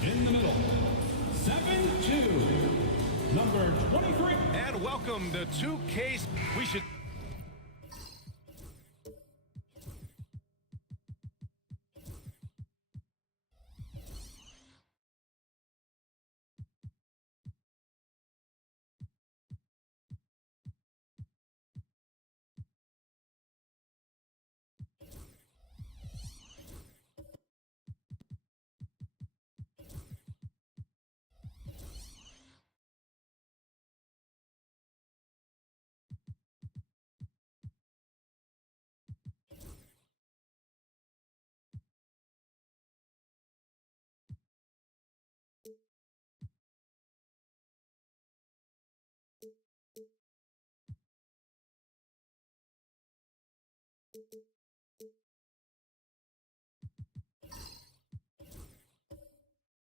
In the middle, 7-2, number 23. And welcome to 2K. We should...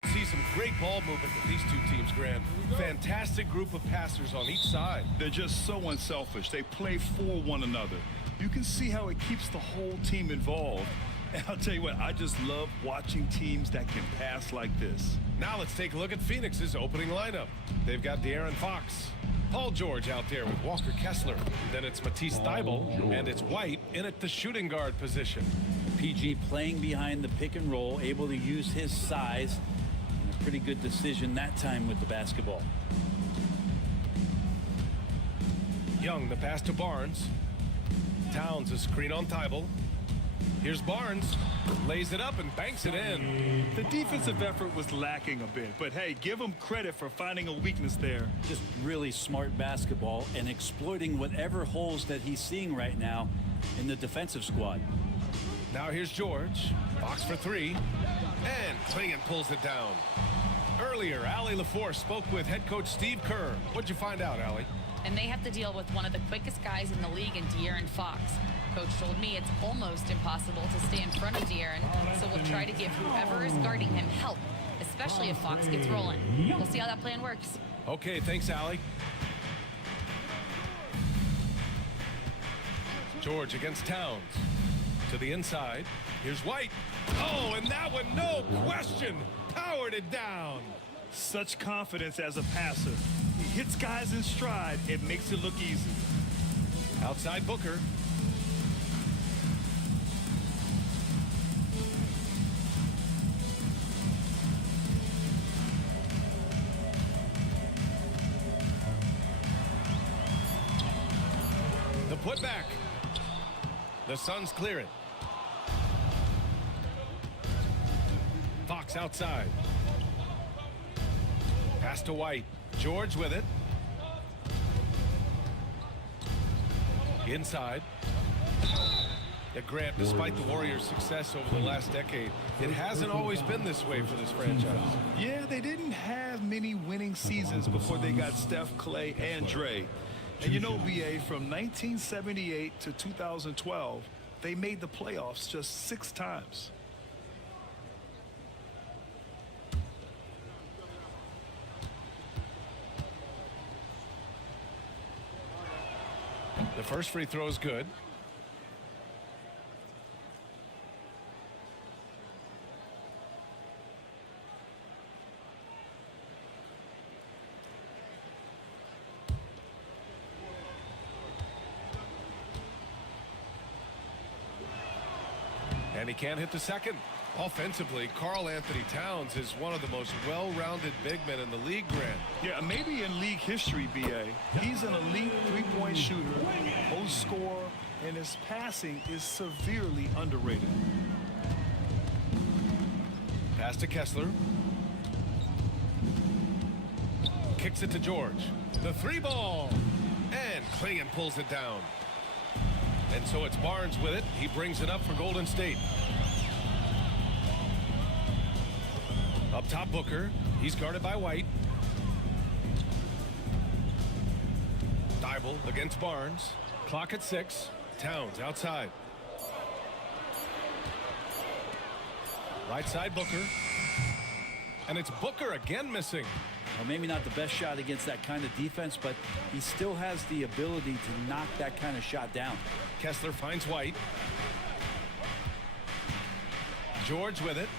See some great ball movement with these two teams, Grant. Fantastic group of passers on each side. They're just so unselfish. They play for one another. You can see how it keeps the whole team involved. And I'll tell you what, I just love watching teams that can pass like this. Now let's take a look at Phoenix's opening lineup. They've got De'Aaron Fox, Paul George out there with Walker Kessler. Then it's Matisse Thybulle, and it's White in at the shooting guard position. PG playing behind the pick and roll, able to use his size. And a pretty good decision that time with the basketball. Young, the pass to Barnes. Towns, a screen on Thybulle. Here's Barnes, lays it up and banks it in. The defensive effort was lacking a bit, but hey, give them credit for finding a weakness there. Just really smart basketball and exploiting whatever holes that he's seeing right now in the defensive squad. Now here's George, Fox for three, and Klingon pulls it down. Earlier, Allie LaForce spoke with head coach Steve Kerr. What'd you find out, Allie? And they have to deal with one of the quickest guys in the league in De'Aaron Fox. Coach told me it's almost impossible to stay in front of De'Aaron, so we'll try to give whoever is guarding him help, especially if Fox gets rolling. We'll see how that plan works. Okay, thanks, Allie. George against Towns. To the inside. Here's White. Oh, and that one, no question, powered it down. Such confidence as a passer. He hits guys in stride. It makes it look easy. Outside Booker. put back. The Suns clear it. Fox outside. Pass to White. George with it. Inside. Grant, despite the Warriors' success over the last decade, it hasn't always been this way for this franchise. Yeah, they didn't have many winning seasons before they got Steph, Clay, and Dre. And you know, BA, from 1978 to 2012, they made the playoffs just 6 times. The first free throw is good. And he can't hit the second. Offensively, Karl Anthony Towns is one of the most well-rounded big men in the league, Grant. Yeah, maybe in league history, BA. He's an elite three-point shooter, most scorer, and his passing is severely underrated. Pass to Kessler. Kicks it to George. The 3-ball. And Clingan pulls it down. And so it's Barnes with it. He brings it up for Golden State. Up top, Booker. He's guarded by White. Thibault against Barnes. Clock at 6. Towns outside. Right side, Booker. And it's Booker again missing. Well, maybe not the best shot against that kind of defense, but he still has the ability to knock that kind of shot down. Kessler finds White. George with it.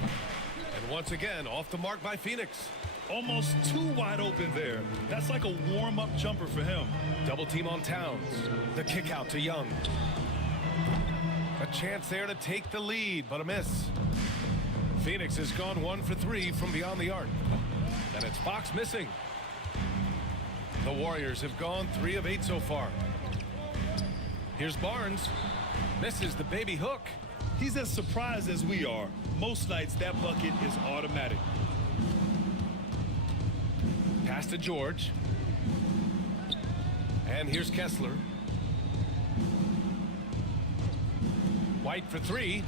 And once again, off the mark by Phoenix. Almost too wide open there. That's like a warm-up jumper for him. Double team on Towns. The kick out to Young. A chance there to take the lead, but a miss. Phoenix has gone 1 for 3 from beyond the arc. And it's Fox missing. The Warriors have gone 3 of 8 so far. Here's Barnes. Misses the baby hook. He's as surprised as we are. Most nights that bucket is automatic. Pass to George. And here's Kessler. White for 3.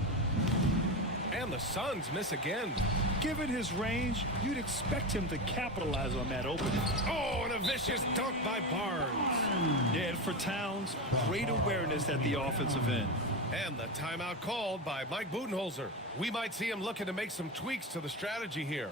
And the Suns miss again. Given his range, you'd expect him to capitalize on that opening. Oh, and a vicious dunk by Barnes. Yeah, and for Towns, great awareness at the offensive end. And the timeout called by Mike Budenholzer. We might see him looking to make some tweaks to the strategy here.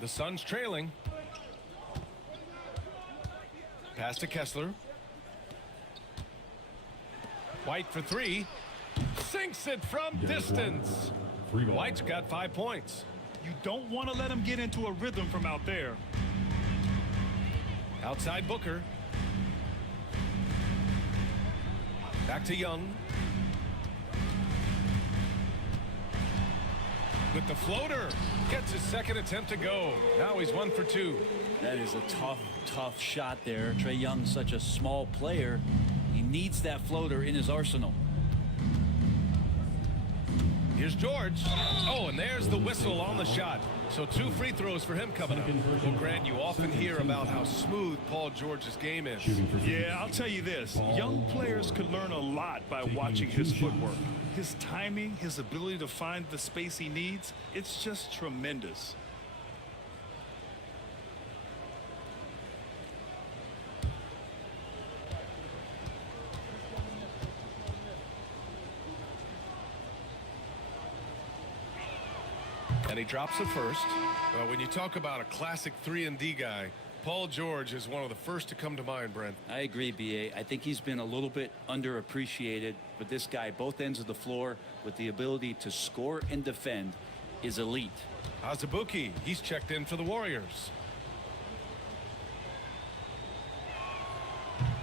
The Suns trailing. Pass to Kessler. White for 3. Sinks it from distance. White's got 5 points. You don't want to let him get into a rhythm from out there. Outside Booker. Back to Young. With the floater. Gets his second attempt to go. Now he's 1 for 2. That is a tough shot there. Trae Young's such a small player. He needs that floater in his arsenal. Here's George. Oh, and there's the whistle on the shot. So 2 free throws for him coming up. Well, Grant, you often hear about how smooth Paul George's game is. Yeah, I'll tell you this. Young players could learn a lot by watching his footwork. His timing, his ability to find the space he needs, it's just tremendous. And he drops the first. Well, when you talk about a classic 3-and-D guy, Paul George is one of the first to come to mind, Brent. I agree, B.A. I think he's been a little bit underappreciated, but this guy, both ends of the floor, with the ability to score and defend, is elite. Azubuike, he's checked in for the Warriors.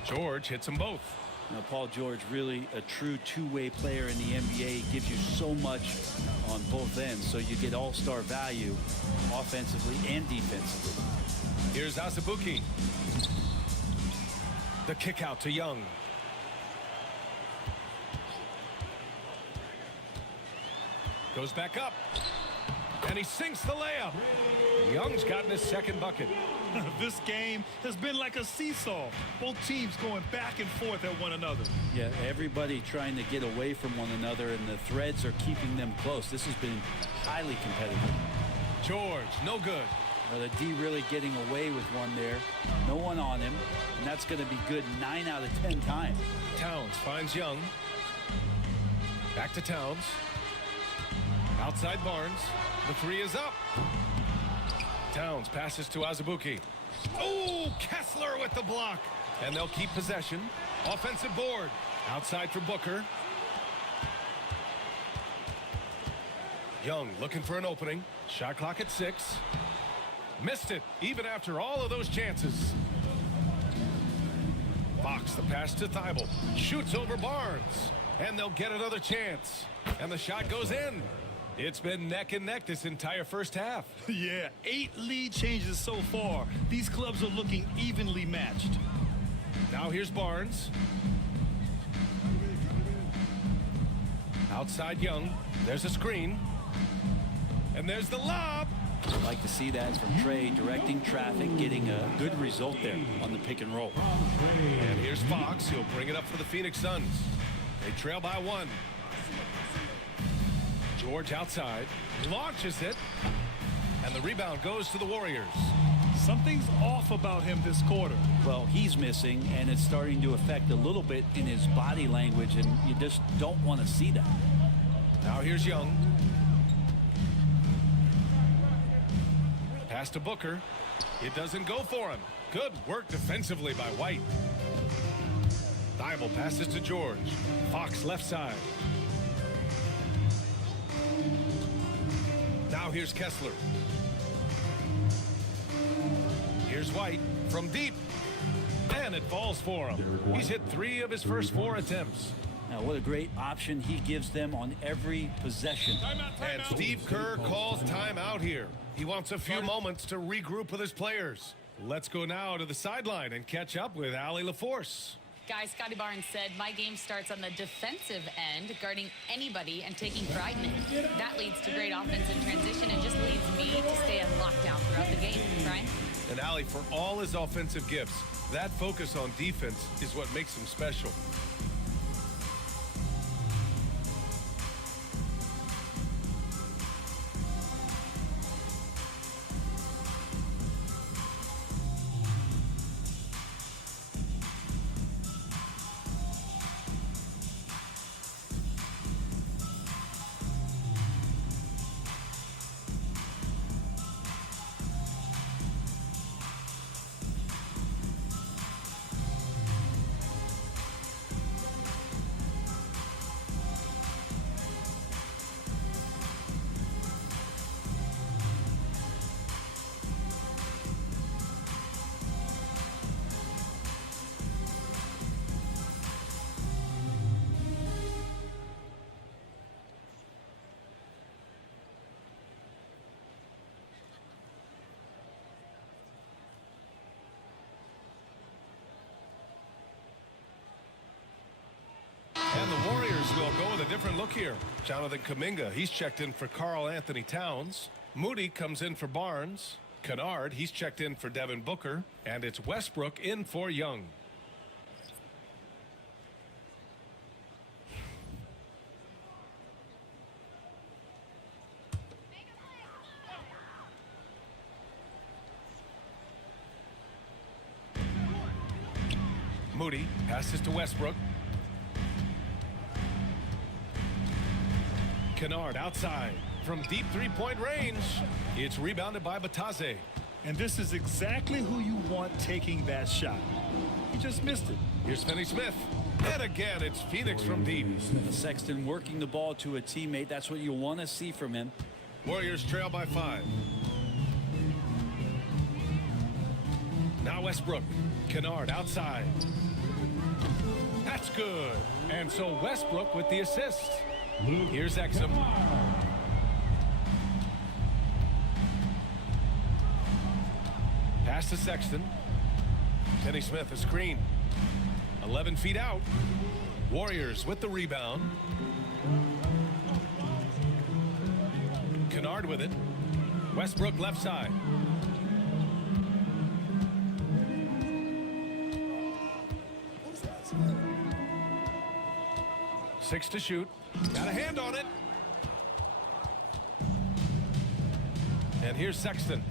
George hits them both. Now, Paul George, really a true two-way player in the NBA. He gives you so much on both ends, so you get all-star value offensively and defensively. Here's Azubuike. The kick out to Young. Goes back up. And he sinks the layup. Young's gotten his second bucket. This game has been like a seesaw. Both teams going back and forth at one another. Yeah, everybody trying to get away from one another, and the threads are keeping them close. This has been highly competitive. George, no good. Well, the D really getting away with one there. No one on him, and that's going to be good 9 out of 10 times. Towns finds Young. Back to Towns. Outside Barnes. The 3 is up. Towns passes to Azubuike. Oh, Kessler with the block. And they'll keep possession. Offensive board. Outside for Booker. Young looking for an opening. Shot clock at 6. Missed it, even after all of those chances. Fox the pass to Thibault. Shoots over Barnes. And they'll get another chance. And the shot goes in. It's been neck and neck this entire first half. Yeah, 8 lead changes so far. These clubs are looking evenly matched. Now here's Barnes. Outside Young. There's a screen. And there's the lob. I'd like to see that from Trae, directing traffic, getting a good result there on the pick and roll. And here's Fox. He'll bring it up for the Phoenix Suns. They trail by 1. George outside, launches it, and the rebound goes to the Warriors. Something's off about him this quarter. Well, he's missing, and it's starting to affect a little bit in his body language, and you just don't want to see that. Now here's Young. Pass to Booker. It doesn't go for him. Good work defensively by White. Thibault passes to George. Fox left side. Now here's Kessler. Here's White from deep. And it falls for him. He's hit 3 of his first 4 attempts. Now, what a great option he gives them on every possession. And Steve Kerr calls timeout here. He wants a few moments to regroup with his players. Let's go now to the sideline and catch up with Allie LaForce. Guys, Scotty Barnes said, my game starts on the defensive end, guarding anybody and taking pride in it. That leads to great offense in transition and just leads me to stay on lockdown throughout the game. Brian? And Allie, for all his offensive gifts, that focus on defense is what makes him special. different look here. Jonathan Kuminga, he's checked in for Karl Anthony Towns. Moody comes in for Barnes. Kennard, he's checked in for Devin Booker. And it's Westbrook in for Young. Moody passes to Westbrook. Kennard outside from deep three-point range. It's rebounded by Batase. And this is exactly who you want taking that shot. He just missed it. Here's Finney-Smith. And again, it's Phoenix from deep. Sexton working the ball to a teammate. That's what you want to see from him. Warriors trail by 5. Now Westbrook. Kennard outside. That's good. And so Westbrook with the assist. Here's Exum. Pass to Sexton. Finney-Smith a screen. 11 feet out. Warriors with the rebound. Kennard with it. Westbrook left side. Six to shoot. Got a hand on it. And here's Sexton.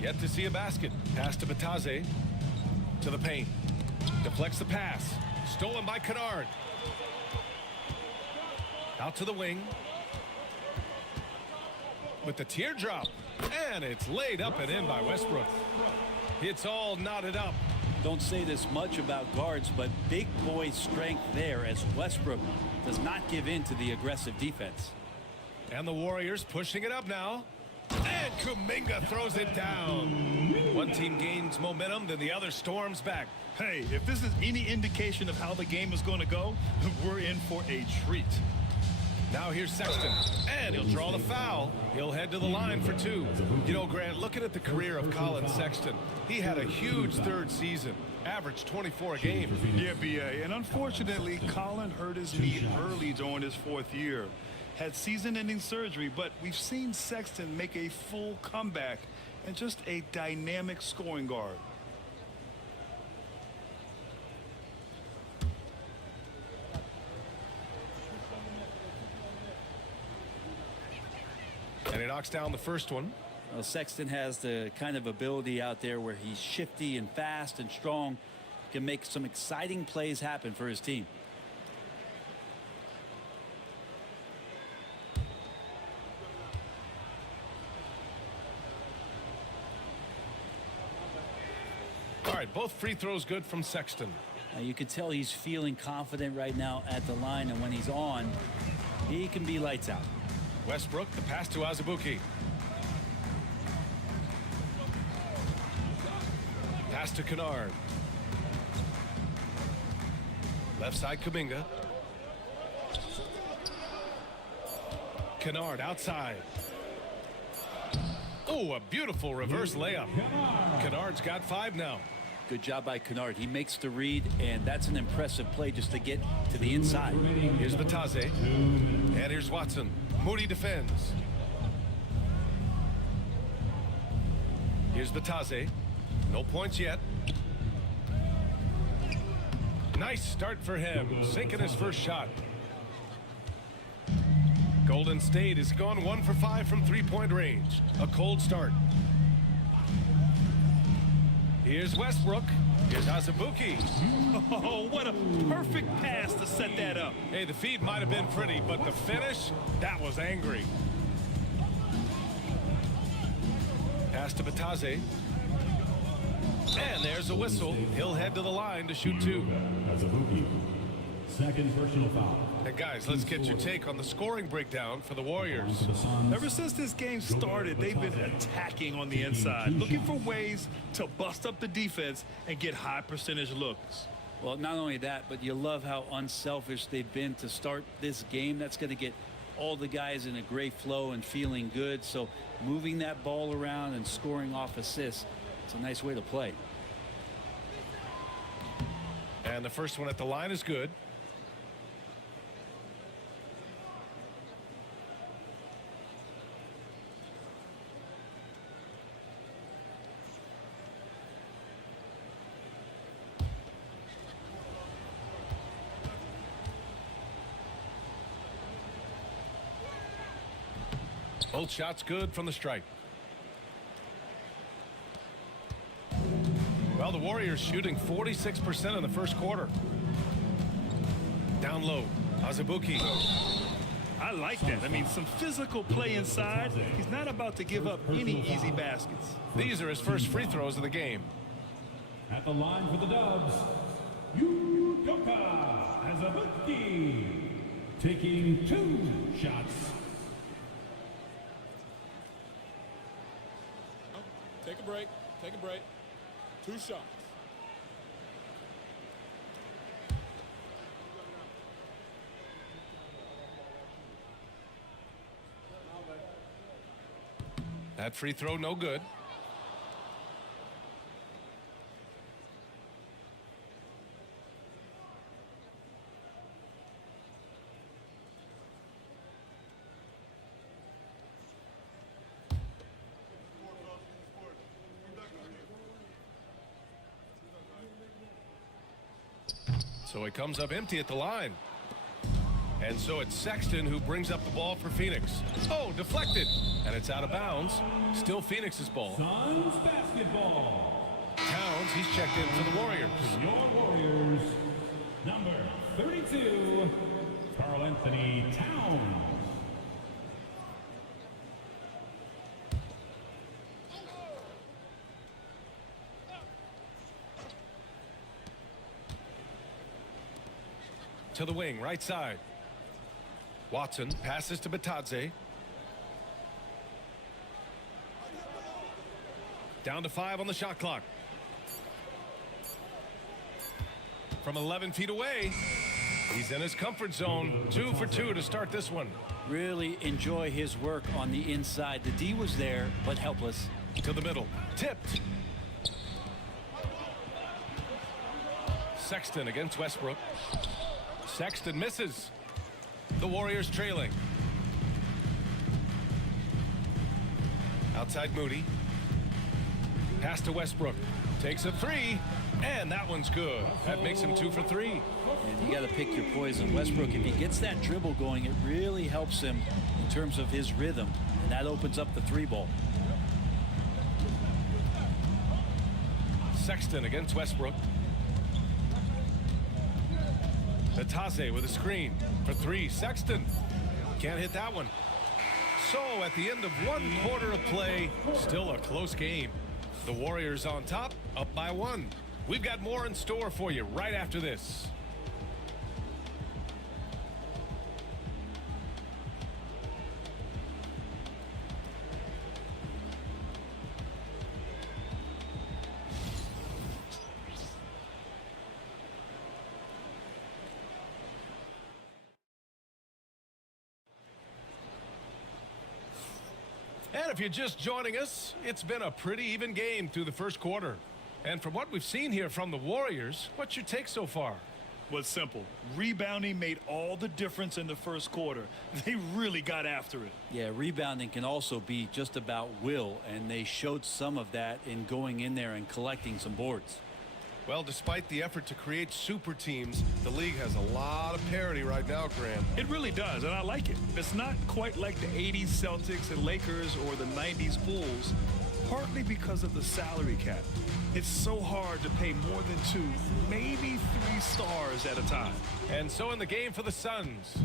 Yet to see a basket. Pass to Batase. To the paint. Deflects the pass. Stolen by Kennard. Out to the wing. With the teardrop. And it's laid up and in by Westbrook. It's all knotted up. Don't say this much about guards, but big boy strength there as Westbrook does not give in to the aggressive defense. And the Warriors pushing it up now. And Kuminga throws it down. One team gains momentum, then the other storms back. Hey, if this is any indication of how the game is going to go, we're in for a treat. Now here's Sexton, and he'll draw the foul. He'll head to the line for 2. You know, Grant, looking at the career of Colin Sexton, he had a huge third season, averaged 24 a game. Yeah, BA, and unfortunately, Colin hurt his knee early during his 4th year. Had season-ending surgery, but we've seen Sexton make a full comeback and just a dynamic scoring guard. And he knocks down the first one. Well, Sexton has the kind of ability out there where he's shifty and fast and strong. Can make some exciting plays happen for his team. All right, both free throws good from Sexton. Now you can tell he's feeling confident right now at the line, and when he's on, he can be lights out. Westbrook, the pass to Azubuike. Pass to Kennard. Left side, Kuminga. Kennard outside. Oh, a beautiful reverse layup. Kennard's got 5 now. Good job by Kennard. He makes the read, and that's an impressive play just to get to the inside. Here's Batase. And here's Watson. Moody defends. Here's Batase. No points yet. Nice start for him. Sinking his first shot. Golden State has gone 1 for 5 from three-point range. A cold start. Here's Westbrook. Here's Azubuike. Oh, what a perfect pass to set that up. Hey, the feed might have been pretty, but the finish, that was angry. Pass to Batase. And there's a whistle. He'll head to the line to shoot 2. Azubuike. Second personal foul. And guys, let's get your take on the scoring breakdown for the Warriors. Ever since this game started, they've been attacking on the inside, looking for ways to bust up the defense and get high percentage looks. Well, not only that, but you love how unselfish they've been to start this game. That's going to get all the guys in a great flow and feeling good. So moving that ball around and scoring off assists, it's a nice way to play. And the first one at the line is good. Both shots good from the stripe. Well, the Warriors shooting 46% in the first quarter. Down low, Azubuike. I like that. I mean, some physical play inside. He's not about to give up any easy baskets. These are his first free throws of the game. At the line for the Dubs, Yudoka Azubuike, taking 2 shots. Take a break. Take a break. 2 shots. That free throw no good. So it comes up empty at the line. And so it's Sexton who brings up the ball for Phoenix. Oh, deflected. And it's out of bounds. Still Phoenix's ball. Suns basketball. Towns, he's checked in for the Warriors. Your Warriors, number 32, Karl Anthony Towns. To the wing, right side. Watson passes to Batadze. Down to 5 on the shot clock. From 11 feet away, he's in his comfort zone. 2 for 2 to start this one. Really enjoy his work on the inside. The D was there, but helpless. To the middle, tipped. Sexton against Westbrook. Sexton misses. The Warriors trailing. Outside Moody. Pass to Westbrook. Takes a 3. And that one's good. That makes him 2 for 3. And you got to pick your poison. Westbrook, if he gets that dribble going, it really helps him in terms of his rhythm. And that opens up the 3-ball. Sexton against Westbrook. Batadze with a screen for 3. Sexton can't hit that one. So at the end of 1 quarter of play, still a close game. The Warriors on top, up by 1. We've got more in store for you right after this. And if you're just joining us, it's been a pretty even game through the first quarter. And from what we've seen here from the Warriors, what's your take so far? Well, it's simple. Rebounding made all the difference in the first quarter. They really got after it. Yeah, rebounding can also be just about will, and they showed some of that in going in there and collecting some boards. Well, despite the effort to create super teams, the league has a lot of parity right now, Graham. It really does, and I like it. It's not quite like the 80s Celtics and Lakers or the 90s Bulls, partly because of the salary cap. It's so hard to pay more than 2, maybe 3 stars at a time. And so in the game for the Suns,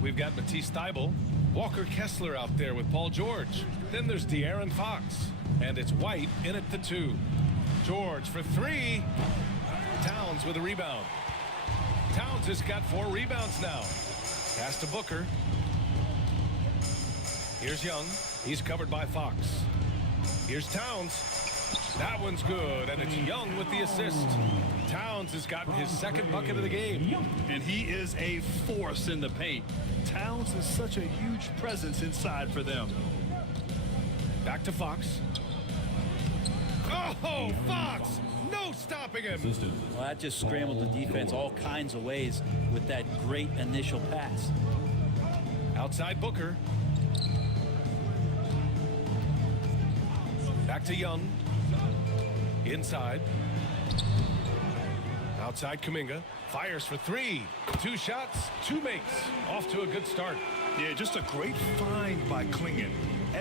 we've got Matisse Thybulle, Walker Kessler out there with Paul George. Then there's De'Aaron Fox, and it's White in at the 2. George for 3. Towns with a rebound. Towns has got 4 rebounds now. Pass to Booker. Here's Young. He's covered by Fox. Here's Towns. That one's good, and it's Young with the assist. Towns has gotten his 2nd bucket of the game. And he is a force in the paint. Towns is such a huge presence inside for them. Back to Fox. Oh, Fox! No stopping him. Well, that just scrambled the defense all kinds of ways with that great initial pass. Outside Booker. Back to Young. Inside. Outside Kuminga. Fires for 3. 2 shots, 2 makes. Off to a good start. Yeah, just a great find by Klingon.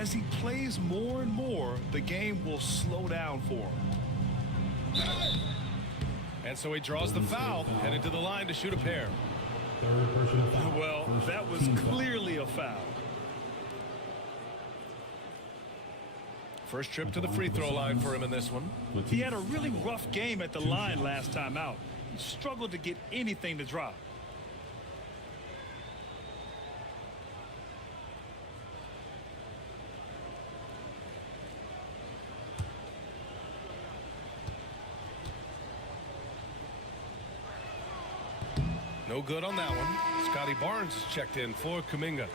As he plays more and more, the game will slow down for him. And so he draws the foul, headed to the line to shoot a pair. Third personal foul. Well, First that was team foul. clearly a foul. First trip to the free throw line for him in this one. He had a really rough game at the line last time out. He struggled to get anything to drop. No good on that one. Scotty Barnes is checked in for Kuminga.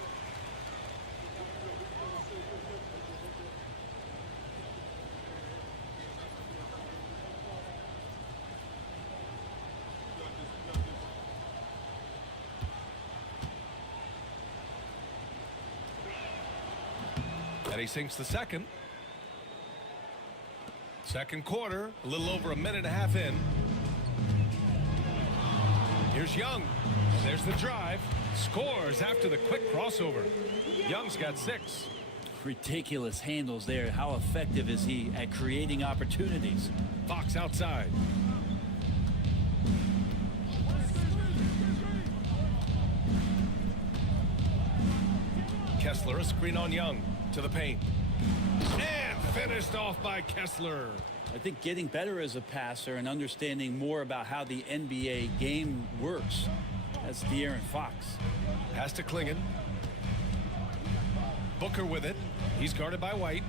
And he sinks the second. Second quarter, a little over a minute and a half in. Here's Young. There's the drive. Scores after the quick crossover. Young's got 6. Ridiculous handles there. How effective is he at creating opportunities? Fox outside. Kessler, a screen on Young. To the paint. And finished off by Kessler. I think getting better as a passer and understanding more about how the NBA game works. That's De'Aaron Fox. Pass to Klingon. Booker with it. He's guarded by White.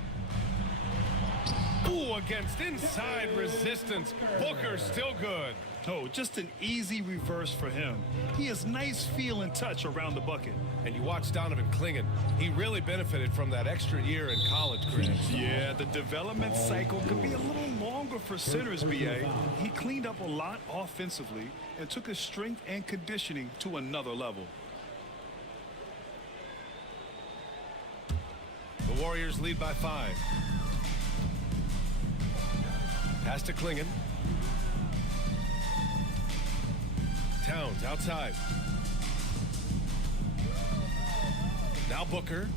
Ooh, against inside resistance. Booker still good. Oh, just an easy reverse for him. He has nice feel and touch around the bucket. And you watch Donovan Klingon. He really benefited from that extra year in college, Chris. Yeah, the development cycle could be a little longer for centers, BA. He cleaned up a lot offensively and took his strength and conditioning to another level. The Warriors lead by 5. Pass to Klingon. Towns outside. Now Booker.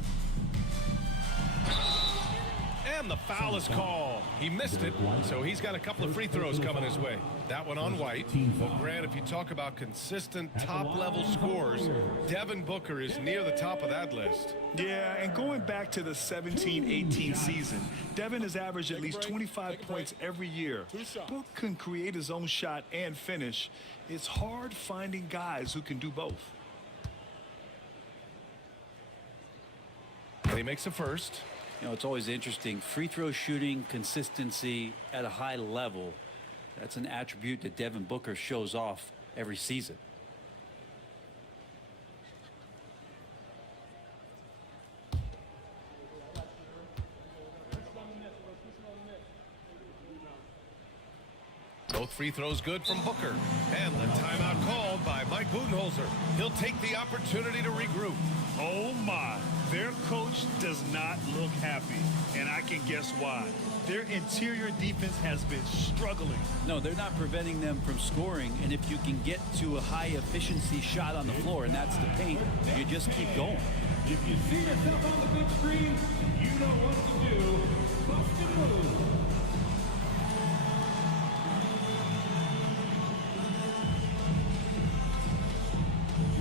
And the foul is called. He missed it, so he's got a couple of free throws coming his way. That one on White. Well, Grant, if you talk about consistent top-level scores, Devin Booker is near the top of that list. Yeah, and going back to the 17-18 season, Devin has averaged at least 25 points every year. Book can create his own shot and finish. It's hard finding guys who can do both. And he makes a first. You know, it's always interesting. Free throw shooting, consistency at a high level. That's an attribute that Devin Booker shows off every season. Both free throws good from Booker. And the timeout called by Mike Budenholzer. He'll take the opportunity to regroup. Oh my, their coach does not look happy, and I can guess why. Their interior defense has been struggling. No, they're not preventing them from scoring, and if you can get to a high efficiency shot on the floor, and that's the paint, you just keep going. If you see yourself on the big screen, you know what to do. Bust and move.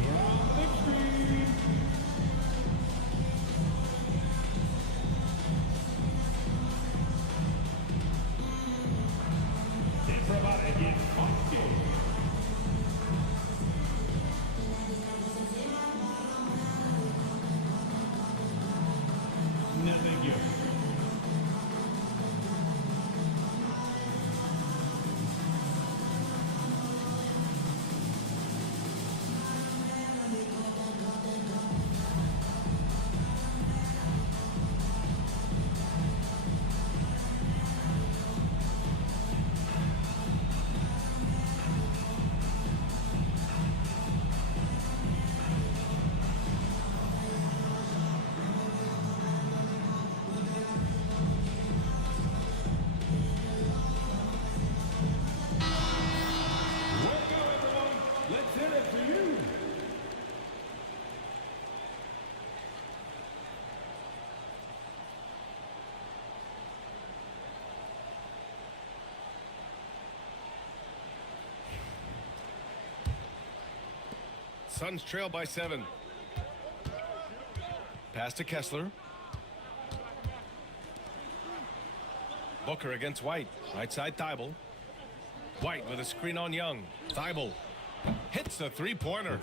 You're on the big screen. Everybody get funky. No, thank you. Suns trail by 7. Pass to Kessler. Booker against White. Right side Thibault. White with a screen on Young. Thibault hits the three-pointer.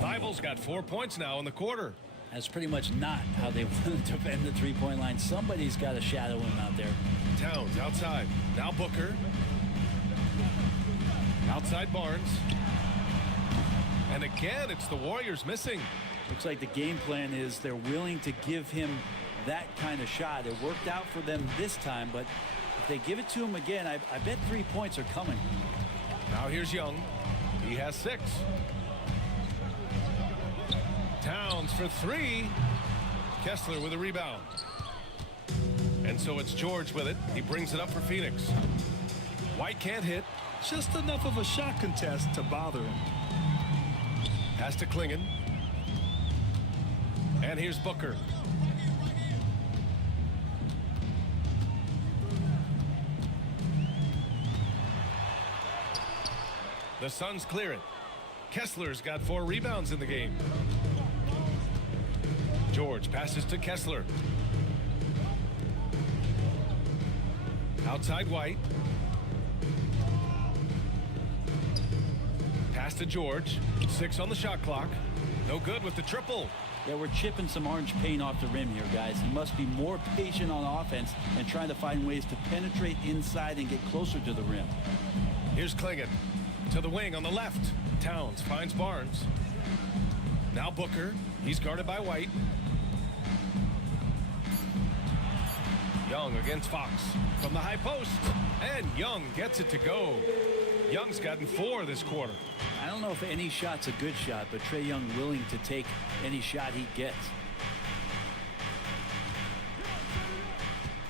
Thibault's got 4 points now in the quarter. That's pretty much not how they want to defend the three-point line. Somebody's got to shadow him out there. Towns outside. Now Booker. Outside Barnes. And again, it's the Warriors missing. Looks like the game plan is they're willing to give him that kind of shot. It worked out for them this time, but if they give it to him again, I bet 3 points are coming. Now here's Young. He has 6. Towns for 3. Kessler with a rebound. And so it's George with it. He brings it up for Phoenix. White can't hit. Just enough of a shot contest to bother him. Pass to Klingon. And here's Booker. The Suns clear it. Kessler's got 4 rebounds in the game. George passes to Kessler. Outside White. Pass to George. 6 on the shot clock. No good with the triple. Yeah, we're chipping some orange paint off the rim here, guys. He must be more patient on offense and trying to find ways to penetrate inside and get closer to the rim. Here's Klingon. To the wing on the left. Towns finds Barnes. Now Booker. He's guarded by White. Young against Fox. From the high post. And Young gets it to go. Young's gotten 4 this quarter. I don't know if any shot's a good shot, but Trae Young willing to take any shot he gets.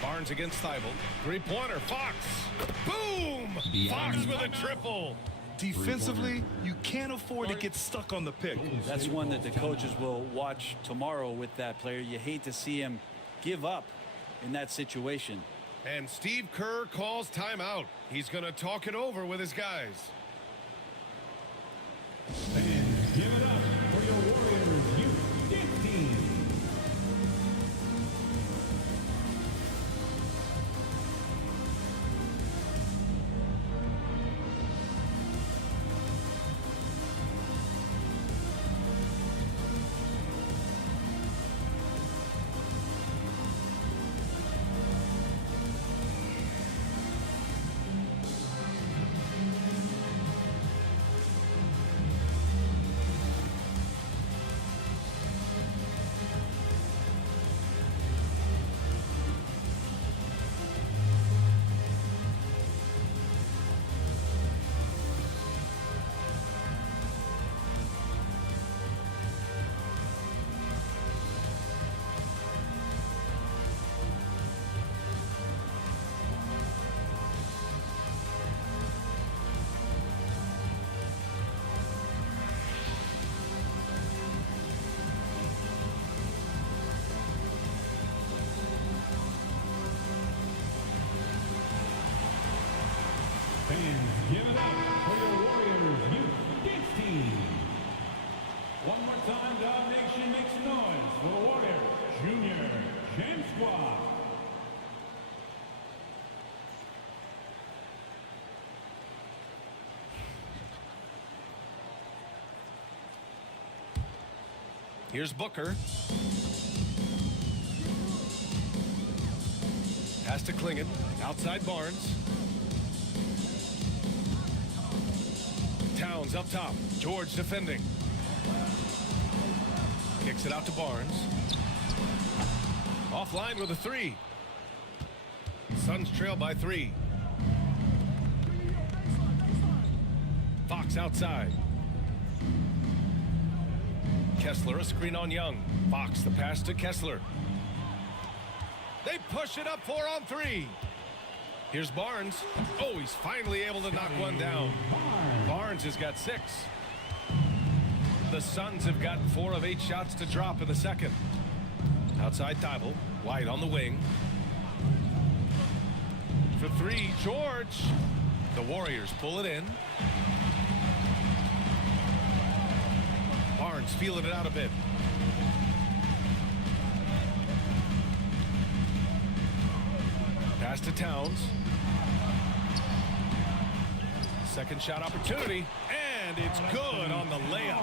Barnes against Thibault. Three-pointer. Fox. Boom! Fox with a triple. Defensively, you can't afford to get stuck on the pick. That's one that the coaches will watch tomorrow with that player. You hate to see him give up in that situation. And Steve Kerr calls timeout. He's going to talk it over with his guys. Fans, give it up for your Warriors Youth team. Fans, give it up for your Warriors Youth Dance Team. One more time, Dog Nation makes noise for the Warriors Junior Jam Squad. Here's Booker. Pass to Klingon. Outside Barnes. Towns up top. George defending. Kicks it out to Barnes. Offline with a 3. Suns trail by 3. Fox outside. Kessler a screen on Young. Fox the pass to Kessler. They push it up 4 on 3. Here's Barnes. Oh, he's finally able to knock one down. Barnes has got 6. The Suns have gotten 4 of 8 shots to drop in the second. Outside Thibault. White on the wing. For 3, George. The Warriors pull it in. Barnes feeling it out a bit. Pass to Towns. Second shot opportunity, and it's good on the layup.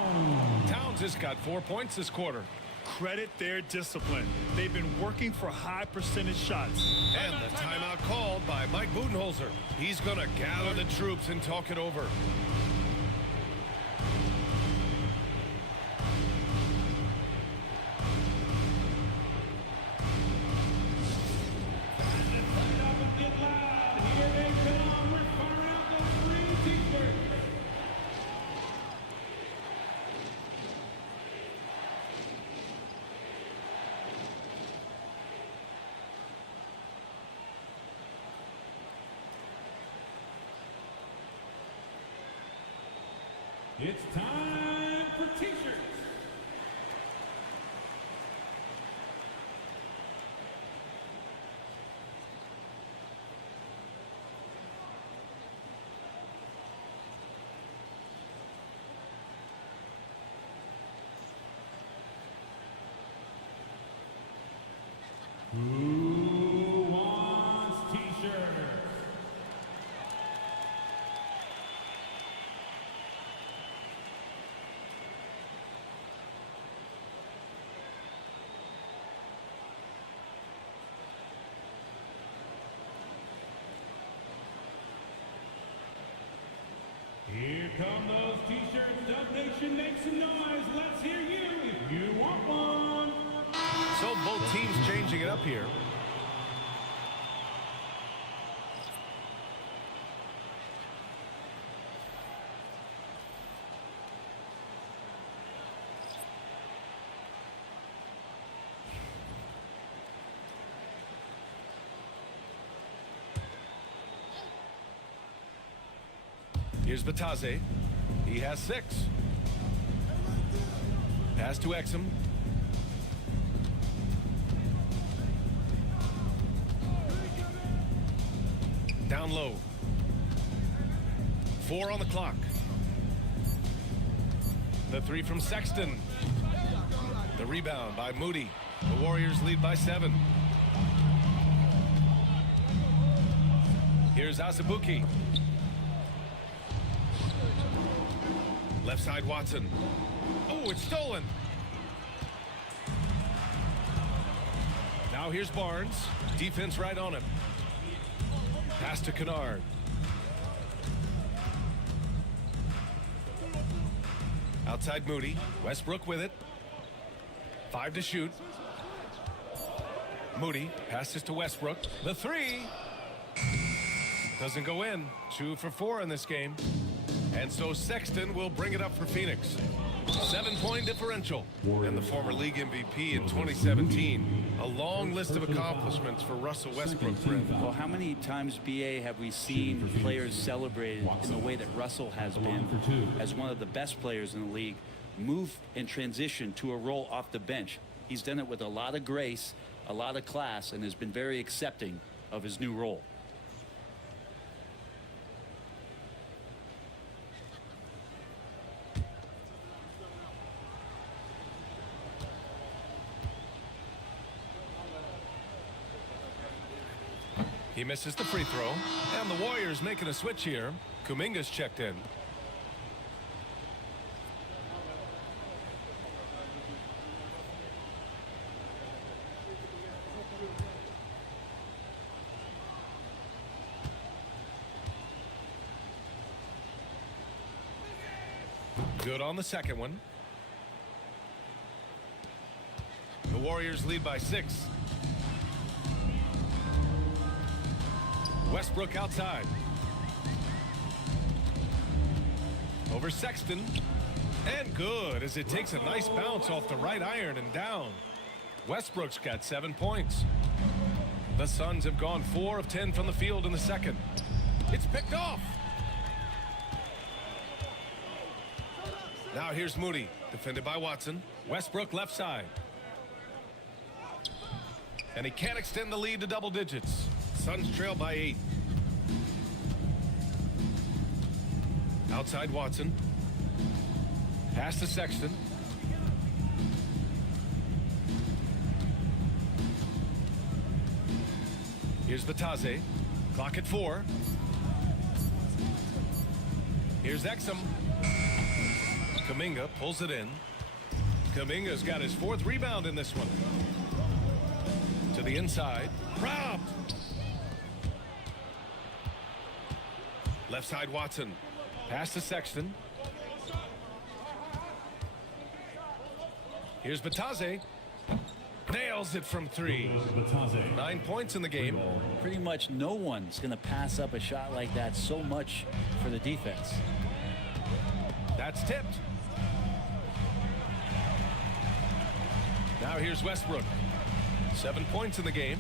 Towns has got 4 points this quarter. Credit their discipline. They've been working for high percentage shots. And the timeout called by Mike Budenholzer. He's going to gather the troops and talk it over. It's time for t-shirts. Who wants t-shirts? Here come those t-shirts. Dub Nation, make some noise. Let's hear you if you want one. So both teams changing it up here. Here's Batase. He has 6. Pass to Exum. Down low. 4 on the clock. The 3 from Sexton. The rebound by Moody. The Warriors lead by 7. Here's Azubuike. Left side Watson. Oh, it's stolen. Now here's Barnes. Defense right on him. Pass to Kennard. Outside Moody. Westbrook with it. 5 to shoot. Moody passes to Westbrook. The 3 doesn't go in. 2 for 4 in this game. And so Sexton will bring it up for Phoenix. 7-point differential. And the former league MVP in 2017. A long list of accomplishments for Russell Westbrook. Well, how many times, BA, have we seen players celebrated in the way that Russell has been as one of the best players in the league, move and transition to a role off the bench? He's done it with a lot of grace, a lot of class, and has been very accepting of his new role. He misses the free throw, and the Warriors making a switch here. Kuminga's checked in. Good on the second one. The Warriors lead by 6. Westbrook outside. Over Sexton. And good as it takes a nice bounce off the right iron and down. Westbrook's got 7 points. The Suns have gone 4 of 10 from the field in the second. It's picked off. Now here's Moody, defended by Watson. Westbrook left side. And he can't extend the lead to double digits. Suns trail by 8. Outside Watson. Pass to Sexton. Here's Batase. Clock at 4. Here's Exum. Kuminga pulls it in. Kuminga's got his 4th rebound in this one. To the inside. Robbed. Left side Watson. Pass to Sexton. Here's Batase. Nails it from 3. 9 points in the game. Pretty much no one's going to pass up a shot like that so much for the defense. That's tipped. Now here's Westbrook. 7 points in the game.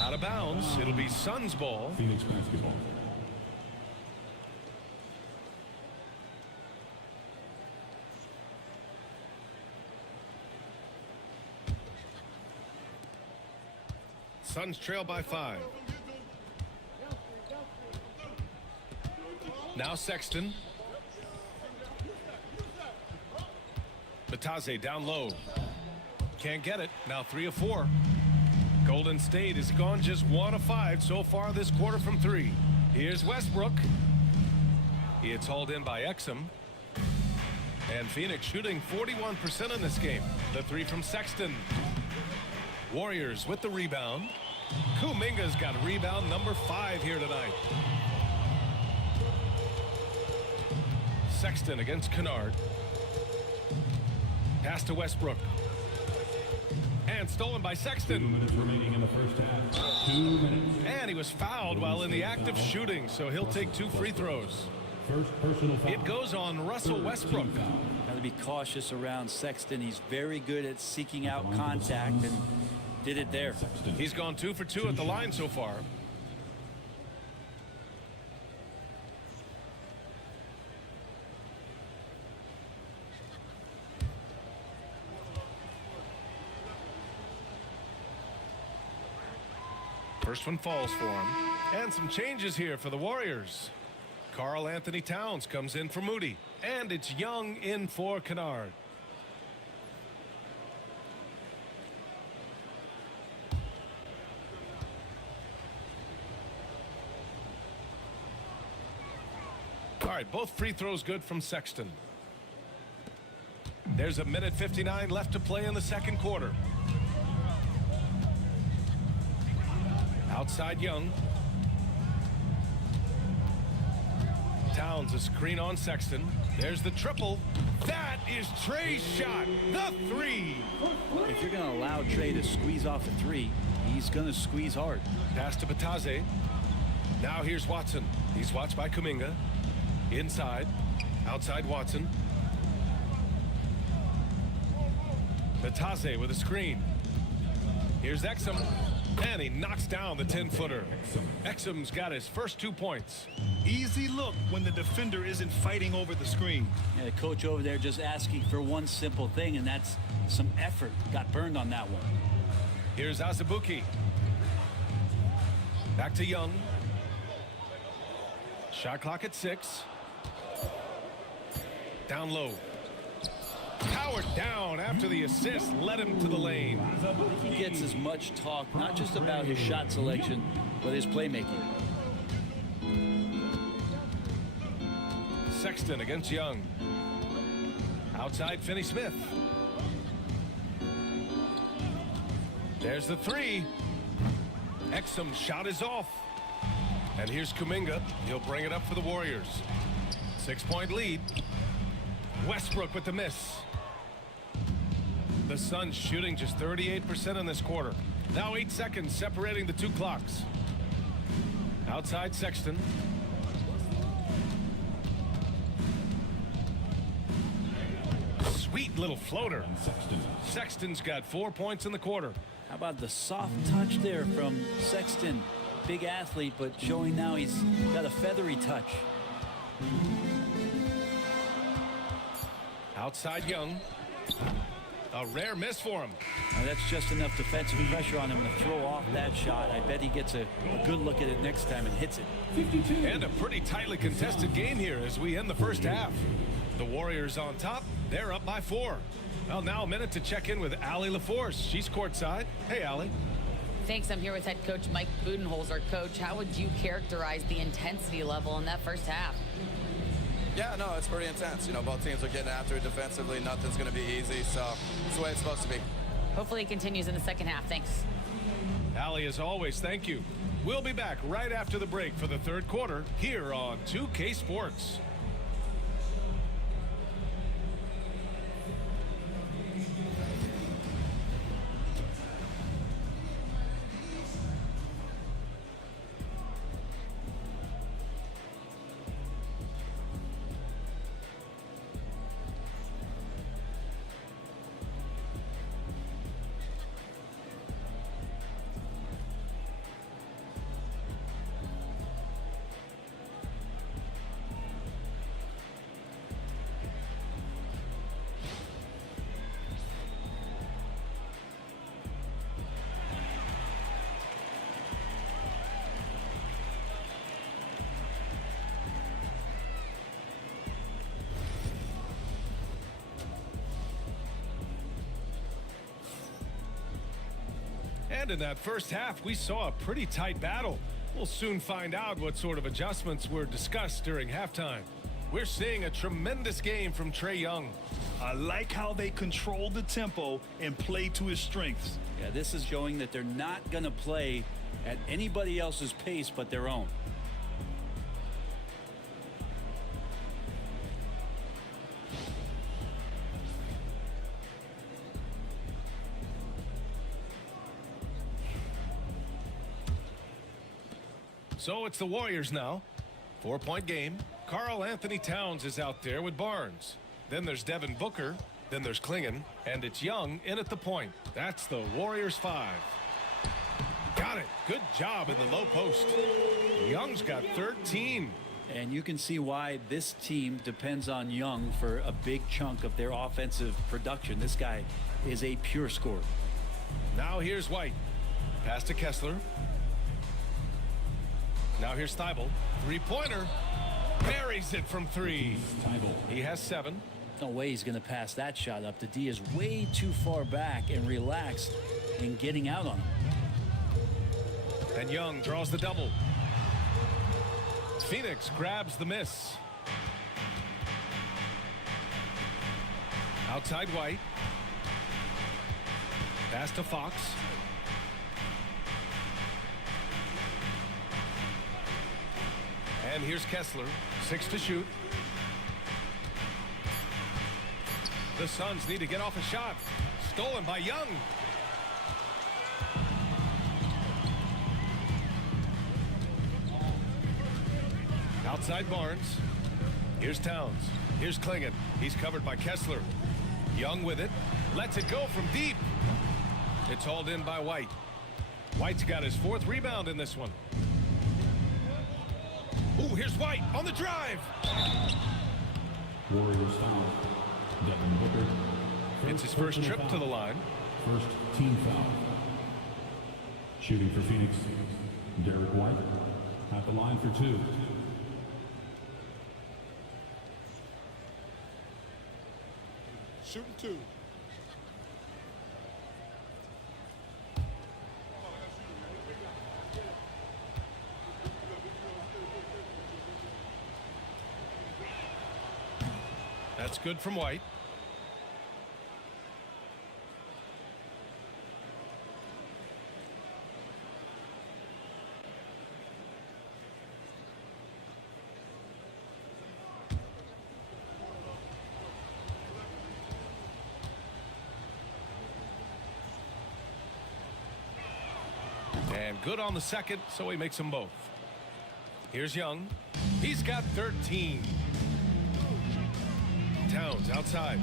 Out of bounds. It'll be Suns ball. Phoenix basketball. Suns trail by 5. Now Sexton. Batase down low. Can't get it. Now 3 of 4. Golden State has gone just 1 of 5 so far this quarter from 3. Here's Westbrook. It's hauled in by Exum. And Phoenix shooting 41% in this game. The 3 from Sexton. Warriors with the rebound. Kuminga's got rebound number 5 here tonight. Sexton against Kennard. Pass to Westbrook. And stolen by 2 Sexton. minutes remaining in the first half. 2 minutes. And he was fouled while in the act of shooting, so he'll take 2 free throws. First personal foul. It goes on Russell Westbrook. Got to be cautious around Sexton. He's very good at seeking out contact and did it there. He's gone 2 for 2 at the line so far. First one falls for him. And some changes here for the Warriors. Karl Anthony Towns comes in for Moody. And it's Young in for Kennard. All right, both free throws good from Sexton. There's 1:59 left to play in the second quarter. Outside Young. Towns a screen on Sexton. There's the triple. That is Trey's shot. The 3. If you're going to allow Trey to squeeze off a 3, he's going to squeeze hard. Pass to Batase. Now here's Watson. He's watched by Kuminga. Inside. Outside Watson. Batase with a screen. Here's Exum. And he knocks down the 10-footer. Exum's got his first 2 points. Easy look when the defender isn't fighting over the screen. Yeah, the coach over there just asking for one simple thing, and that's some effort. Got burned on that one. Here's Azubuike. Back to Young. Shot clock at 6. Down low. Powered down after the assist led him to the lane. He gets as much talk, not just about his shot selection, but his playmaking. Sexton against Young. Outside Finney-Smith. There's the 3. Exum's shot is off. And here's Kuminga. He'll bring it up for the Warriors. 6-point lead. Westbrook with the miss. The Suns shooting just 38% in this quarter. Now 8 seconds separating the 2 clocks. Outside Sexton. Sweet little floater. Sexton's got 4 points in the quarter. How about the soft touch there from Sexton? Big athlete, but showing now he's got a feathery touch. Outside Young. A rare miss for him. Now that's just enough defensive pressure on him to throw off that shot. I bet he gets a good look at it next time and hits it. And a pretty tightly contested game here as we end the first half. The Warriors on top. They're up by 4. Well, now a minute to check in with Allie LaForce. She's courtside. Hey, Allie. Thanks. I'm here with head coach Mike Budenholzer. Coach, how would you characterize the intensity level in that first half? Yeah, no, it's pretty intense. You know, both teams are getting after it defensively. Nothing's going to be easy, so it's the way it's supposed to be. Hopefully it continues in the second half. Thanks. Allie, as always, thank you. We'll be back right after the break for the third quarter here on 2K Sports. And in that first half, we saw a pretty tight battle. We'll soon find out what sort of adjustments were discussed during halftime. We're seeing a tremendous game from Trae Young. I like how they control the tempo and play to his strengths. Yeah, this is showing that they're not going to play at anybody else's pace but their own. So it's the Warriors now. 4-point game. Karl Anthony Towns is out there with Barnes. Then there's Devin Booker. Then there's Klingon. And it's Young in at the point. That's the Warriors 5. Got it. Good job in the low post. Young's got 13. And you can see why this team depends on Young for a big chunk of their offensive production. This guy is a pure scorer. Now here's White. Pass to Kessler. Now here's Thibault. Three-pointer. Buries it from three. He has 7. No way he's going to pass that shot up. The D is way too far back and relaxed in getting out on him. And Young draws the double. Phoenix grabs the miss. Outside White. Pass to Fox. And here's Kessler, 6 to shoot. The Suns need to get off a shot. Stolen by Young. Outside Barnes. Here's Towns. Here's Klingon. He's covered by Kessler. Young with it. Lets it go from deep. It's hauled in by White. White's got his 4th rebound in this one. Ooh, here's White on the drive. Warriors foul. Devin Booker. It's his first trip to the line. First team foul. Shooting for Phoenix, Derek White at the line for 2. Shooting 2. That's good from White. And good on the second, so he makes them both. Here's Young. He's got 13. Towns outside.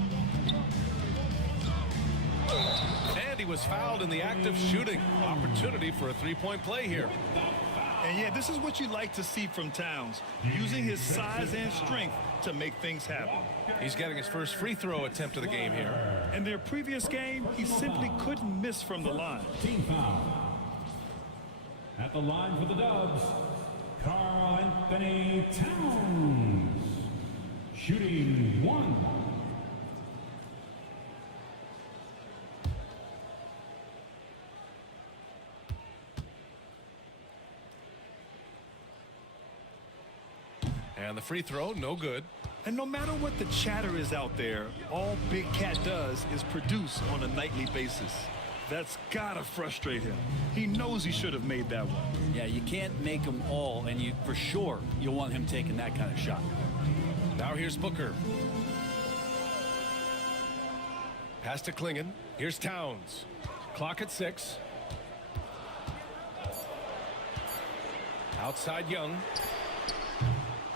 And he was fouled in the act of shooting. Opportunity for a 3-point play here. And yeah, this is what you like to see from Towns, using his size and strength to make things happen. He's getting his first free throw attempt of the game here. In their previous game, he simply couldn't miss from the line. Team foul. At the line for the Dubs, Karl Anthony Towns. Shooting 1. And the free throw, no good. And no matter what the chatter is out there, all Big Cat does is produce on a nightly basis. That's gotta frustrate him. He knows he should have made that one. Yeah, you can't make them all, and you for sure you'll want him taking that kind of shot. Now here's Booker. Pass to Klingon. Here's Towns. Clock at 6. Outside Young.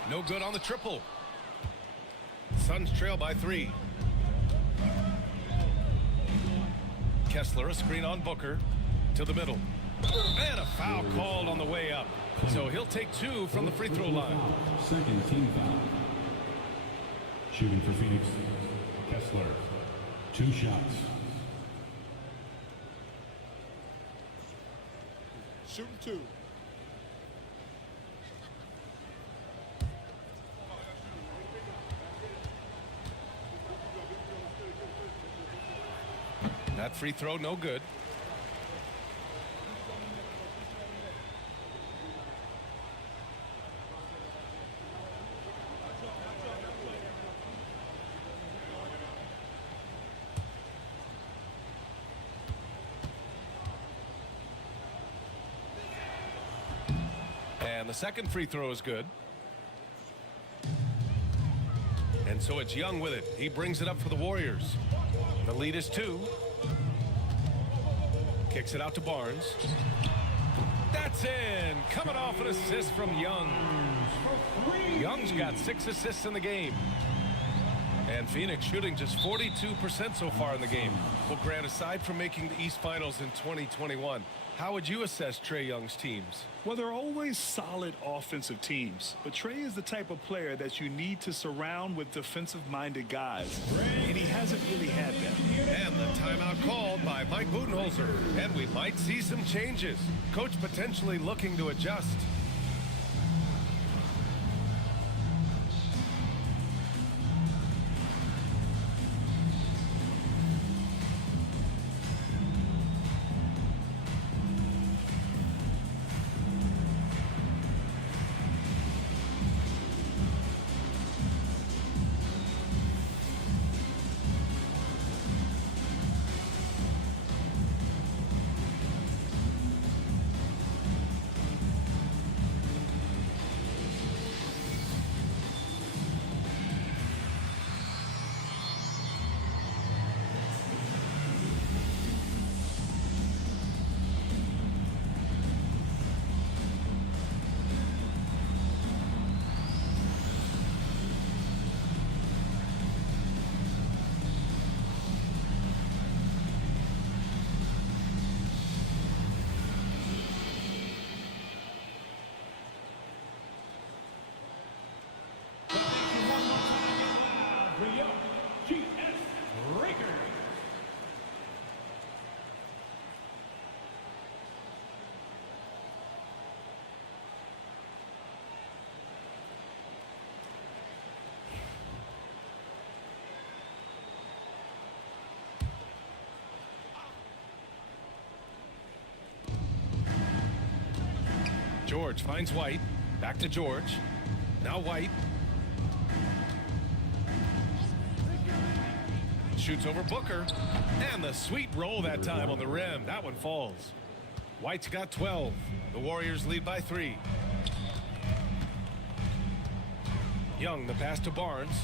No good on the triple. Suns trail by 3. Kessler, a screen on Booker. To the middle. And a foul called on the way up. So he'll take 2 from the free throw line. Second team foul. Shooting for Phoenix, Kessler. 2 shots. Shooting 2. That free throw, no good. And the second free throw is good. And so it's Young with it. He brings it up for the Warriors. The lead is 2. Kicks it out to Barnes. That's in. Coming off an assist from Young. Young's got 6 assists in the game. And Phoenix shooting just 42% so far in the game. Well, Grant, aside from making the East Finals in 2021, how would you assess Trae Young's teams? Well, they're always solid offensive teams, but Trae is the type of player that you need to surround with defensive-minded guys, and he hasn't really had that. And the timeout called by Mike Budenholzer. And we might see some changes. Coach potentially looking to adjust. George finds White. Back to George. Now White. Shoots over Booker. And the sweet roll that time on the rim. That one falls. White's got 12. The Warriors lead by 3. Young, the pass to Barnes.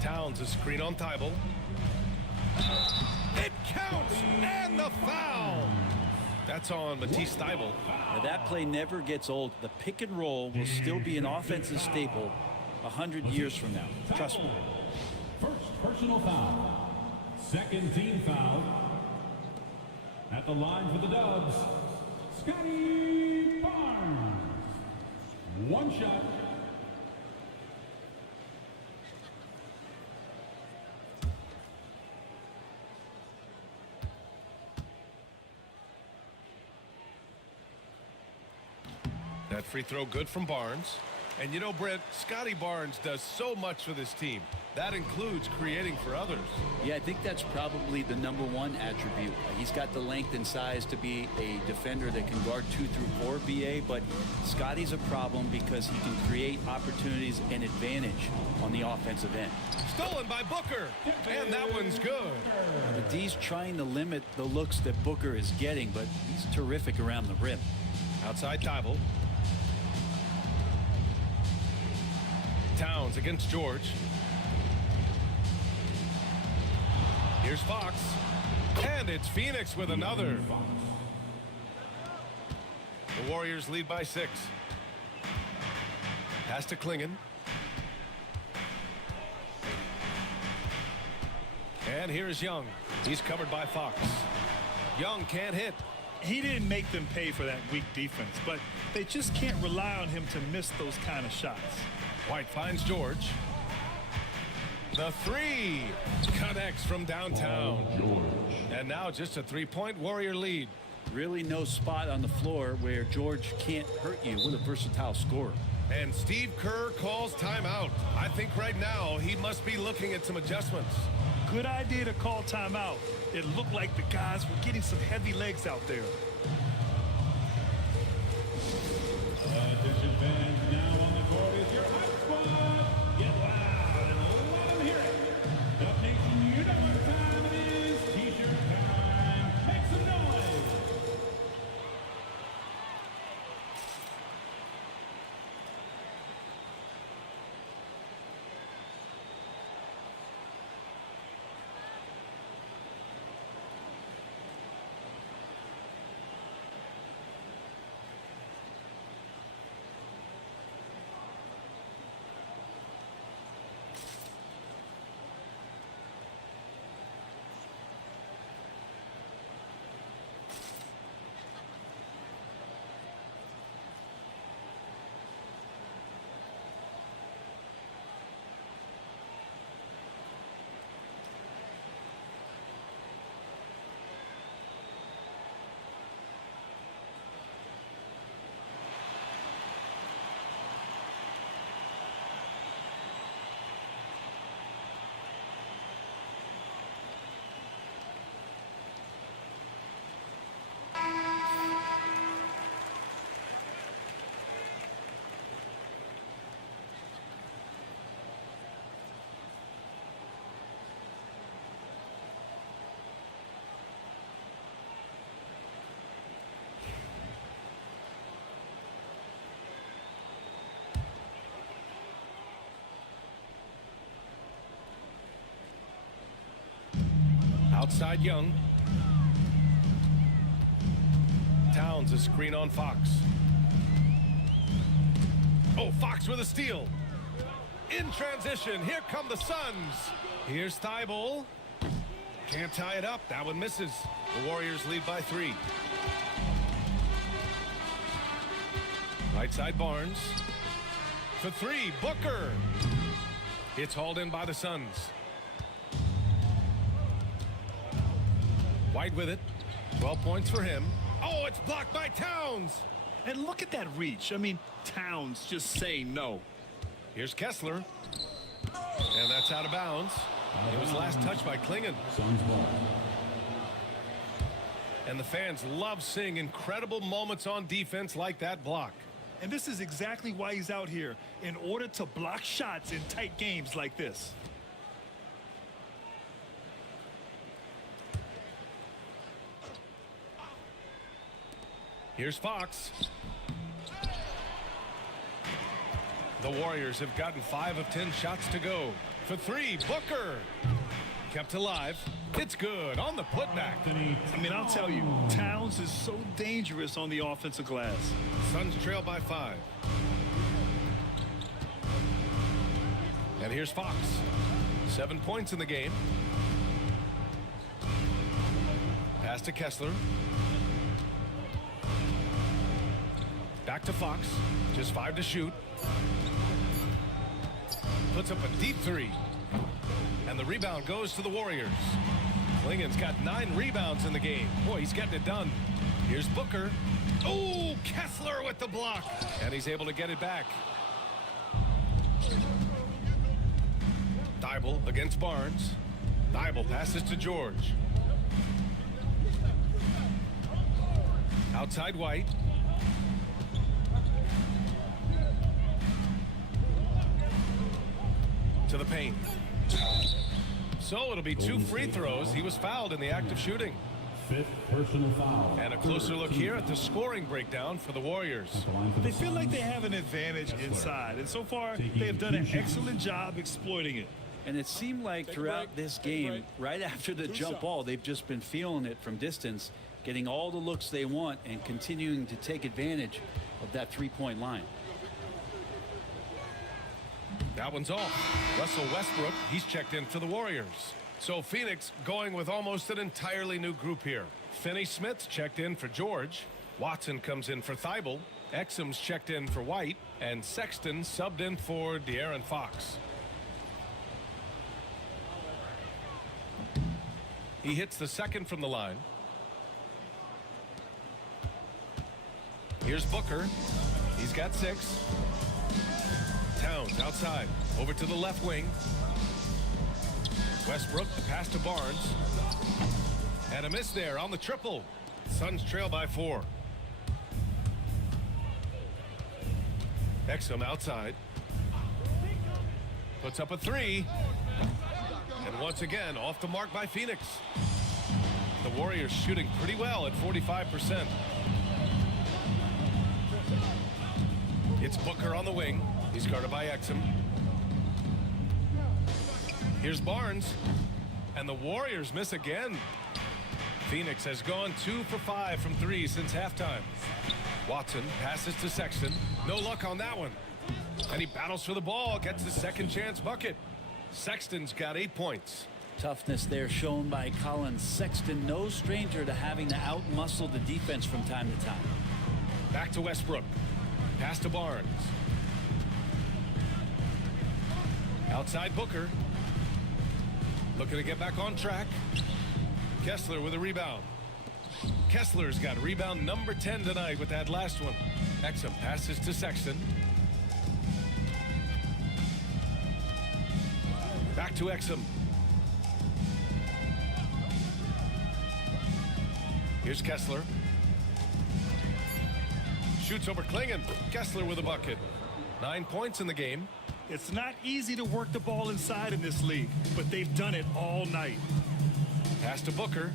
Towns, a screen on Thibault. It counts! And the foul! That's on Matisse Thybulle. Now, that play never gets old. The pick and roll will still be an offensive staple 100 years from now. Trust me. First personal foul. Second team foul. At the line for the Dubs, Scotty Barnes. 1 shot. That free throw good from Barnes. And you know, Brent, Scotty Barnes does so much for this team. That includes creating for others. Yeah, I think that's probably the #1 attribute. He's got the length and size to be a defender that can guard 2 through 4, BA, but Scotty's a problem because he can create opportunities and advantage on the offensive end. Stolen by Booker, and that one's good. The D's trying to limit the looks that Booker is getting, but he's terrific around the rim. Outside Thibault. Towns against George. Here's Fox. And it's Phoenix with another. The Warriors lead by 6. Pass to Klingon. And here's Young. He's covered by Fox. Young can't hit. He didn't make them pay for that weak defense, but they just can't rely on him to miss those kind of shots. White finds George. The 3 connects from downtown. And now just a 3-point Warrior lead. Really no spot on the floor where George can't hurt you with a versatile scorer. And Steve Kerr calls timeout. I think right now he must be looking at some adjustments. Good idea to call timeout. It looked like the guys were getting some heavy legs out there. Attention fans, now on the court is your hype squad. Get loud and let them hear it. Dub Nation, you know what time it is. T-shirt time. Make some noise. Outside Young. Towns a screen on Fox. Oh, Fox with a steal. In transition, here come the Suns. Here's Thibault. Can't tie it up. That one misses. The Warriors lead by 3. Right side Barnes. For 3, Booker. It's hauled in by the Suns. White with it. 12 points for him. Oh, it's blocked by Towns. And look at that reach. I mean, Towns just saying no. Here's Kessler. And that's out of bounds. It was last touched by Klingon. And the fans love seeing incredible moments on defense like that block. And this is exactly why he's out here, in order to block shots in tight games like this. Here's Fox. The Warriors have gotten 5 of 10 shots to go. For 3, Booker. Kept alive. It's good on the putback. I mean, I'll tell you, Towns is so dangerous on the offensive glass. Suns trail by 5. And here's Fox. 7 points in the game. Pass to Kessler. Back to Fox. Just 5 to shoot. Puts up a deep 3. And the rebound goes to the Warriors. Klingon's got 9 rebounds in the game. Boy, he's getting it done. Here's Booker. Oh, Kessler with the block. And he's able to get it back. Thibault against Barnes. Thibault passes to George. Outside White. To the paint. So it'll be 2 free throws. He was fouled in the act of shooting. 5th personal foul. And a closer look here at the scoring breakdown for the Warriors. They feel like they have an advantage inside, and so far they have done an excellent job exploiting it. And it seemed like throughout this game, right after the jump ball, they've just been feeling it from distance, getting all the looks they want and continuing to take advantage of that three-point line. That one's off. Russell Westbrook, he's checked in for the Warriors. So Phoenix going with almost an entirely new group here. Finney-Smith's checked in for George. Watson comes in for Thibault. Exum's checked in for White. And Sexton subbed in for De'Aaron Fox. He hits the second from the line. Here's Booker. He's got 6. Towns outside. Over to the left wing. Westbrook, the pass to Barnes. And a miss there on the triple. Suns trail by 4. Exum outside. Puts up a 3. And once again, off the mark by Phoenix. The Warriors shooting pretty well at 45%. It's Booker on the wing. He's guarded by Exum. Here's Barnes. And the Warriors miss again. Phoenix has gone 2 for 5 from 3 since halftime. Watson passes to Sexton. No luck on that one. And he battles for the ball, gets the second chance bucket. Sexton's got 8 points. Toughness there shown by Colin Sexton. No stranger to having to outmuscle the defense from time to time. Back to Westbrook. Pass to Barnes. Outside Booker. Looking to get back on track. Kessler with a rebound. Kessler's got rebound number 10 tonight with that last one. Exum passes to Sexton. Back to Exum. Here's Kessler. Shoots over Klingon. Kessler with a bucket. 9 points in the game. It's not easy to work the ball inside in this league, but they've done it all night. Pass to Booker.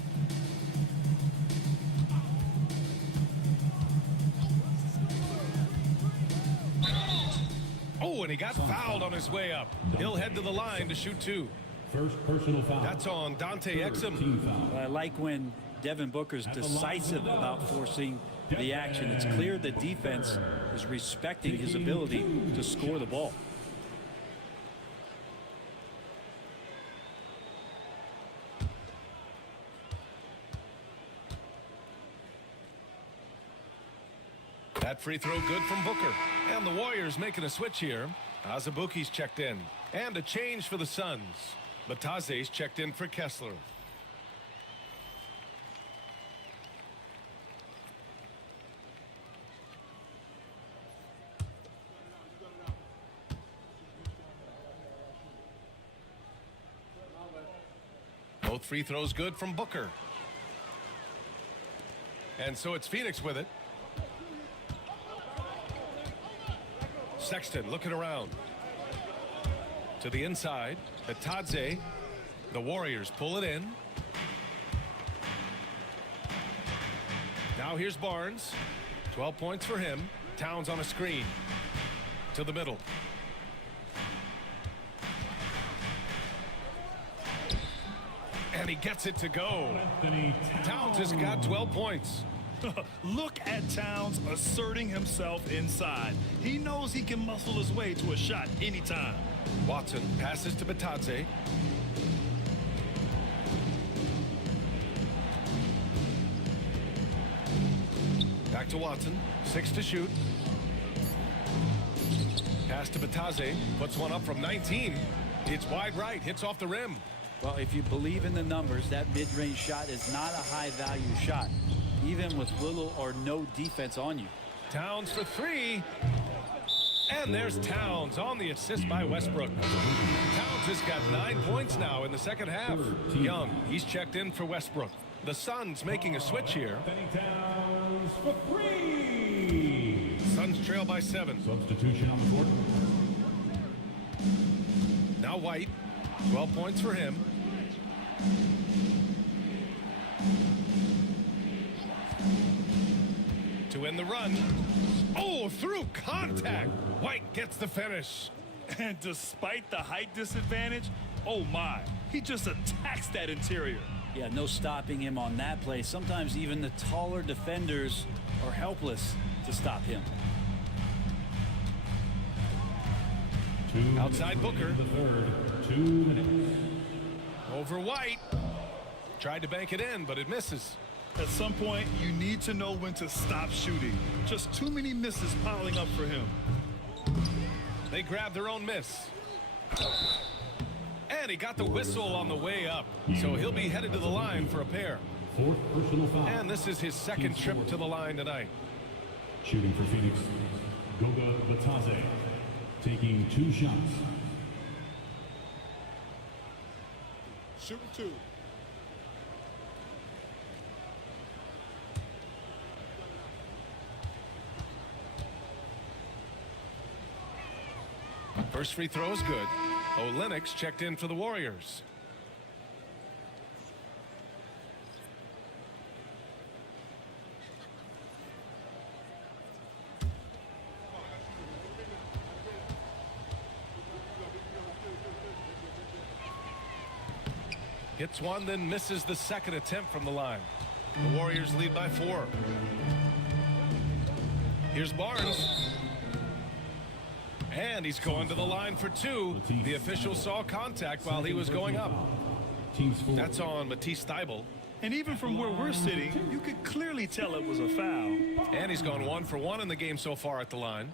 Oh, and he got fouled on his way up. He'll head to the line to shoot 2. First personal foul. That's on Dante Exum. Team foul. I like when Devin Booker's decisive about forcing the action. It's clear the defense is respecting his ability to score the ball. That free throw good from Booker. And the Warriors making a switch here. Azubuike's checked in. And a change for the Suns. Bataze's checked in for Kessler. Both free throws good from Booker. And so it's Phoenix with it. Sexton looking around. To the inside. Bataze. The Warriors pull it in. Now here's Barnes. 12 points for him. Towns on a screen. To the middle. And he gets it to go. Towns has got 12 points. Look at Towns asserting himself inside. He knows he can muscle his way to a shot anytime. Watson passes to Bataze. Back to Watson. 6 to shoot. Pass to Bataze. Puts one up from 19. It's wide right. Hits off the rim. Well, if you believe in the numbers, that mid-range shot is not a high-value shot, even with little or no defense on you. Towns for 3. And there's Towns on the assist by Westbrook. Towns has got 9 points now in the second half. Young, he's checked in for Westbrook. The Suns making a switch here. Benny Towns for 3. Suns trail by 7. Substitution on the court. Now White, 12 points for him. To end the run. Oh, through contact. White gets the finish. And despite the height disadvantage, oh my, he just attacks that interior. Yeah, no stopping him on that play. Sometimes even the taller defenders are helpless to stop him. Outside Booker. The third, 2 minutes. Over White. Tried to bank it in, but it misses. At some point, you need to know when to stop shooting. Just too many misses piling up for him. They grab their own miss. And he got the whistle on the way up. So he'll be headed to the line for a pair. 4th personal foul. And this is his second trip to the line tonight. Shooting for Phoenix, Goga Batase, taking 2 shots. Shooting 2. First free throw is good. Olenek's checked in for the Warriors. Hits one, then misses the second attempt from the line. The Warriors lead by 4. Here's Barnes. And he's going to the line for 2. The official saw contact while he was going up. That's on Matisse Thybulle. And even from where we're sitting, you could clearly tell it was a foul. And he's gone 1 for 1 in the game so far at the line.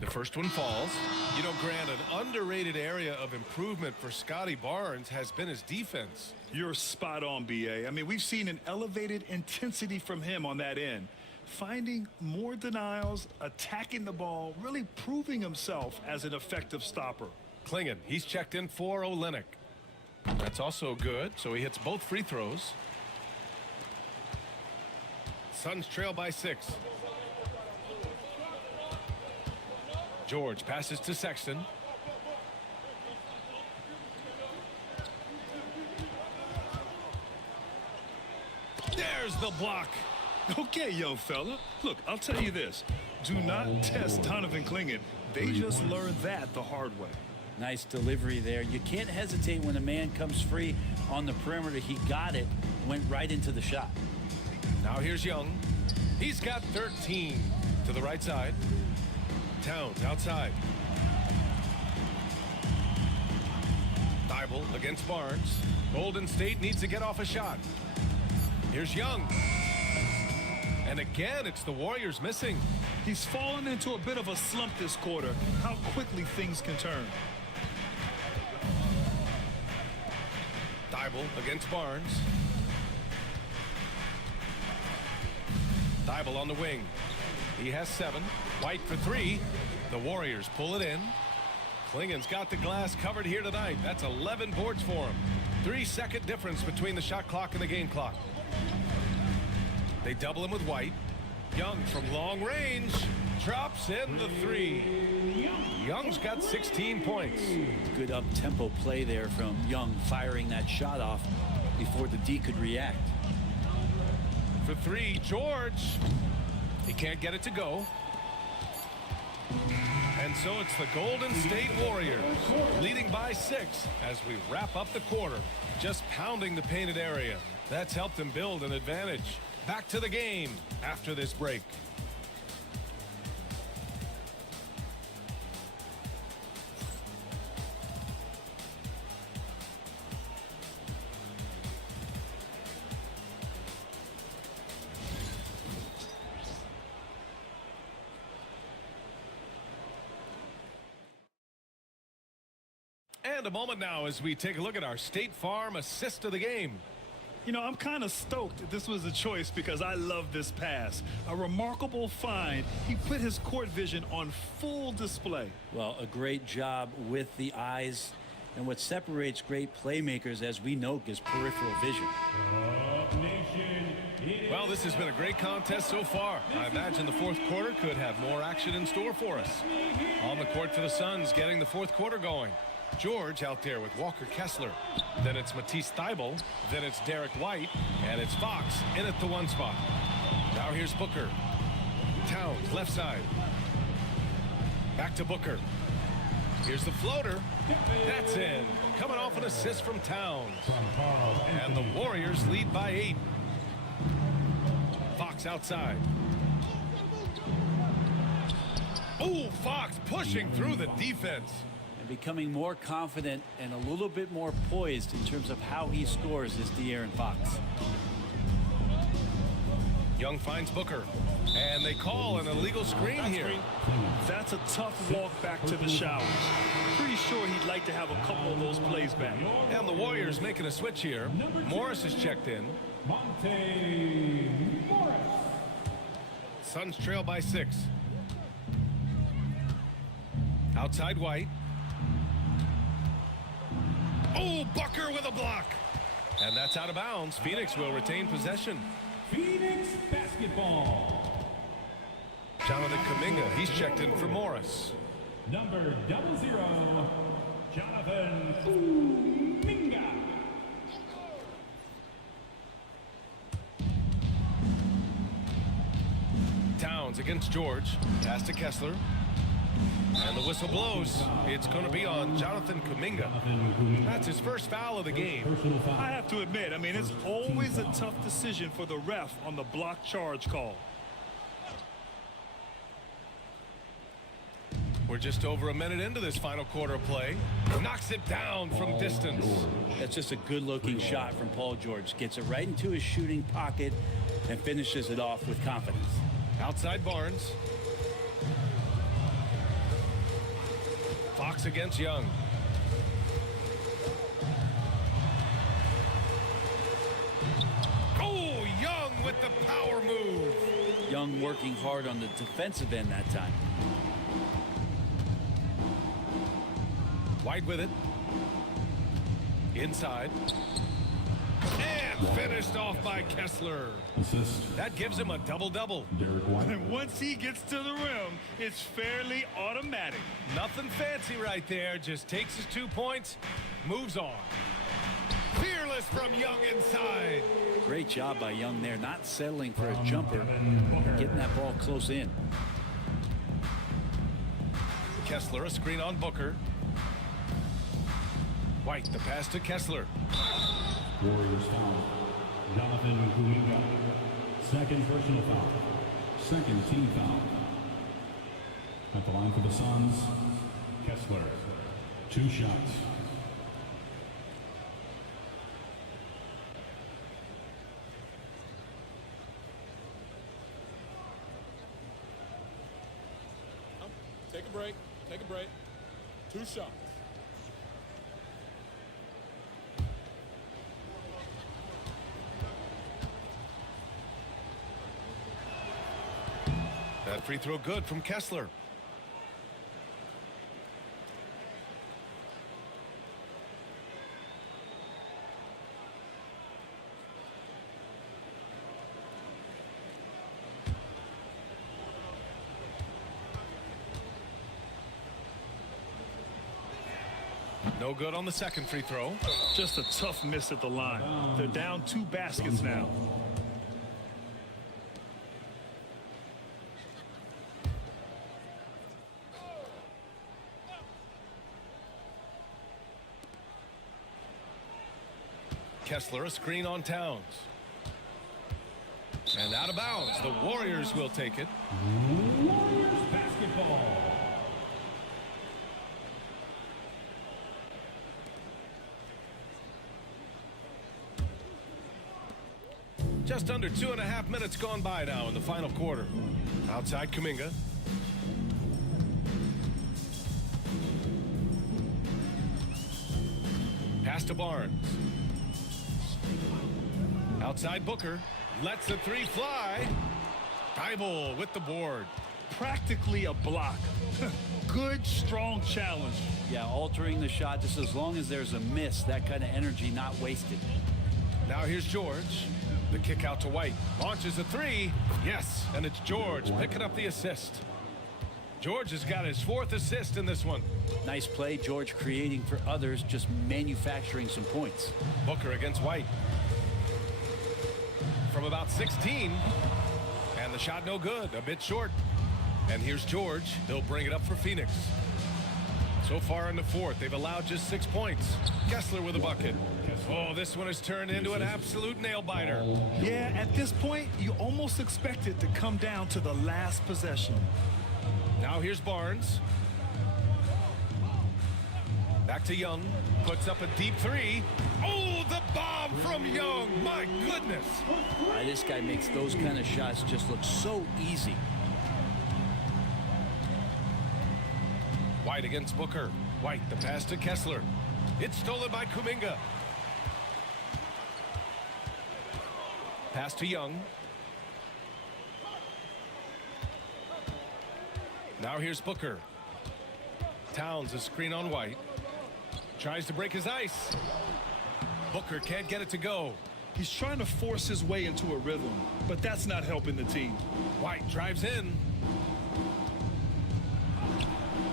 The first one falls. You know, Grant, an underrated area of improvement for Scotty Barnes has been his defense. You're spot on, BA. I mean, we've seen an elevated intensity from him on that end. Finding more denials, attacking the ball, really proving himself as an effective stopper. Klingon, he's checked in for Olenek. That's also good, so he hits both free throws. Suns trail by 6. George passes to Sexton. There's the block. Okay, young fella. Look, I'll tell you this. Do not test Donovan Klingon. They just learned that the hard way. Nice delivery there. You can't hesitate when a man comes free on the perimeter. He got it, went right into the shot. Now here's Young. He's got 13 to the right side. Towns outside. Thybulle against Barnes. Golden State needs to get off a shot. Here's Young. And again, it's the Warriors missing. He's fallen into a bit of a slump this quarter. How quickly things can turn. Thybulle against Barnes. Thybulle on the wing. He has 7. White for 3. The Warriors pull it in. Klingon's got the glass covered here tonight. That's 11 boards for him. 3-second difference between the shot clock and the game clock. They double him with White. Young from long range drops in the 3. Young's got 16 points. Good up-tempo play there from Young, firing that shot off before the D could react. For 3, George. He can't get it to go. And so it's the Golden State Warriors leading by 6 as we wrap up the quarter. Just pounding the painted area. That's helped them build an advantage. Back to the game after this break. And a moment now as we take a look at our State Farm assist of the game. You know, I'm kind of stoked that this was a choice because I love this pass. A remarkable find. He put his court vision on full display. Well, a great job with the eyes. And what separates great playmakers, as we know, is peripheral vision. Well, this has been a great contest so far. I imagine the fourth quarter could have more action in store for us. On the court for the Suns, getting the fourth quarter going. George out there with Walker Kessler. Then it's Matisse Thybulle. Then it's Derek White. And it's Fox in at the one spot. Now here's Booker. Towns, left side. Back to Booker. Here's the floater. That's in. Coming off an assist from Towns. And the Warriors lead by 8. Fox outside. Oh, Fox pushing through the defense. And becoming more confident and a little bit more poised in terms of how he scores is De'Aaron Fox. Young finds Booker. And they call an illegal screen here. That's a tough walk back to the showers. Pretty sure he'd like to have a couple of those plays back. And the Warriors making a switch here. Morris is checked in. Monte Morris. Suns trail by 6. Outside White. Oh, Booker with a block. And that's out of bounds. Phoenix will retain possession. Phoenix basketball. Jonathan Kuminga, he's checked in for Morris. Number 00, Jonathan Kuminga. Towns against George. Pass to Kessler. And the whistle blows. It's going to be on Jonathan Kuminga. That's his first foul of the game. I have to admit, I mean, it's always a tough decision for the ref on the block charge call. We're just over a minute into this final quarter of play. Knocks it down from distance. That's just a good-looking shot from Paul George. Gets it right into his shooting pocket and finishes it off with confidence. Outside Barnes. Fox against Young. Oh, Young with the power move. Young working hard on the defensive end that time. White with it. Inside. And finished off by Kessler. Assist. That gives him a double-double. Derek White. And once he gets to the rim, it's fairly automatic. Nothing fancy right there. Just takes his 2 points, moves on. Fearless from Young inside. Great job by Young there, not settling for a jumper, getting that ball close in. Kessler, a screen on Booker. White, the pass to Kessler. Warriors foul. Jonathan Kuminga. Second personal foul. Second team foul. At the line for the Suns, Kessler. 2 shots. Take a break. Take a break. 2 shots. That free throw good from Kessler. No good on the second free throw. Just a tough miss at the line. They're down 2 baskets now. Kessler, a screen on Towns. And out of bounds. The Warriors will take it. Warriors basketball. Just under 2.5 minutes gone by now in the final quarter. Outside Kuminga. Pass to Barnes. Outside Booker. Lets the three fly. Thibault with the board. Practically a block. Good, strong challenge. Yeah, altering the shot just as long as there's a miss, that kind of energy not wasted. Now here's George. The kick out to White. Launches a three. Yes, and it's George picking up the assist. George has got his 4th assist in this one. Nice play, George, creating for others, just manufacturing some points. Booker against White. From about 16. And the shot no good, a bit short. And here's George. He'll bring it up for Phoenix. So far in the 4th, they've allowed just 6 points. Kessler with a bucket. Oh, this one has turned into an absolute nail-biter. Yeah, at this point, you almost expect it to come down to the last possession. Now here's Barnes. Back to Young. Puts up a deep three. Oh, the bomb from Young. My goodness. This guy makes those kind of shots just look so easy. White against Booker. White, the pass to Kessler. It's stolen by Kuminga. Pass to Young. Now here's Booker. Towns a screen on White. Tries to break his ice. Booker can't get it to go. He's trying to force his way into a rhythm, but that's not helping the team. White drives in.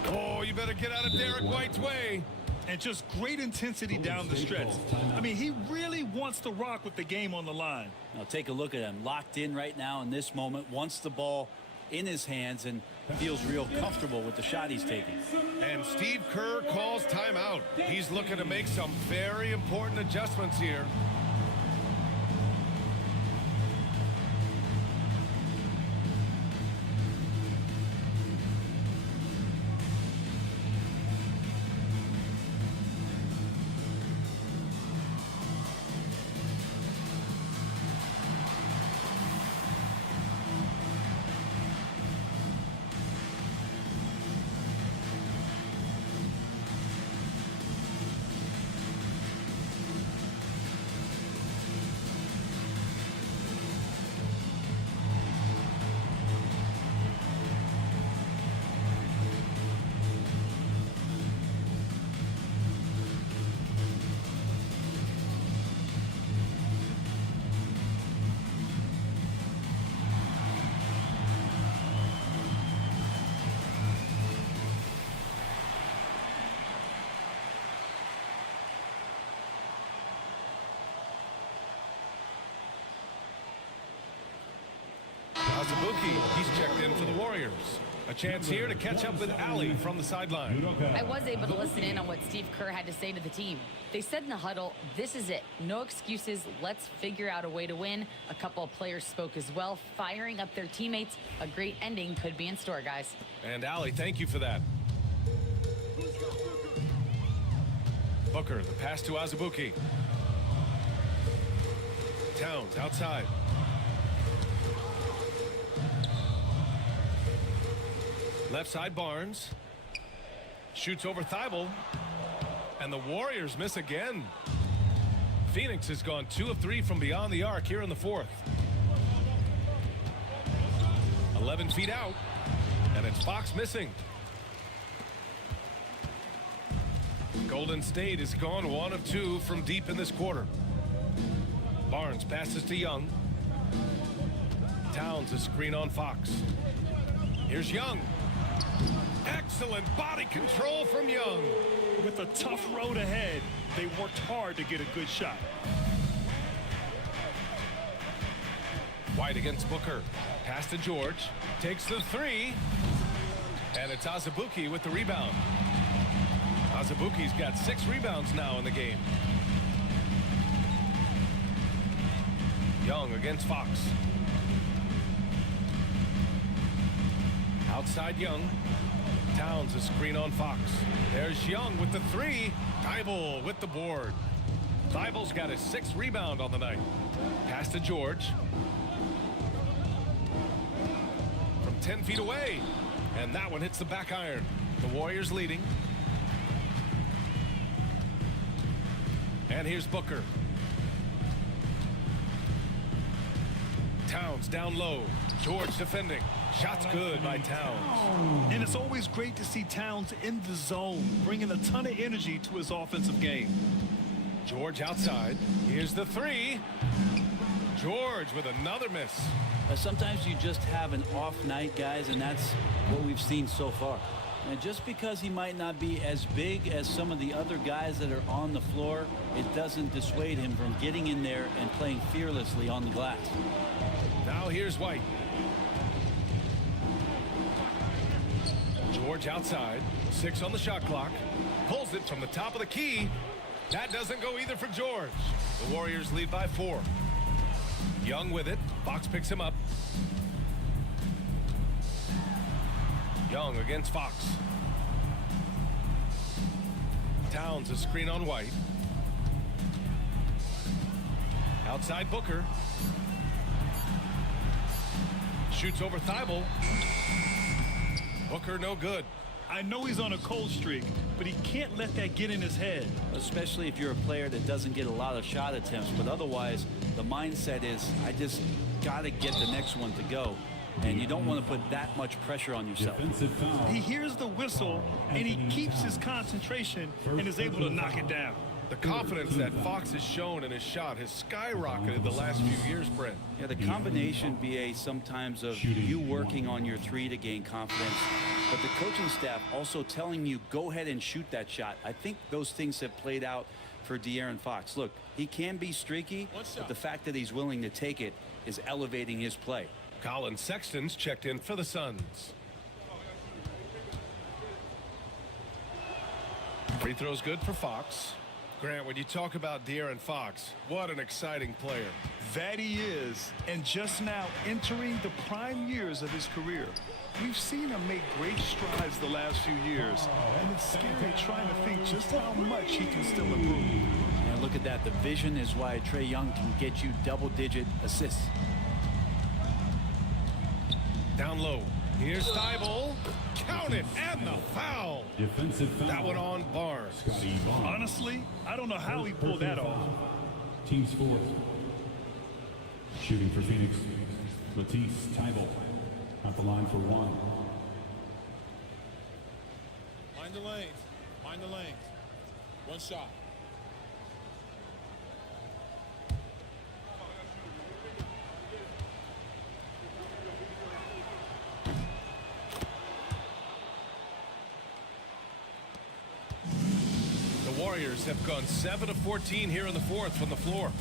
Oh, you better get out of Derek White's way. And just great intensity down the stretch. I mean, he really wants to rock with the game on the line. Now take a look at him, locked in right now in this moment, wants the ball in his hands and feels real comfortable with the shot he's taking. And Steve Kerr calls timeout. He's looking to make some very important adjustments here. Azubuike, he's checked in for the Warriors. A chance here to catch up with Allie from the sideline. I was able to listen in on what Steve Kerr had to say to the team. They said in the huddle, this is it. No excuses. Let's figure out a way to win. A couple of players spoke as well, firing up their teammates. A great ending could be in store, guys. And Allie, thank you for that. Booker, the pass to Azubuike. Towns outside. Left side Barnes. Shoots over Thibault. And the Warriors miss again. Phoenix has gone 2 of 3 from beyond the arc here in the 4th. 11 feet out. And it's Fox missing. Golden State has gone 1 of 2 from deep in this quarter. Barnes passes to Young. Towns a screen on Fox. Here's Young. Excellent body control from Young. With a tough road ahead, they worked hard to get a good shot. White against Booker. Pass to George. Takes the 3. And it's Azubuike with the rebound. Azubuike's got 6 rebounds now in the game. Young against Fox. Outside Young. Towns a screen on Fox. There's Young with the 3. Thibault with the board. Thibault's got his 6th rebound on the night. Pass to George. From 10 feet away. And that one hits the back iron. The Warriors leading. And here's Booker. Towns down low. George defending. Shots good by Towns. And it's always great to see Towns in the zone, bringing a ton of energy to his offensive game. George outside. Here's the three. George with another miss. Sometimes you just have an off night, guys, and that's what we've seen so far. And just because he might not be as big as some of the other guys that are on the floor, it doesn't dissuade him from getting in there and playing fearlessly on the glass. Now here's White. George outside. 6 on the shot clock. Pulls it from the top of the key. That doesn't go either for George. The Warriors lead by 4. Young with it. Fox picks him up. Young against Fox. Towns a screen on White. Outside Booker. Shoots over Thibault. Booker no good. I know he's on a cold streak, but he can't let that get in his head. Especially if you're a player that doesn't get a lot of shot attempts, but otherwise the mindset is I just got to get the next one to go, and you don't want to put that much pressure on yourself. Defensive foul. He hears the whistle and he keeps his concentration and is able to knock it down. The confidence that Fox has shown in his shot has skyrocketed the last few years, Brent. Yeah, the combination, BA, sometimes of you working on your three to gain confidence, but the coaching staff also telling you go ahead and shoot that shot. I think those things have played out for De'Aaron Fox. Look, he can be streaky, but the fact that he's willing to take it is elevating his play. Colin Sexton's checked in for the Suns. Free throw's good for Fox. Grant, when you talk about De'Aaron Fox, what an exciting player. That he is, and just now entering the prime years of his career. We've seen him make great strides the last few years, and it's scary trying to think just how much he can still improve. And look at that. The vision is why Trae Young can get you double-digit assists. Down low. Here's Thibault. Count it, and the foul. Defensive foul. That one on Barnes. Scotty Barnes. Honestly, I don't know how he pulled that off. Team fourth. Shooting for Phoenix. Matisse Thybulle at the line for one. Mind the lanes. Mind the lanes. One shot. The Warriors have gone 7 of 14 here in the fourth from the floor.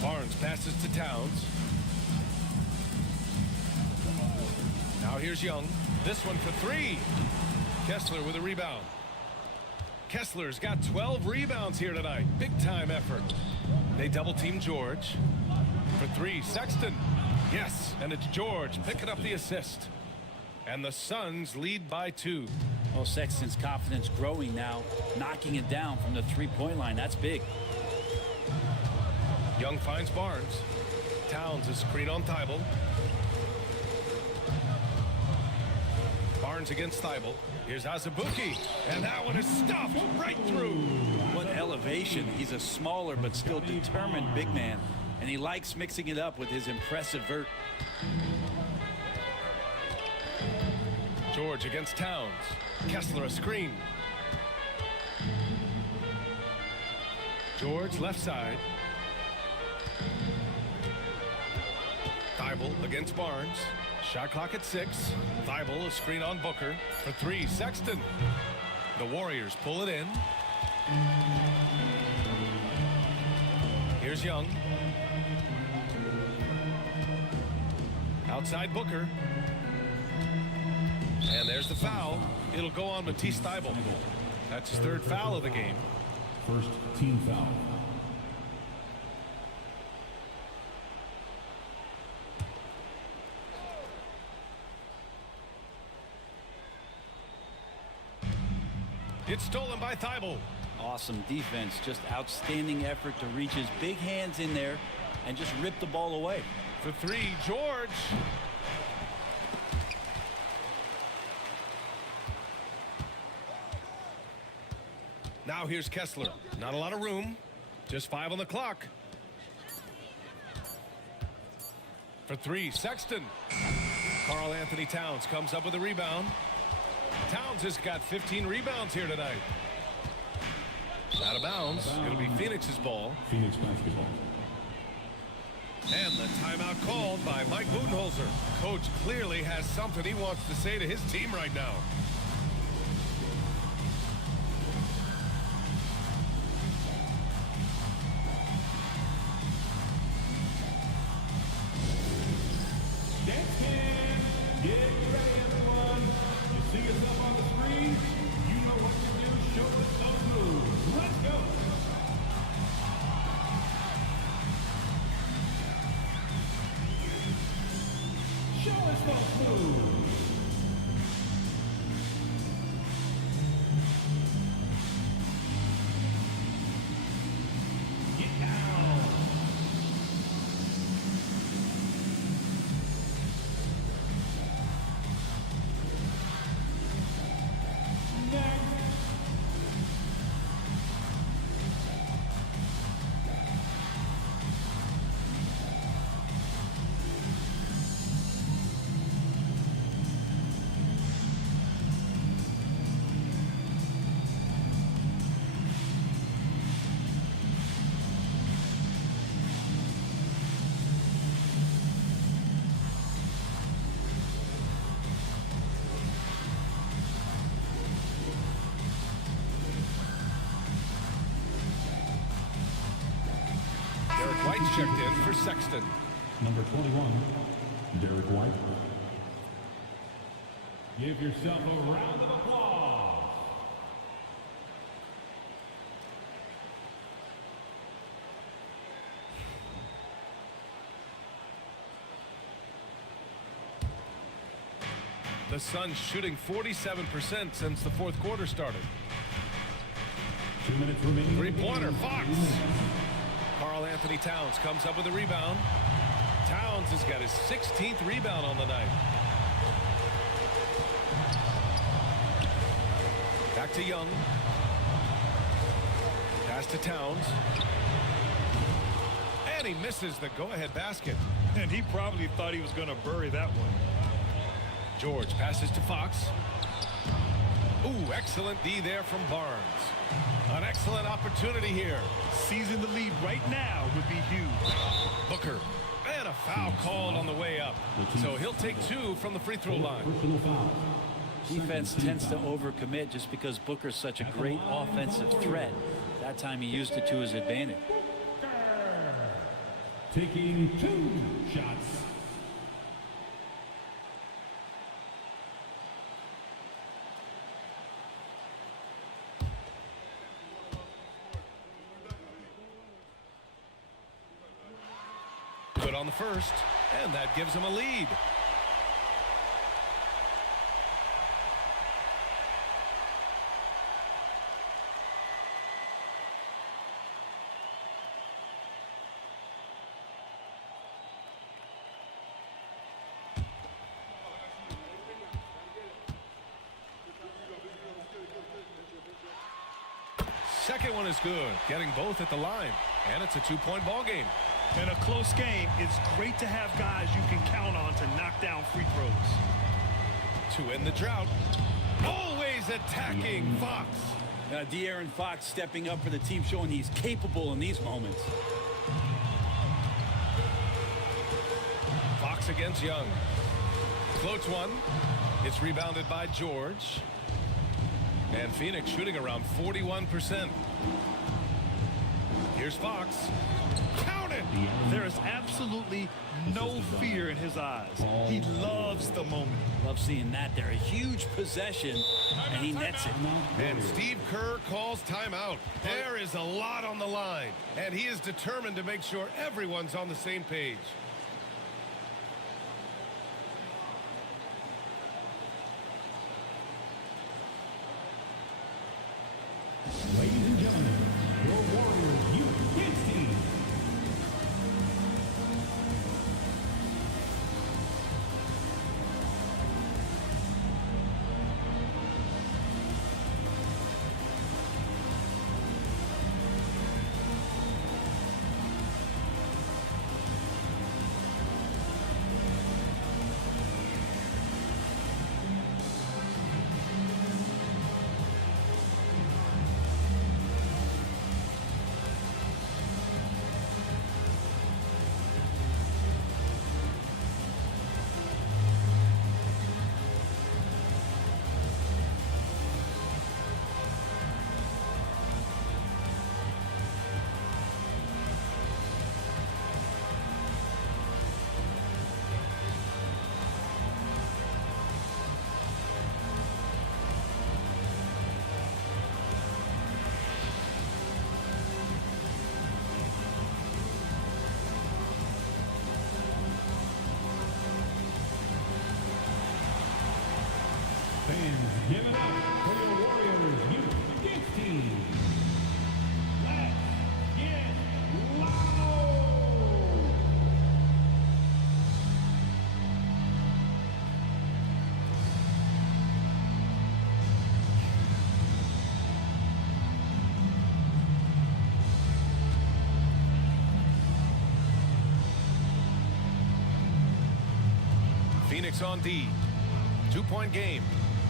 Barnes passes to Towns. Now here's Young. This one for three. Kessler with a rebound. Kessler's got 12 rebounds here tonight. Big time effort. They double team George. For three, Sexton. Yes, and it's George picking up the assist. And the Suns lead by 2. Well, Sexton's confidence growing now, knocking it down from the three-point line. That's big. Young finds Barnes. Towns is screen on Thibault. Barnes against Thibault. Here's Azubuike, and that one is stuffed right through. What elevation. He's a smaller but still determined big man, and he likes mixing it up with his impressive vert. George against Towns. Kessler a screen. George left side. Thibault against Barnes. Shot clock at 6. Thibault a screen on Booker. For three, Sexton. The Warriors pull it in. Here's Young. Outside Booker. And there's the foul. It'll go on Matisse Thybulle. That's his third foul of the game. First team foul. It's stolen by Thybulle. Awesome defense. Just outstanding effort to reach his big hands in there and just rip the ball away. For three, George. Now here's Kessler. Not a lot of room. Just 5 on the clock. For 3, Sexton. Karl Anthony Towns comes up with a rebound. Towns has got 15 rebounds here tonight. Out of bounds. It'll be Phoenix's ball. Phoenix basketball. And the timeout called by Mike Budenholzer. Coach clearly has something he wants to say to his team right now. Get ready, everyone. You see yourself on the screen? You know what to do. Show us those moves. Let's go. Show us those moves. Get down. White checked in for Sexton. Number 21, Derek White. Give yourself a round of applause. The Suns shooting 47% since the fourth quarter started. 2 minutes remaining. Three-pointer, Fox. Karl Anthony Towns comes up with a rebound. Towns has got his 16th rebound on the night. Back to Young. Pass to Towns. And he misses the go-ahead basket. And he probably thought he was going to bury that one. George passes to Fox. Ooh, excellent D there from Barnes. An excellent opportunity here. Seizing the lead right now would be huge. Booker. And a foul called on the way up. So he'll take 2 from the free throw line. Personal foul. Defense tends to overcommit just because Booker's such a great offensive threat. That time he used it to his advantage. Taking 2 shots. Good on the first, and that gives him a lead. Second one is good, getting both at the line, and it's a 2-point ball game. In a close game, it's great to have guys you can count on to knock down free throws. To end the drought, always attacking Fox. De'Aaron Fox stepping up for the team, showing he's capable in these moments. Fox against Young. Floats one. It's rebounded by George. And Phoenix shooting around 41%. Here's Fox. Count it! There is absolutely no fear in his eyes. He loves the moment. Love seeing that there. A huge possession, and he nets it. And Steve Kerr calls timeout. There is a lot on the line, and he is determined to make sure everyone's on the same page. Ladies and gentlemen, your Warriors Youth Kids team. Phoenix on D. 2-point game.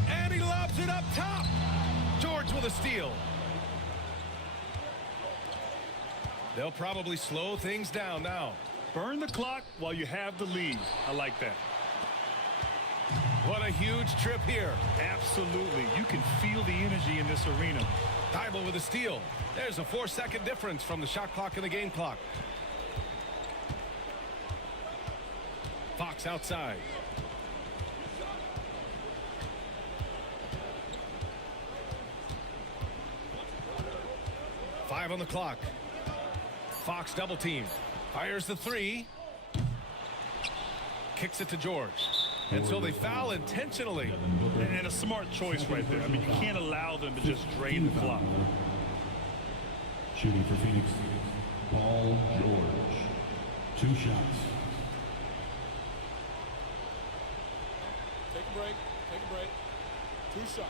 And he lobs it up top. George with a steal. They'll probably slow things down now. Burn the clock while you have the lead. I like that. What a huge trip here. Absolutely. You can feel the energy in this arena. Thibault with a steal. There's a 4-second difference from the shot clock and the game clock. Fox outside. Five on the clock. Fox double team. Fires the three. Kicks it to George. And so they foul intentionally. And a smart choice right there. I mean, you can't allow them to just drain the clock. Shooting for Phoenix, Paul George. 2 shots. Take a break. Take a break. 2 shots.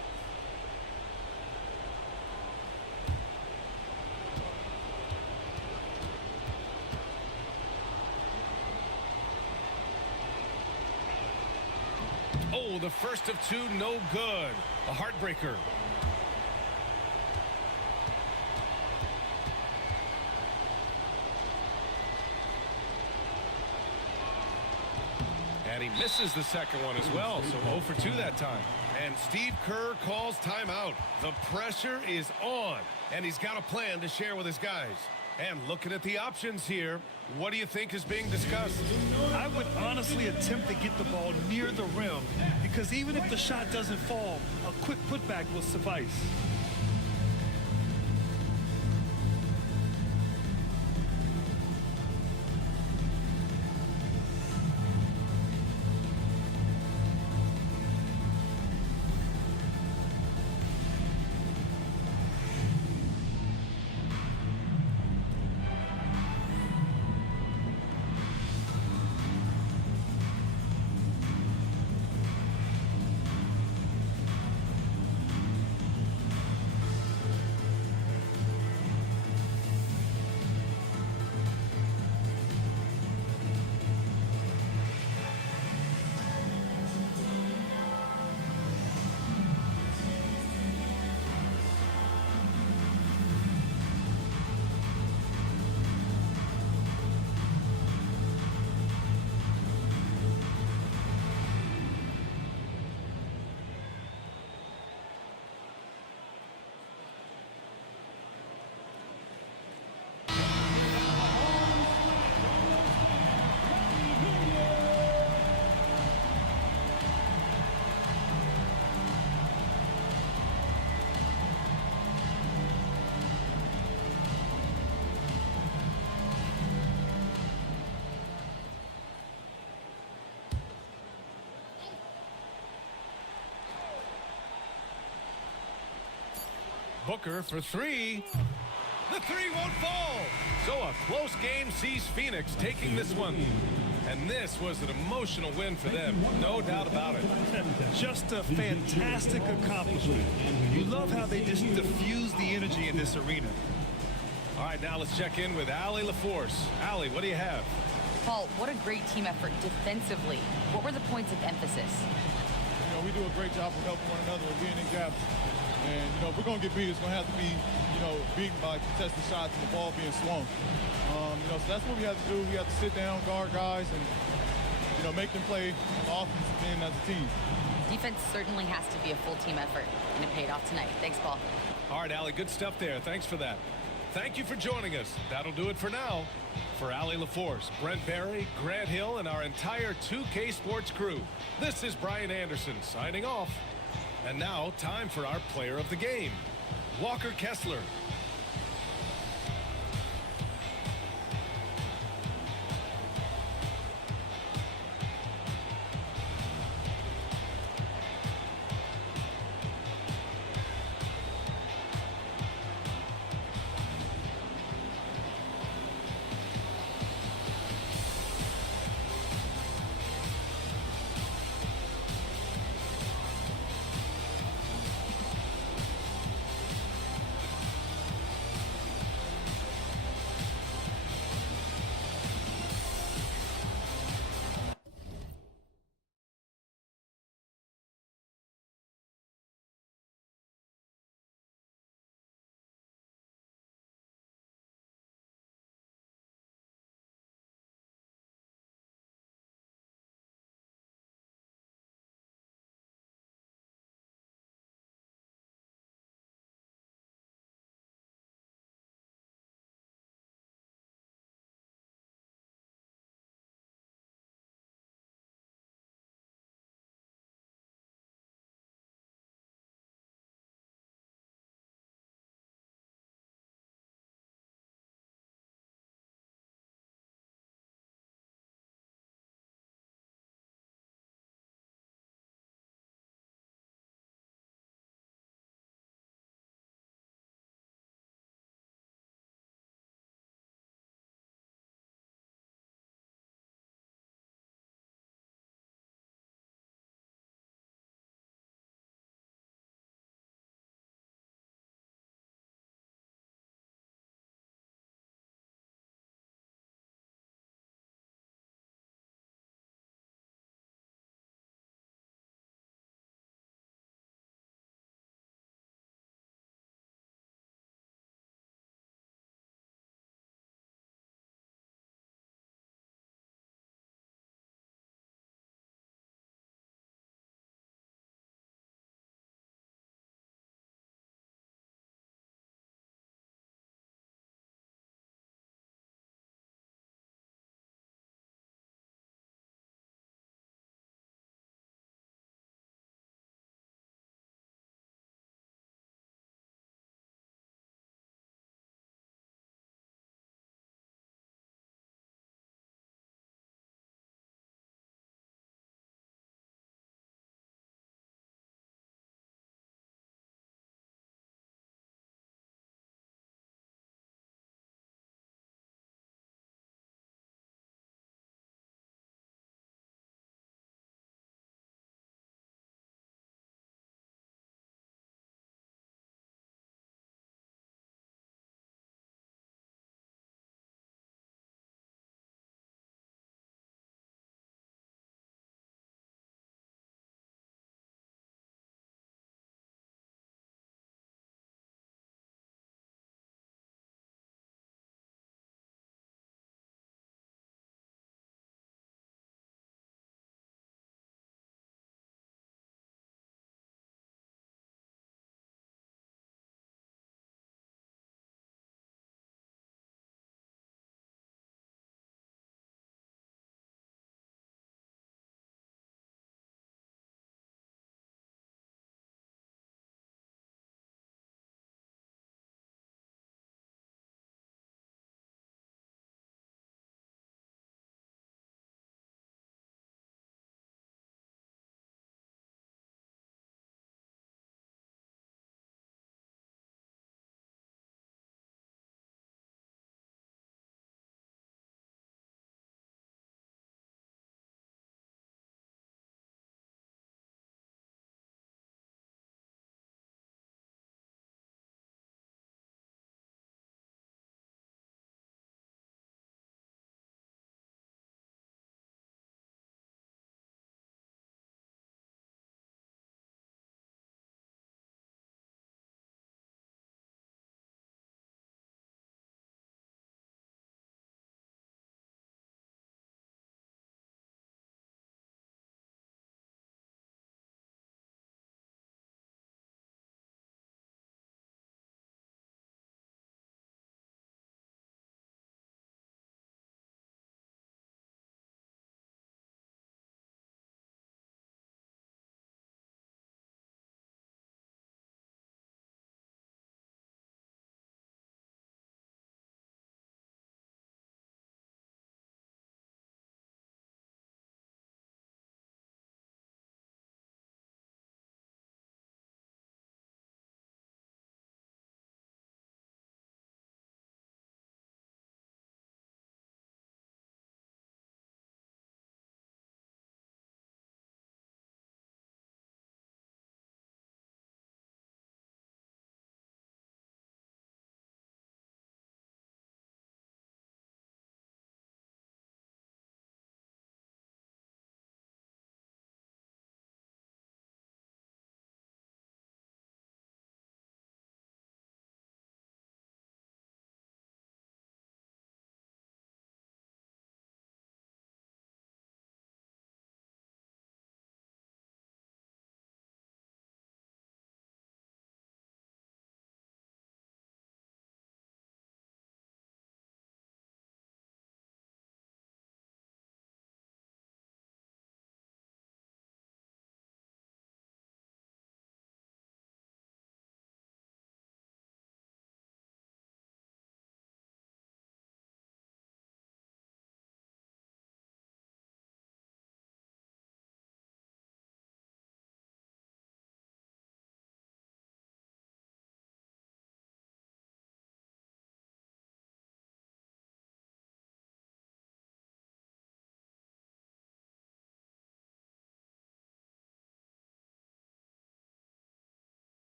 Oh, the first of 2, no good. A heartbreaker. And he misses the second one as well, so 0 for 2 that time. And Steve Kerr calls timeout. The pressure is on, and he's got a plan to share with his guys. And looking at the options here, what do you think is being discussed? I would honestly attempt to get the ball near the rim, because even if the shot doesn't fall, a quick putback will suffice. Booker for 3. The 3 won't fall. So a close game sees Phoenix taking this one. And this was an emotional win for them, no doubt about it. Just a fantastic accomplishment. You love how they just diffuse the energy in this arena. All right, now let's check in with Allie LaForce. Allie, what do you have? Paul, what a great team effort defensively. What were the points of emphasis? You know, we do a great job of helping one another and being in gaps. And, you know, if we're going to get beat, it's going to have to be, you know, beaten by contested shots and the ball being swung. You know, so that's what we have to do. We have to sit down, guard guys, and, you know, make them play on the offensive end as a team. Defense certainly has to be a full team effort, and it paid off tonight. Thanks, Paul. All right, Allie, good stuff there. Thanks for that. Thank you for joining us. That'll do it for now. For Allie LaForce, Brent Barry, Grant Hill, and our entire 2K Sports crew, this is Brian Anderson signing off. And now, time for our player of the game, Walker Kessler.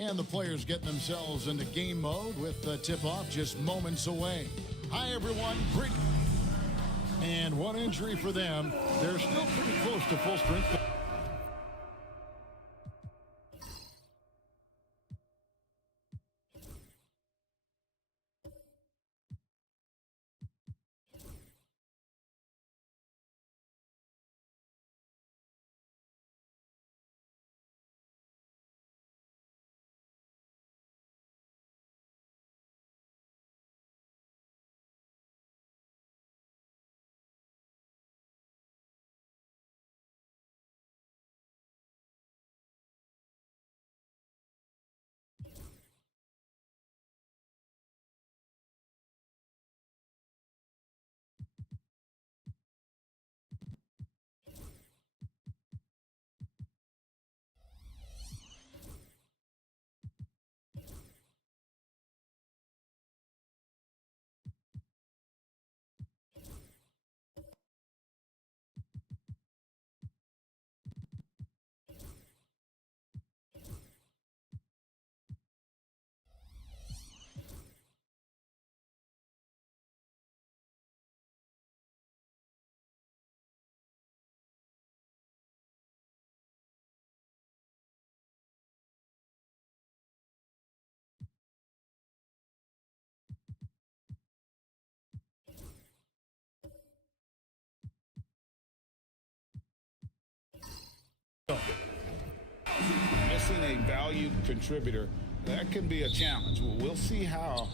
And the players getting themselves into game mode with the tip-off just moments away. Hi, everyone. Great. And one injury for them. They're still pretty close to full strength. a valued contributor, that can be a challenge. We'll see how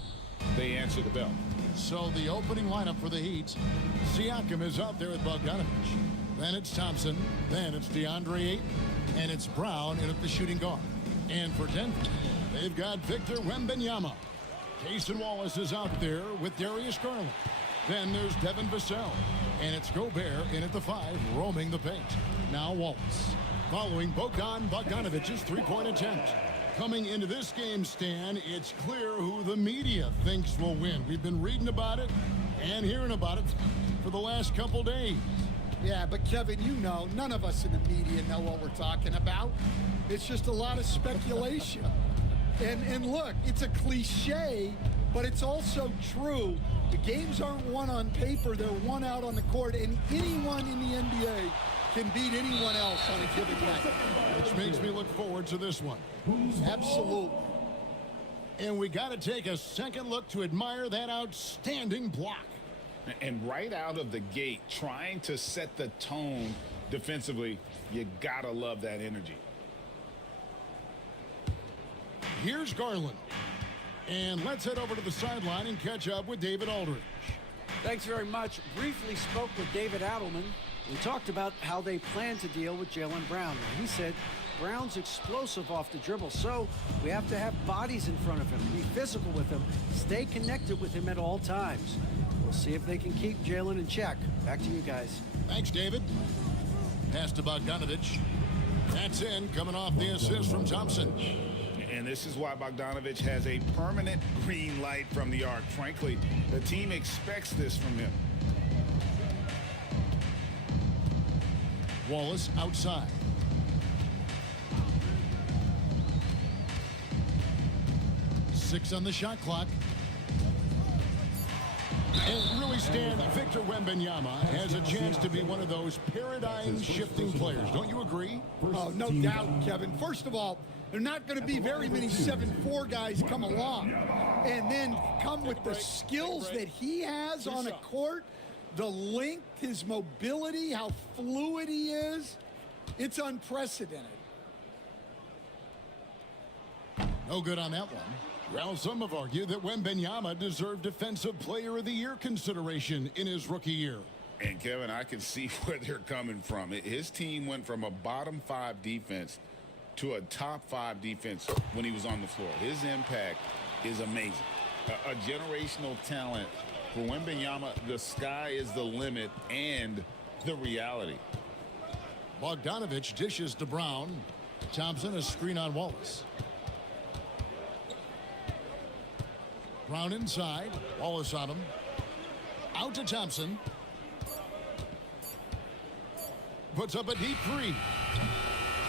they answer the bell. So the opening lineup for the Heat, Siakam is out there with Bogdanovich. Then it's Thompson. Then it's DeAndre Ayton. And it's Brown in at the shooting guard. And for Denver, they've got Victor Wembanyama. Jason Wallace is out there with Darius Garland. Then there's Devin Vassell. And it's Gobert in at the 5, roaming the paint. Now Wallace. Following Bogdanovich's three-point attempt. Coming into this game, Stan, it's clear who the media thinks will win. We've been reading about it and hearing about it for the last couple days. Yeah, but Kevin, you know, none of us in the media know what we're talking about. It's just a lot of speculation. And look, it's a cliche, but it's also true. The games aren't won on paper, they're won out on the court, and anyone in the NBA can beat anyone else on a given night. Which makes me look forward to this one. Absolutely. And we got to take a second look to admire that outstanding block. And right out of the gate, trying to set the tone defensively, you got to love that energy. Here's Garland. And let's head over to the sideline and catch up with David Aldridge. Thanks very much. Briefly spoke with David Adelman. We talked about how they plan to deal with Jaylen Brown. Now, he said Brown's explosive off the dribble, so we have to have bodies in front of him, be physical with him, stay connected with him at all times. We'll see if they can keep Jaylen in check. Back to you guys. Thanks, David. Pass to Bogdanovich. That's in, coming off the assist from Thompson. And this is why Bogdanovich has a permanent green light from the arc. Frankly, the team expects this from him. Wallace outside. Six on the shot clock. And really, Stan, Victor Wembanyama has a chance to be one of those paradigm-shifting players. Don't you agree? Oh, no doubt, Kevin. First of all, there are not going to be very many 7'4" guys come along and then come with the skills that he has on a court, the length, his mobility, how fluid he is. It's unprecedented. No good on that one. Well, some have argued that Wembanyama deserved Defensive Player of the Year consideration in his rookie year. And, Kevin, I can see where they're coming from. His team went from a bottom 5 defense to a top 5 defense when he was on the floor. His impact is amazing. A generational talent. For Wembanyama, the sky is the limit and the reality. Bogdanovich dishes to Brown. Thompson, a screen on Wallace. Brown inside. Wallace on him. Out to Thompson. Puts up a deep 3.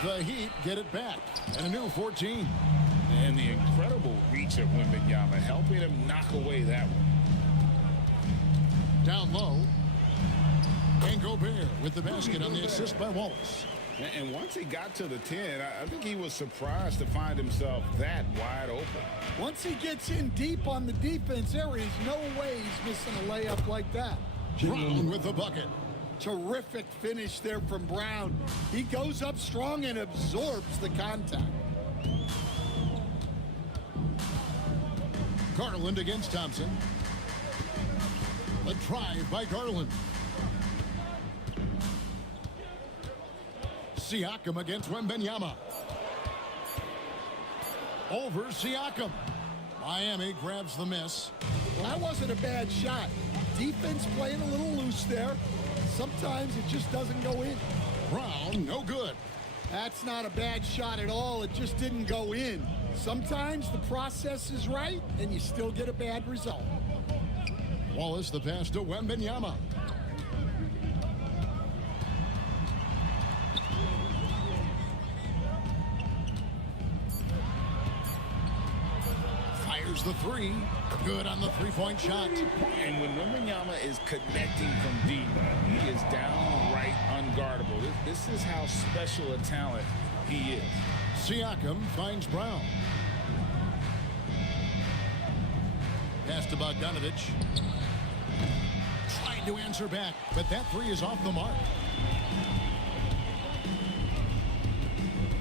The Heat get it back. And a new 14. And the incredible reach of Wembanyama, helping him knock away that one. Down low. And Gobert with the basket on the assist by Wallace. And once he got to the 10, I think he was surprised to find himself that wide open. Once he gets in deep on the defense, there is no way he's missing a layup like that. Brown with the bucket. Terrific finish there from Brown. He goes up strong and absorbs the contact. Garland against Thompson. A drive by Garland. Siakam against Wembanyama. Over Siakam. Miami grabs the miss. Well, that wasn't a bad shot. Defense playing a little loose there. Sometimes it just doesn't go in. Brown, no good. That's not a bad shot at all. It just didn't go in. Sometimes the process is right, and you still get a bad result. Wallace the pass to Wembanyama. Fires the 3. Good on the three-point shot. And when Wembanyama is connecting from deep, he is downright unguardable. This is how special a talent he is. Siakam finds Brown. Pass to Bogdanovich. Trying to answer back, but that 3 is off the mark.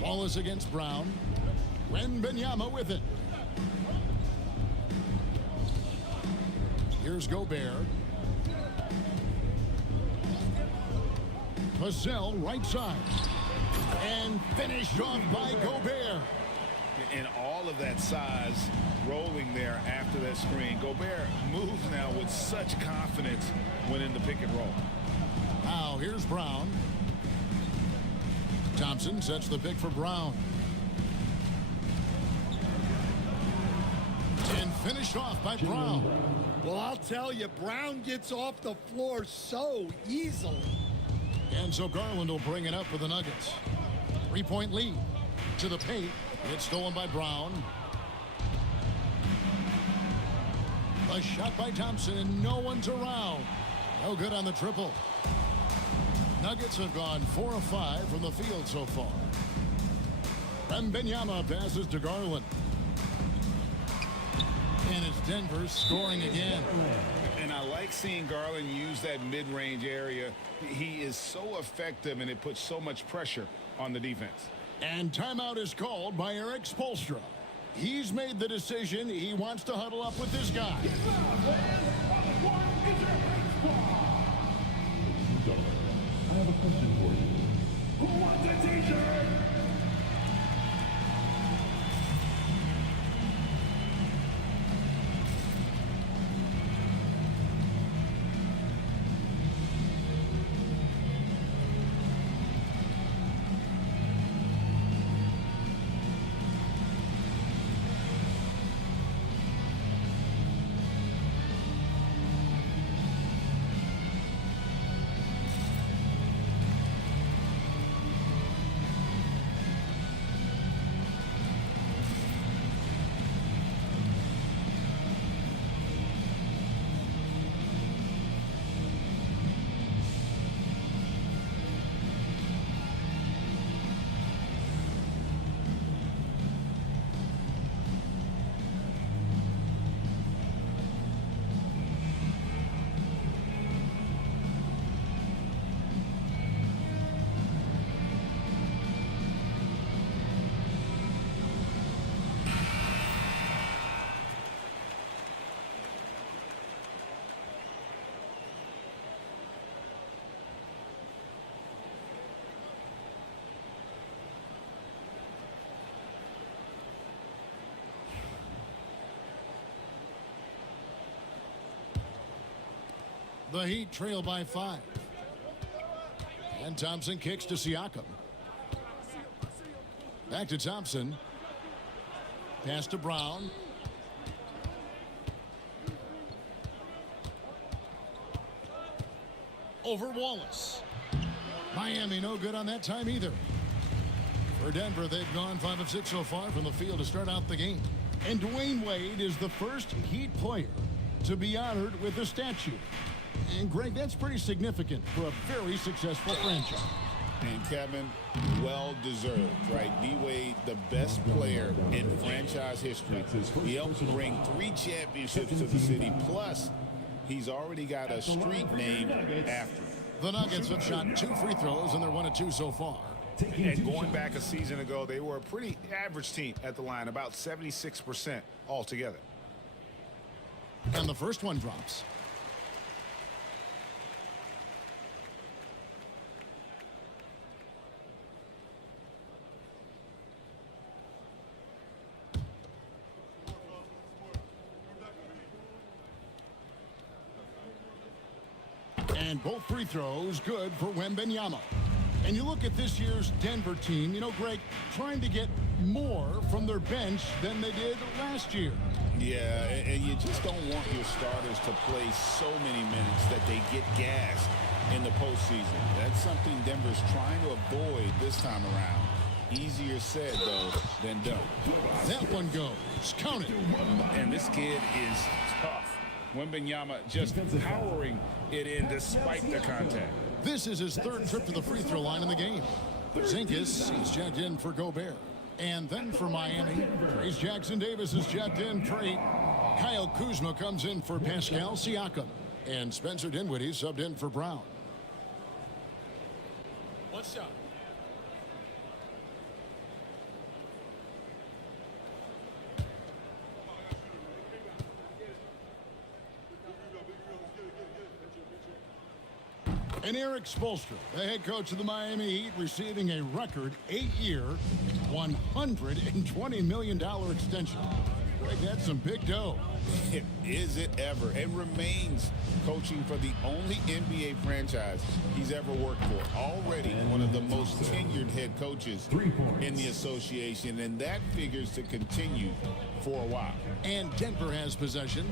Wallace against Brown. Wembanyama with it. Here's Gobert. Vassell right side. And finished off by Gobert. And all of that size rolling there after that screen. Gobert moves now with such confidence when in the pick and roll. Now here's Brown. Thompson sets the pick for Brown. And finished off by Brown. Well, I'll tell you, Brown gets off the floor so easily. And so Garland will bring it up for the Nuggets. 3-point lead to the paint. It's stolen by Brown. A shot by Thompson, and no one's around. No good on the triple. Nuggets have gone 4 of 5 from the field so far. Wembanyama passes to Garland. And it's Denver scoring again. And I like seeing Garland use that mid-range area. He is so effective, and it puts so much pressure on the defense. And timeout is called by Eric Spoelstra. He's made the decision. He wants to huddle up with this guy. I have a question for you. Who wants a t-shirt? The Heat trail by 5. And Thompson kicks to Siakam. Back to Thompson. Pass to Brown. Over Wallace. Miami no good on that time either. For Denver, they've gone 5 of 6 so far from the field to start out the game. And Dwayne Wade is the first Heat player to be honored with a statue. And Greg, that's pretty significant for a very successful franchise. And Kevin, well deserved, right? D-Wade, the best player in franchise history. He helped bring 3 championships to the city. Plus, he's already got a street named after him. The Nuggets have shot 2 free throws, and they're 1 of 2 so far. And going back a season ago, they were a pretty average team at the line, about 76% altogether. And the first one drops. And both free throws good for Wembanyama. And you look at this year's Denver team, you know, Greg, trying to get more from their bench than they did last year. Yeah, and you just don't want your starters to play so many minutes that they get gassed in the postseason. That's something Denver's trying to avoid this time around. Easier said, though, than done. That one goes. Count it. And this kid is tough. Wembanyama just powering it in despite the contact. This is his 3rd trip to the free throw line in the game. Zinkis is checked in for Gobert. And then for Miami, Trace Jackson-Davis is checked in for 8. Kyle Kuzma comes in for Pascal Siakam. And Spencer Dinwiddie subbed in for Brown. One shot. And Eric Spoelstra, the head coach of the Miami Heat, receiving a record 8-year, $120 million extension. Greg, that's some big dough. Is it ever? And remains coaching for the only NBA franchise he's ever worked for. Already one of the most tenured head coaches in the association, and that figures to continue for a while. And Denver has possession.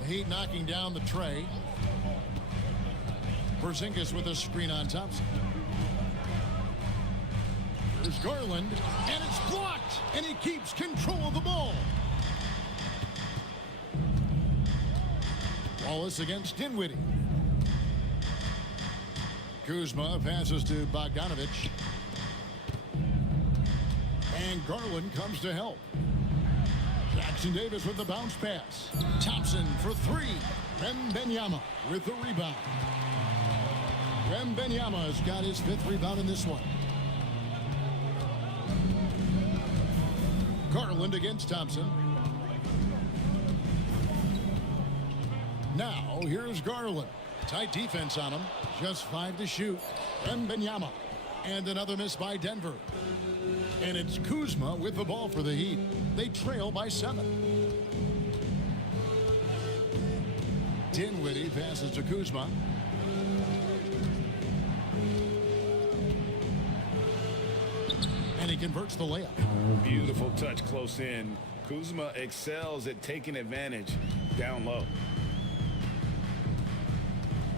The Heat knocking down the tray. Porzingis with a screen on Thompson. There's Garland, and it's blocked, and he keeps control of the ball. Wallace against Dinwiddie. Kuzma passes to Bogdanovich. And Garland comes to help. Jackson Davis with the bounce pass. Thompson for three. Wembanyama with the rebound. Wembanyama has got his 5th rebound in this one. Garland against Thompson. Now, here's Garland. Tight defense on him. Just 5 to shoot. Wembanyama. And another miss by Denver. And it's Kuzma with the ball for the Heat. They trail by 7. Dinwiddie passes to Kuzma. And he converts the layup. Beautiful touch close in. Kuzma excels at taking advantage down low.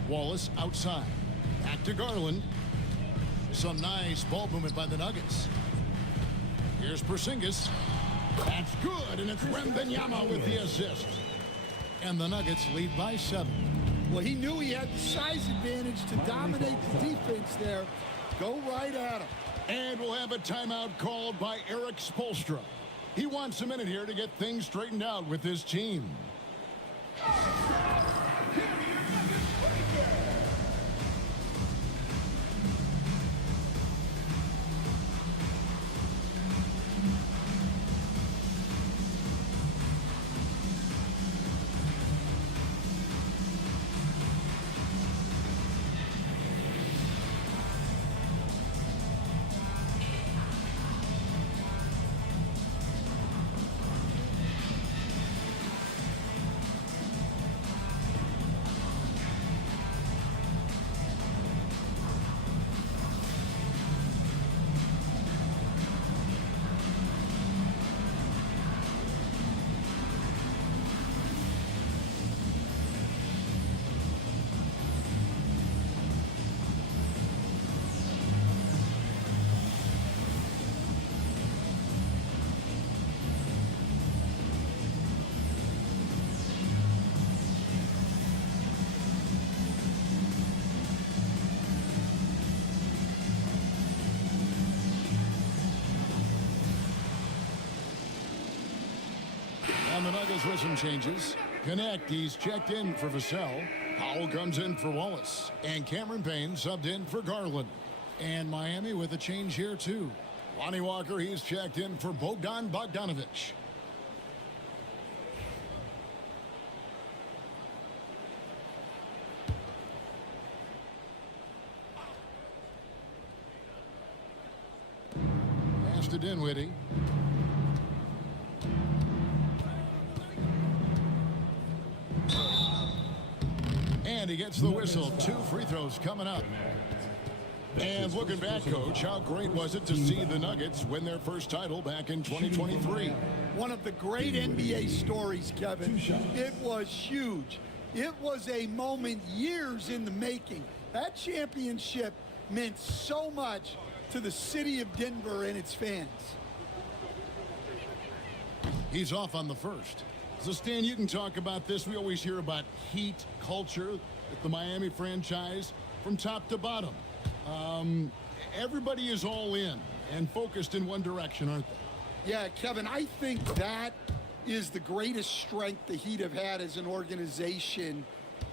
Wallace outside. Back to Garland. Some nice ball movement by the Nuggets. Here's Porzingis. That's good, and it's Wembanyama with the assist. And the Nuggets lead by 7. Well, he knew he had the size advantage to dominate the defense there. Go right at him. And we'll have a timeout called by Eric Spoelstra. He wants a minute here to get things straightened out with his team. And the Nuggets with some changes. Connect, he's checked in for Vassell. Powell comes in for Wallace. And Cameron Payne subbed in for Garland. And Miami with a change here, too. Lonnie Walker, he's checked in for Bogdanovich. Pass to Dinwiddie. And he gets the whistle. 2 free throws coming up. And looking back, Coach, how great was it to see the Nuggets win their first title back in 2023? One of the great NBA stories, Kevin. It was huge. It was a moment years in the making. That championship meant so much to the city of Denver and its fans. He's off on the first. So, Stan, you can talk about this. We always hear about Heat culture at the Miami franchise from top to bottom. Everybody is all in and focused in one direction, aren't they? Yeah, Kevin, I think that is the greatest strength the Heat have had as an organization,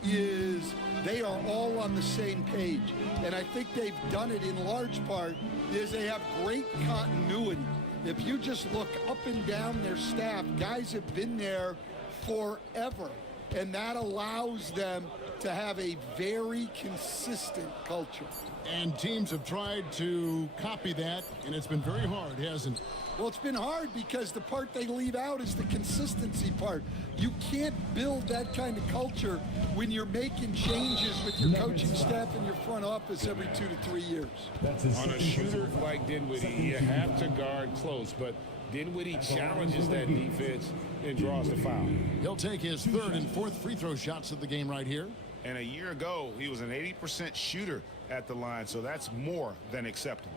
is they are all on the same page. And I think they've done it in large part is they have great continuity. If you just look up and down their staff, guys have been there forever. and that allows them to have a very consistent culture. And teams have tried to copy that, and it's been very hard, hasn't it? Well, it's been hard because the part they leave out is the consistency part. You can't build that kind of culture when you're making changes with your coaching staff and your front office every 2 to 3 years. On a shooter like Dinwiddie, you have to guard close, but Dinwiddie challenges that defense and draws the foul. He'll take his third and fourth free throw shots of the game right here. And a year ago, he was an 80% shooter at the line, so that's more than acceptable.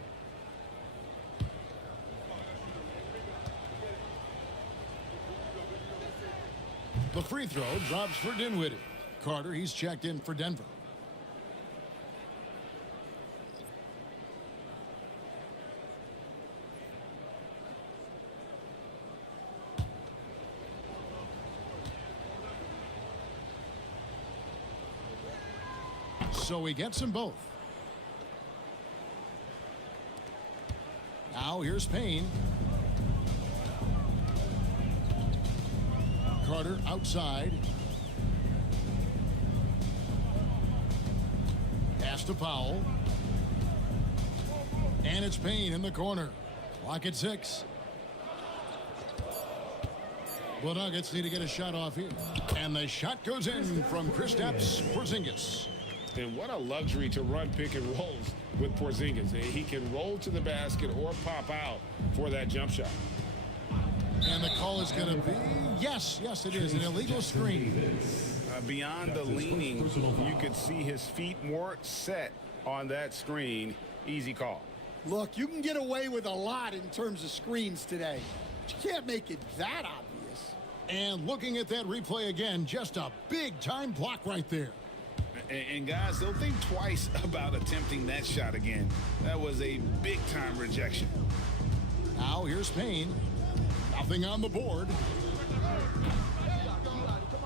The free throw drops for Dinwiddie. Carter, he's checked in for Denver. So he gets them both. Now here's Payne. Carter outside. Pass to Powell. And it's Payne in the corner. Clock at 6. The Nuggets need to get a shot off here. And the shot goes in from Kristaps Porzingis. And what a luxury to run pick and rolls with Porzingis. He can roll to the basket or pop out for that jump shot. And the call is going to be, yes, it is, an illegal screen. Beyond the leaning, you could see his feet more set on that screen. Easy call. Look, you can get away with a lot in terms of screens today. But you can't make it that obvious. And looking at that replay again, just a big-time block right there. And guys, they'll think twice about attempting that shot again. That was a big-time rejection. Now here's Payne. Nothing on the board.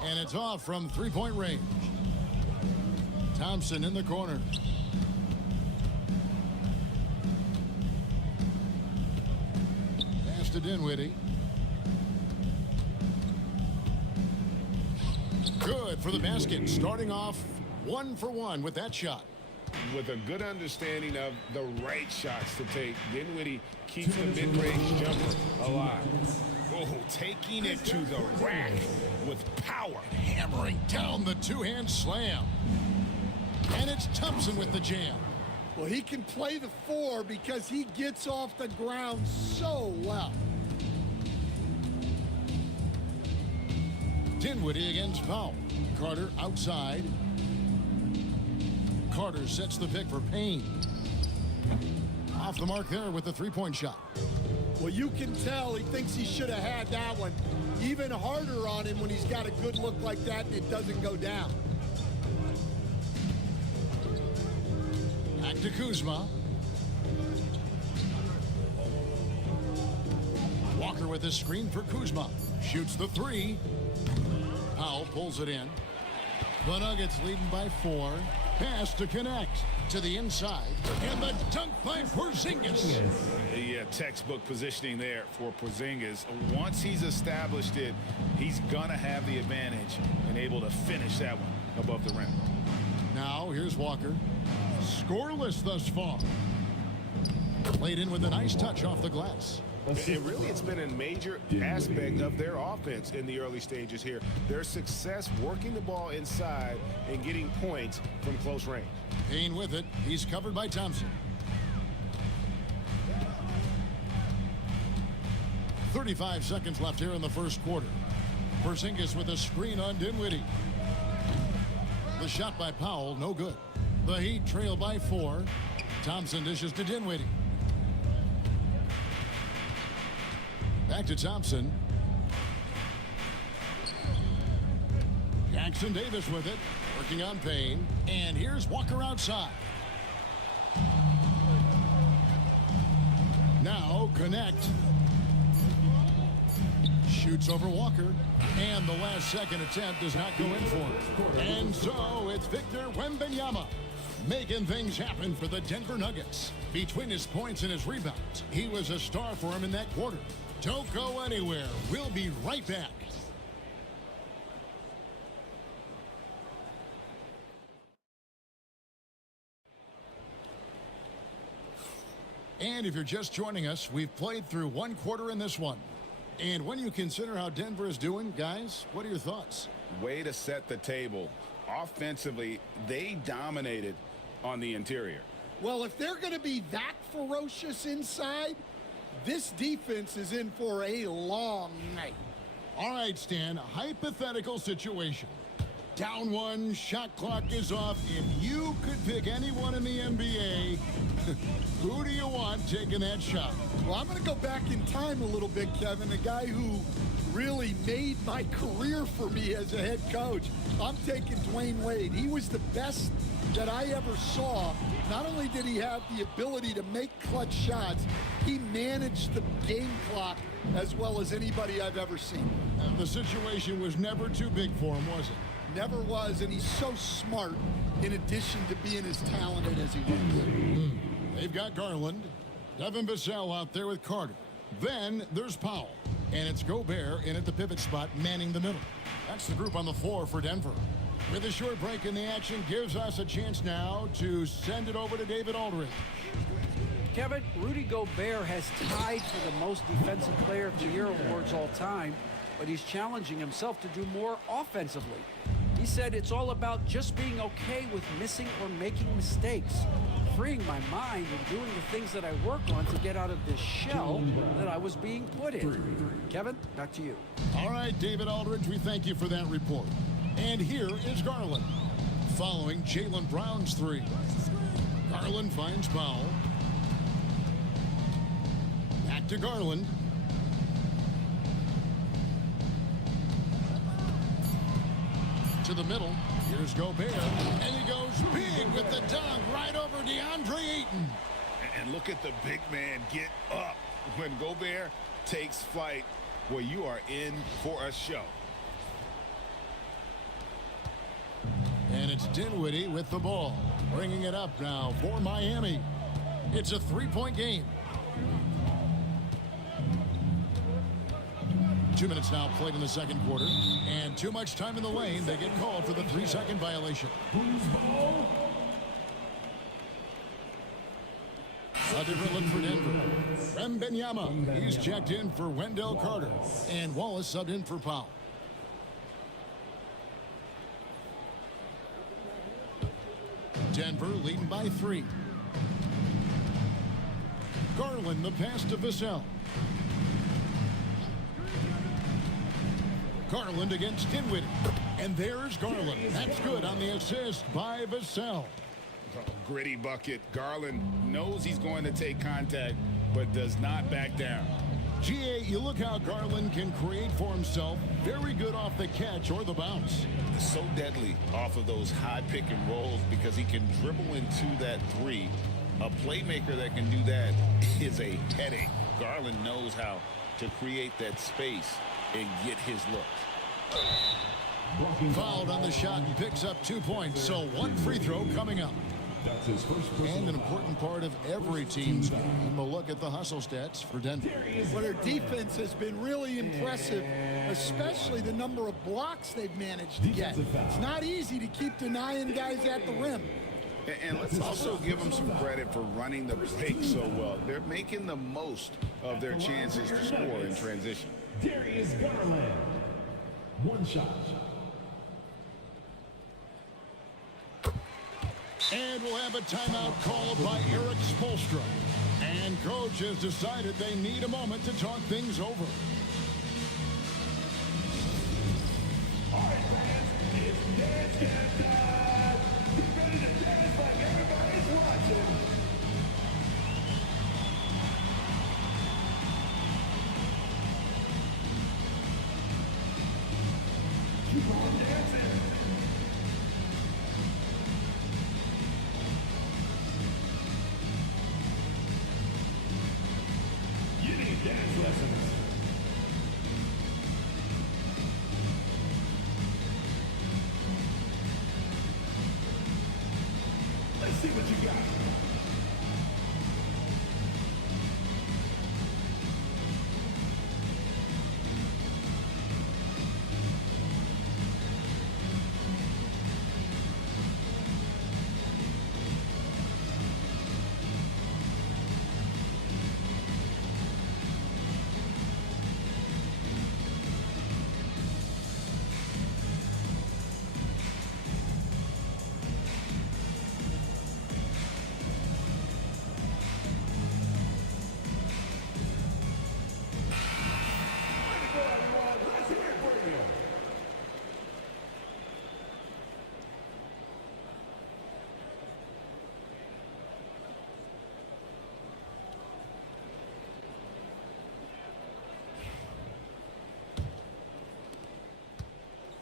And it's off from three-point range. Thompson in the corner. Pass to Dinwiddie. Good for the basket. Starting off 1 for 1 with that shot. With a good understanding of the right shots to take, Dinwiddie keeps the mid-range jumper alive. Oh, taking it to the rack with power. Hammering down the two-hand slam. And it's Thompson with the jam. Well, he can play the 4 because he gets off the ground so well. Dinwiddie against Powell. Carter outside. Carter sets the pick for Payne. Off the mark there with the three-point shot. Well, you can tell he thinks he should have had that one. Even harder on him when he's got a good look like that and it doesn't go down. Back to Kuzma. Walker with a screen for Kuzma. Shoots the 3. Powell pulls it in. The Nuggets leading by 4. Pass to connect to the inside. And the dunk by Porzingis. Yeah, textbook positioning there for Porzingis. Once he's established it, he's going to have the advantage and able to finish that one above the rim. Now here's Walker. Scoreless thus far. Played in with a nice touch off the glass. And really, it's been a major aspect of their offense in the early stages here. Their success working the ball inside and getting points from close range. Payne with it. He's covered by Thompson. 35 seconds left here in the first quarter. Porzingis with a screen on Dinwiddie. The shot by Powell, no good. The Heat trail by 4. Thompson dishes to Dinwiddie. Back to Thompson. Jackson Davis with it. Working on Payne. And here's Walker outside. Now connect. Shoots over Walker. And the last second attempt does not go in for it. And so it's Victor Wembanyama making things happen for the Denver Nuggets. Between his points and his rebounds, he was a star for him in that quarter. Don't go anywhere. We'll be right back. And if you're just joining us, we've played through one quarter in this one. And when you consider how Denver is doing, guys, what are your thoughts? Way to set the table. Offensively, they dominated on the interior. Well, if they're going to be that ferocious inside, this defense is in for a long night. All right, Stan, a hypothetical situation. Down one, shot clock is off. If you could pick anyone in the NBA, who do you want taking that shot? Well, I'm going to go back in time a little bit, Kevin. The guy who really made my career for me as a head coach. I'm taking Dwayne Wade. He was the best that I ever saw. Not only did he have the ability to make clutch shots, he managed the game clock as well as anybody I've ever seen. The situation was never too big for him, was it? Never was, and he's so smart in addition to being as talented as he was. They've got Garland, Devin Vassell out there with Carter. Then there's Powell, and it's Gobert in at the pivot spot, manning the middle. That's the group on the floor for Denver. With a short break in the action, gives us a chance now to send it over to David Aldridge. Kevin, Rudy Gobert has tied for the most Defensive Player of the Year awards all time, but he's challenging himself to do more offensively. He said it's all about just being okay with missing or making mistakes, freeing my mind and doing the things that I work on to get out of this shell that I was being put in. Kevin, back to you. All right, David Aldridge, we thank you for that report. And here is Garland, following Jaylen Brown's three. Garland finds Powell. Back to Garland. To the middle. Here's Gobert. And he goes big with the dunk right over DeAndre Ayton. And look at the big man get up. When Gobert takes flight, well, you are in for a show. And it's Dinwiddie with the ball. Bringing it up now for Miami. It's a three-point game. 2 minutes now played in the second quarter. And too much time in the lane. They get called for the 3-second violation. A different look for Denver. Wembanyama. He's checked in for Wendell Carter. And Wallace subbed in for Powell. Denver leading by 3. Garland, the pass to Vassell. Garland against Dinwiddie. And there's Garland. That's good on the assist by Vassell. Gritty bucket. Garland knows he's going to take contact, but does not back down. GA, you look how Garland can create for himself. Very good off the catch or the bounce. So deadly off of those high pick and rolls because he can dribble into that three. A playmaker that can do that is a headache. Garland knows how to create that space and get his look. Fouled on the shot and picks up 2 points. So one free throw coming up. That's his first And an important part of every team's game. A look at the hustle stats for Denver. Well, their defense has been really impressive, especially the number of blocks they've managed to get. It's not easy to keep denying guys at the rim. And let's also give them some credit for running the break so well. They're making the most of their chances to score in transition. Darius Garland. One shot. And we'll have a timeout called by Eric Spoelstra. And coach has decided they need a moment to talk things over. All right, fans, it's dance time. Get ready to dance like everybody's watching. Keep on dancing. You need dance lessons. Let's see what you got.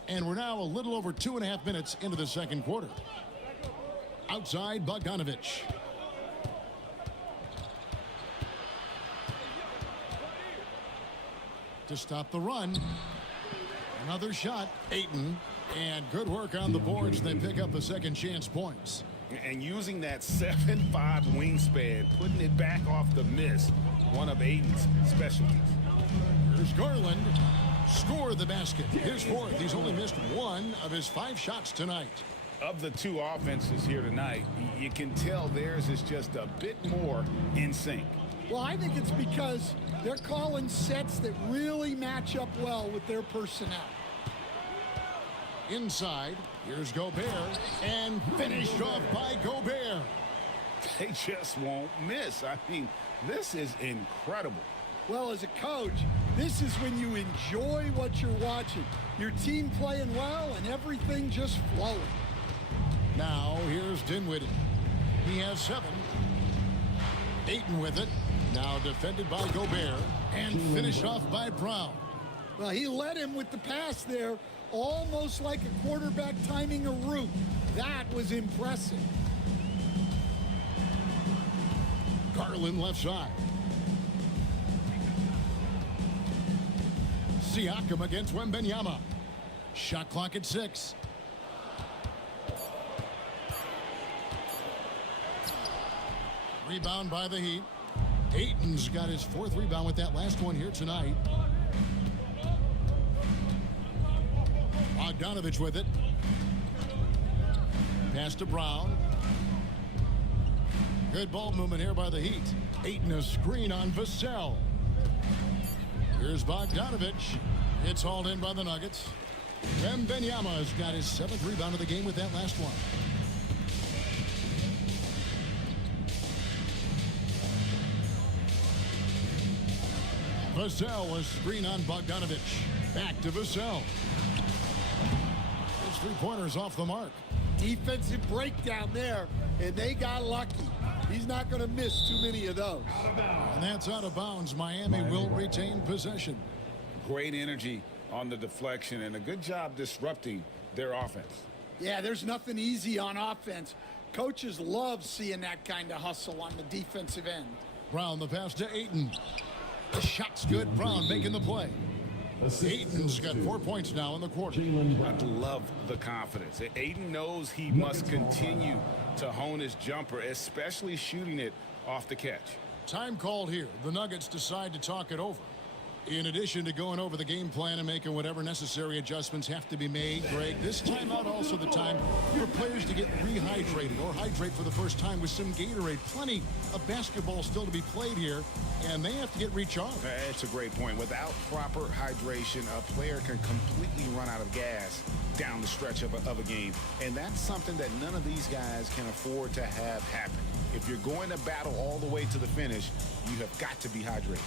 And we're now a little over 2.5 minutes into the second quarter. Outside, Bogdanovich. To stop the run. Another shot. Ayton. And good work on the boards. They pick up the second chance points. And using that 7'5" wingspan, putting it back off the miss, one of Ayton's specialties. Here's Garland. Score the basket. His fourth. He's only missed one of his 5 shots tonight. Of the two offenses here tonight, you can tell theirs is just a bit more in sync. Well, I think it's because they're calling sets that really match up well with their personnel. Inside, here's Gobert, and finished off by Gobert. They just won't miss. I mean, this is incredible. Well, as a coach, this is when you enjoy what you're watching. Your team playing well and everything just flowing. Now, here's Dinwiddie. He has 7. Ayton with it. Now defended by Gobert, and finished off by Brown. Well, he led him with the pass there, almost like a quarterback timing a route. That was impressive. Garland left side. Siakam against Wembanyama. Shot clock at 6. Rebound by the Heat. Ayton's got his 4th rebound with that last one here tonight. Bogdanovich with it. Pass to Brown. Good ball movement here by the Heat. Ayton a screen on Vassell. Here's Bogdanovich. It's hauled in by the Nuggets. Wembanyama's got his 7th rebound of the game with that last one. Vassell a screen on Bogdanovich. Back to Vassell. His 3-pointers off the mark. Defensive breakdown there, and they got lucky. He's not going to miss too many of those. And that's out of bounds. Miami will retain possession. Great energy on the deflection and a good job disrupting their offense. Yeah, there's nothing easy on offense. Coaches love seeing that kind of hustle on the defensive end. Brown the pass to Ayton. The shot's good. Brown making the play. Ayton's got 4 points now in the quarter. I love the confidence. Ayton knows he must continue to hone his jumper, especially shooting it off the catch. Time called here. The Nuggets decide to talk it over. In addition to going over the game plan and making whatever necessary adjustments have to be made, Greg, this timeout also the time for players to get rehydrated or hydrate for the first time with some Gatorade. Plenty of basketball still to be played here, and they have to get recharged. That's a great point. Without proper hydration, a player can completely run out of gas down the stretch of a game, and that's something that none of these guys can afford to have happen. If you're going to battle all the way to the finish, you have got to be hydrated.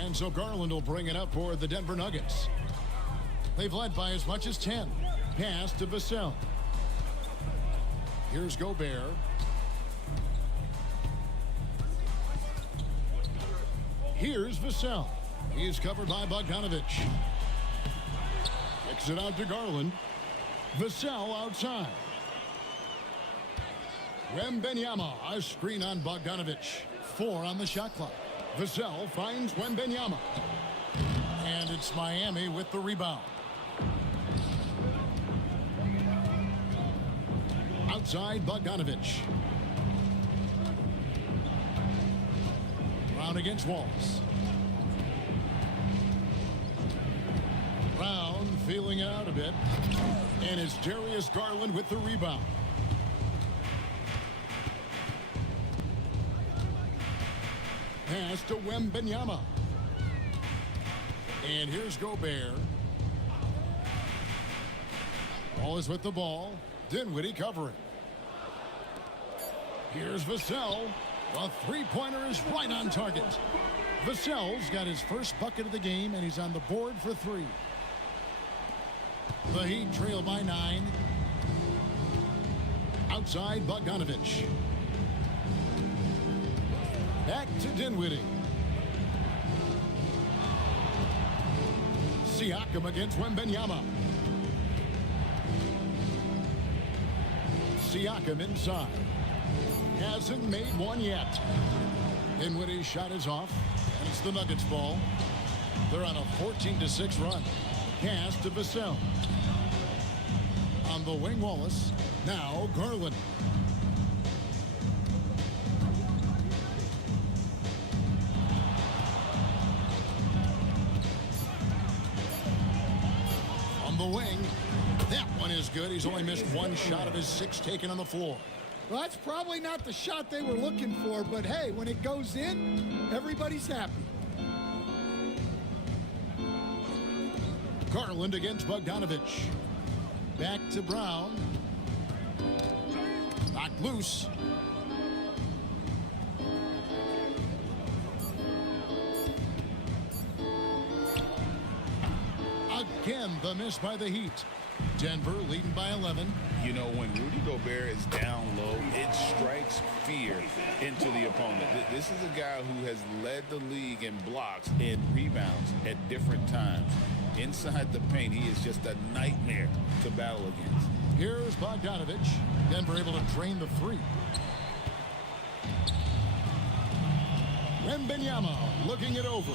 And so Garland will bring it up for the Denver Nuggets. They've led by as much as 10. Pass to Vassell. Here's Gobert. Here's Vassell. He's covered by Bogdanovich. Kicks it out to Garland. Vassell outside. Wembenyama, a screen on Bogdanovich. 4 on the shot clock. Vassell finds Wembenyama. And it's Miami with the rebound. Outside Bogdanovich. Brown against Wallace. Brown feeling it out a bit. And it's Darius Garland with the rebound. Pass to Wembenyama. And here's Gobert. Wallace with the ball. Dinwiddie covering. Here's Vassell. The three-pointer is right on target. Vassell's got his first bucket of the game, and he's on the board for 3. The Heat trail by 9. Outside Bogdanovich. Back to Dinwiddie. Siakam against Wembenyama. Siakam inside. Hasn't made one yet. Dinwiddie's shot is off. And it's the Nuggets ball. They're on a 14-6 run. Pass to Vassell. On the wing, Wallace. Now Garland. On the wing. That one is good. He's only missed one shot of his 6 taken on the floor. Well, that's probably not the shot they were looking for, but hey, when it goes in, everybody's happy. Garland against Bogdanovich. Back to Brown. Knocked loose. Again, the miss by the Heat. Denver leading by 11. You know, when Rudy Gobert is down low, it strikes fear into the opponent. This is a guy who has led the league in blocks and rebounds at different times. Inside the paint, he is just a nightmare to battle against. Here's Bogdanovich. Denver able to drain the 3. Wembenyama looking it over.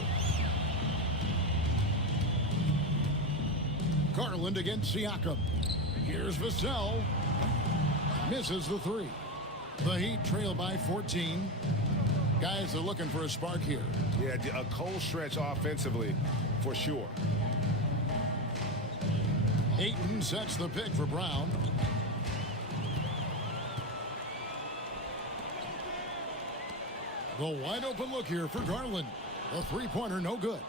Garland against Siakam. Here's Vassell. Misses the 3. The Heat trail by 14. Guys are looking for a spark here. Yeah, a cold stretch offensively, for sure. Ayton sets the pick for Brown. The wide open look here for Garland. The three-pointer no good.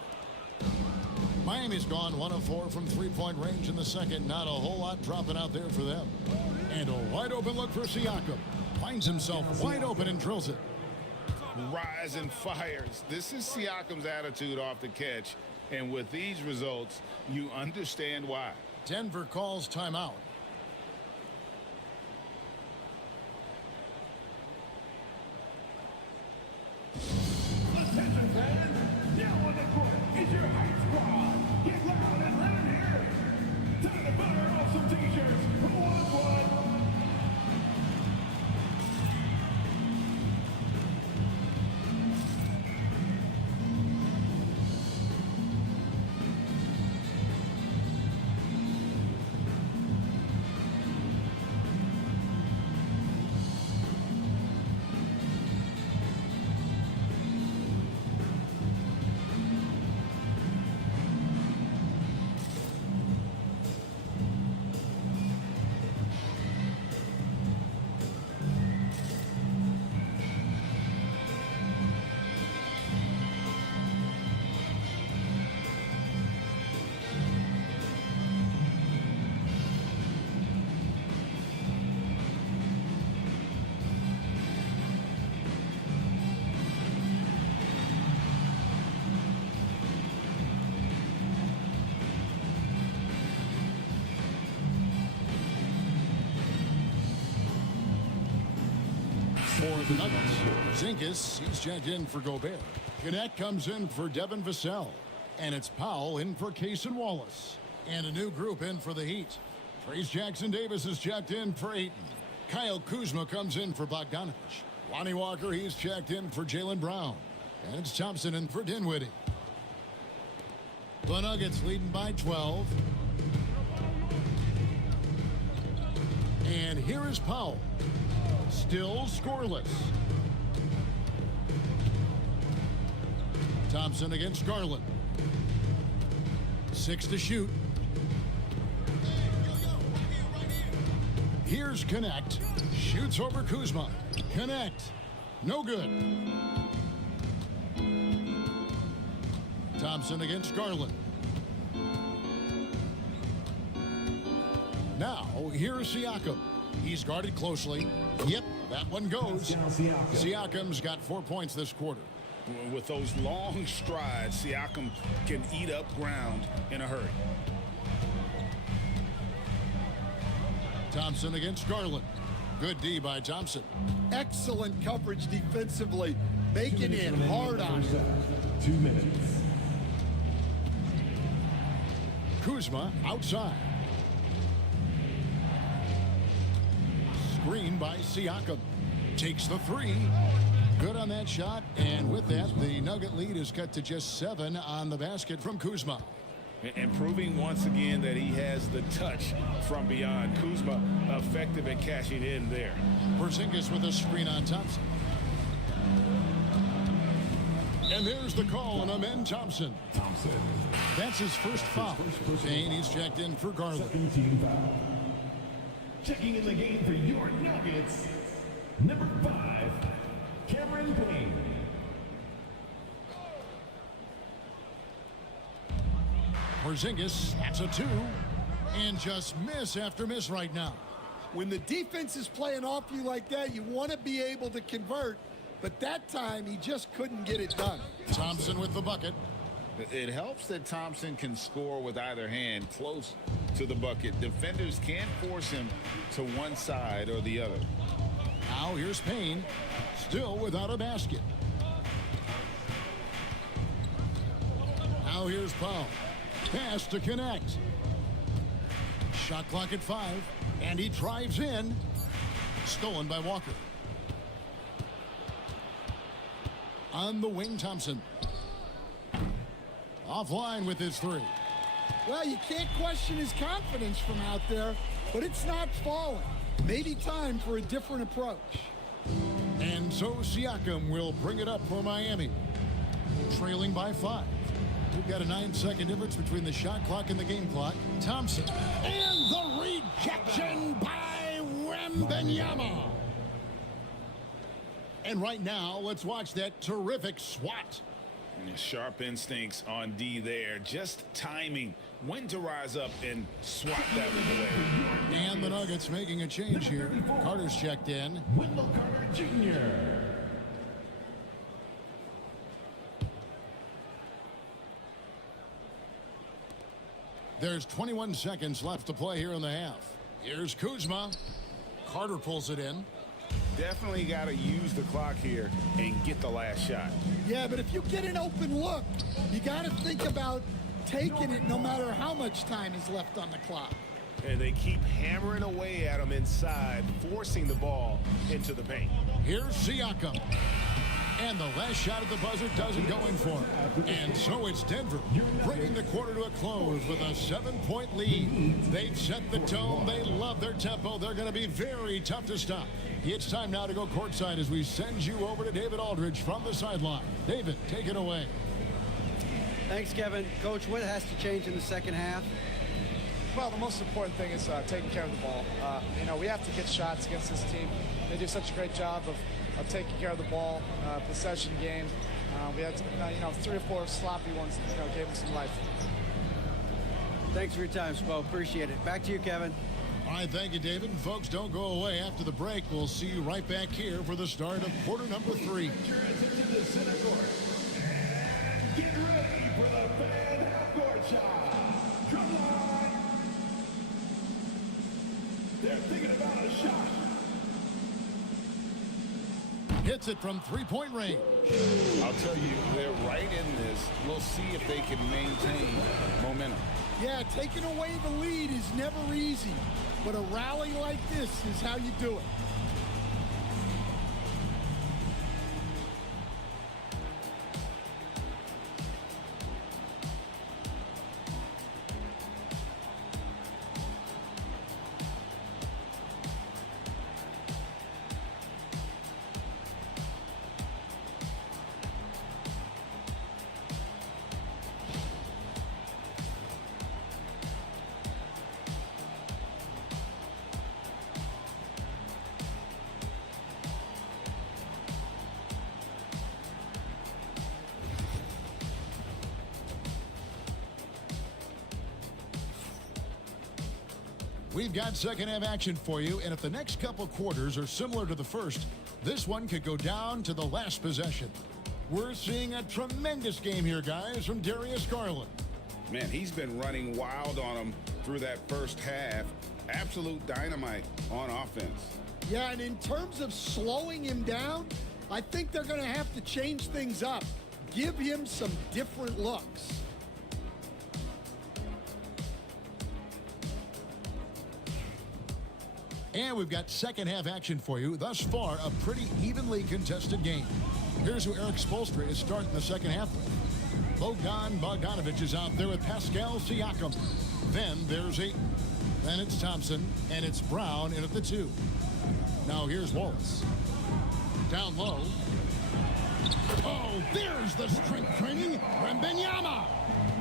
Miami's gone 1 of 4 from three-point range in the second. Not a whole lot dropping out there for them. And a wide open look for Siakam. Finds himself wide open and drills it. Rise and fires. This is Siakam's attitude off the catch. And with these results, you understand why. Denver calls timeout. Attention fans, now on the court is your hype squad. Get loud and let them hear it. Time to fire off some t-shirts. Who wants one? For the Nuggets, Zinkas, he's checked in for Gobert. Gannett comes in for Devin Vassell. And it's Powell in for Case and Wallace. And a new group in for the Heat. Trace Jackson Davis is checked in for Ayton. Kyle Kuzma comes in for Bogdanovich. Lonnie Walker, he's checked in for Jaylen Brown. And it's Thompson in for Dinwiddie. The Nuggets leading by 12. And here is Powell. Still scoreless. Thompson against Garland. 6 to shoot. Here's Connect. Shoots over Kuzma. Connect. No good. Thompson against Garland. Now, here's Siakam. He's guarded closely. Yep, that one goes. Siakam's got 4 points this quarter. With those long strides, Siakam can eat up ground in a hurry. Thompson against Garland. Good D by Thompson. Excellent coverage defensively, making it hard on him. 2 minutes. Kuzma outside. Screen by Siakam. Takes the three. Good on that shot. And with that, the Nugget lead is cut to just 7 on the basket from Kuzma. And proving once again that he has the touch from beyond. Kuzma effective at cashing in there. Porzingis with a screen on Thompson. And there's the call on Amen Thompson. That's his first foul. Payne, he's checked in for Garland. Second team foul. Checking in the game for your Nuggets, number 5, Cameron Payne. Porzingis, that's a 2. And just miss after miss right now. When the defense is playing off you like that, you want to be able to convert. But that time, he just couldn't get it done. Thompson with the bucket. It helps that Thompson can score with either hand close to the bucket. Defenders can't force him to one side or the other. Now here's Payne, still without a basket. Now here's Powell. Pass to Connect. Shot clock at 5, and he drives in. Stolen by Walker. On the wing, Thompson. Offline with his 3. Well, you can't question his confidence from out there, but it's not falling. Maybe time for a different approach. And so Siakam will bring it up for Miami. Trailing by 5. We've got a 9-second difference between the shot clock and the game clock. Thompson. And the rejection by Wembanyama. And right now, let's watch that terrific swat. Sharp instincts on D there. Just timing. When to rise up and swat that one away. And the Nuggets making a change here. Carter's checked in. Wendell Carter Jr. There's 21 seconds left to play here in the half. Here's Kuzma. Carter pulls it in. Definitely got to use the clock here and get the last shot. Yeah, but if you get an open look, you got to think about taking it no matter how much time is left on the clock. And they keep hammering away at him inside, forcing the ball into the paint. Here's Siakam. And the last shot at the buzzer doesn't go in for him. And so it's Denver bringing the quarter to a close with a 7-point lead. They've set the tone. They love their tempo. They're going to be very tough to stop. It's time now to go courtside as we send you over to David Aldridge from the sideline. David, take it away. Thanks, Kevin. Coach, what has to change in the second half? Well, the most important thing is taking care of the ball. You know, we have to get shots against this team. They do such a great job of taking care of the ball, possession game. We had, you know, 3 or 4 sloppy ones, you know, gave us some life. Thanks for your time, Spo. Appreciate it. Back to you, Kevin. All right, thank you, David. And folks, don't go away. After the break, we'll see you right back here for the start of quarter number 3. Transition to center court. And get ready for the fan half-court shot. Come on. They're thinking about a shot. Hits it from 3-point range. I'll tell you, they're right in this. We'll see if they can maintain momentum. Yeah, taking away the lead is never easy, but a rally like this is how you do it. We've got second half action for you, and if the next couple quarters are similar to the first, this one could go down to the last possession. We're seeing a tremendous game here, guys, from Darius Garland. Man, he's been running wild on him through that first half. Absolute dynamite on offense. Yeah, and in terms of slowing him down, I think they're going to have to change things up. Give him some different looks. And we've got second half action for you. Thus far, a pretty evenly contested game. Here's who Eric Spoelstra is starting the second half with. Bogdan Bogdanovic is out there with Pascal Siakam. Then there's Ayton. Then it's Thompson, and it's Brown in at the 2. Now here's Wallace. Down low. Oh, there's the strength training. Wembanyama.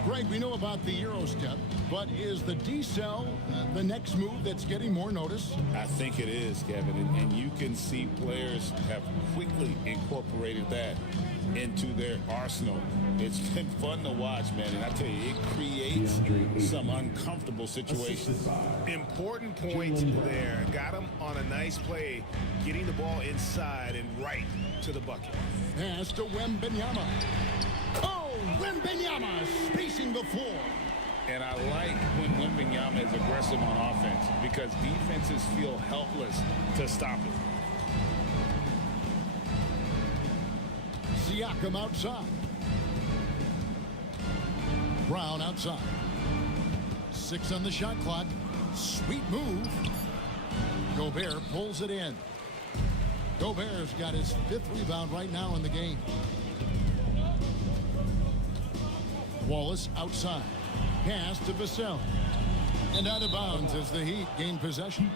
Greg, we know about the Euro step, but is the decel the next move that's getting more notice? I think it is, Kevin, and you can see players have quickly incorporated that into their arsenal. It's been fun to watch, man, and I tell you, it creates some uncomfortable situations. Important point there. Got him on a nice play, getting the ball inside and right to the bucket. Pass to Wembanyama. Oh, Wembanyama spacing the floor. And I like when Wembanyama is aggressive on offense because defenses feel helpless to stop it. Siakam outside. Brown outside. 6 on the shot clock. Sweet move. Gobert pulls it in. Gobert's got his 5th rebound right now in the game. Wallace outside. Pass to Vassell. And out of bounds as the Heat gain possession.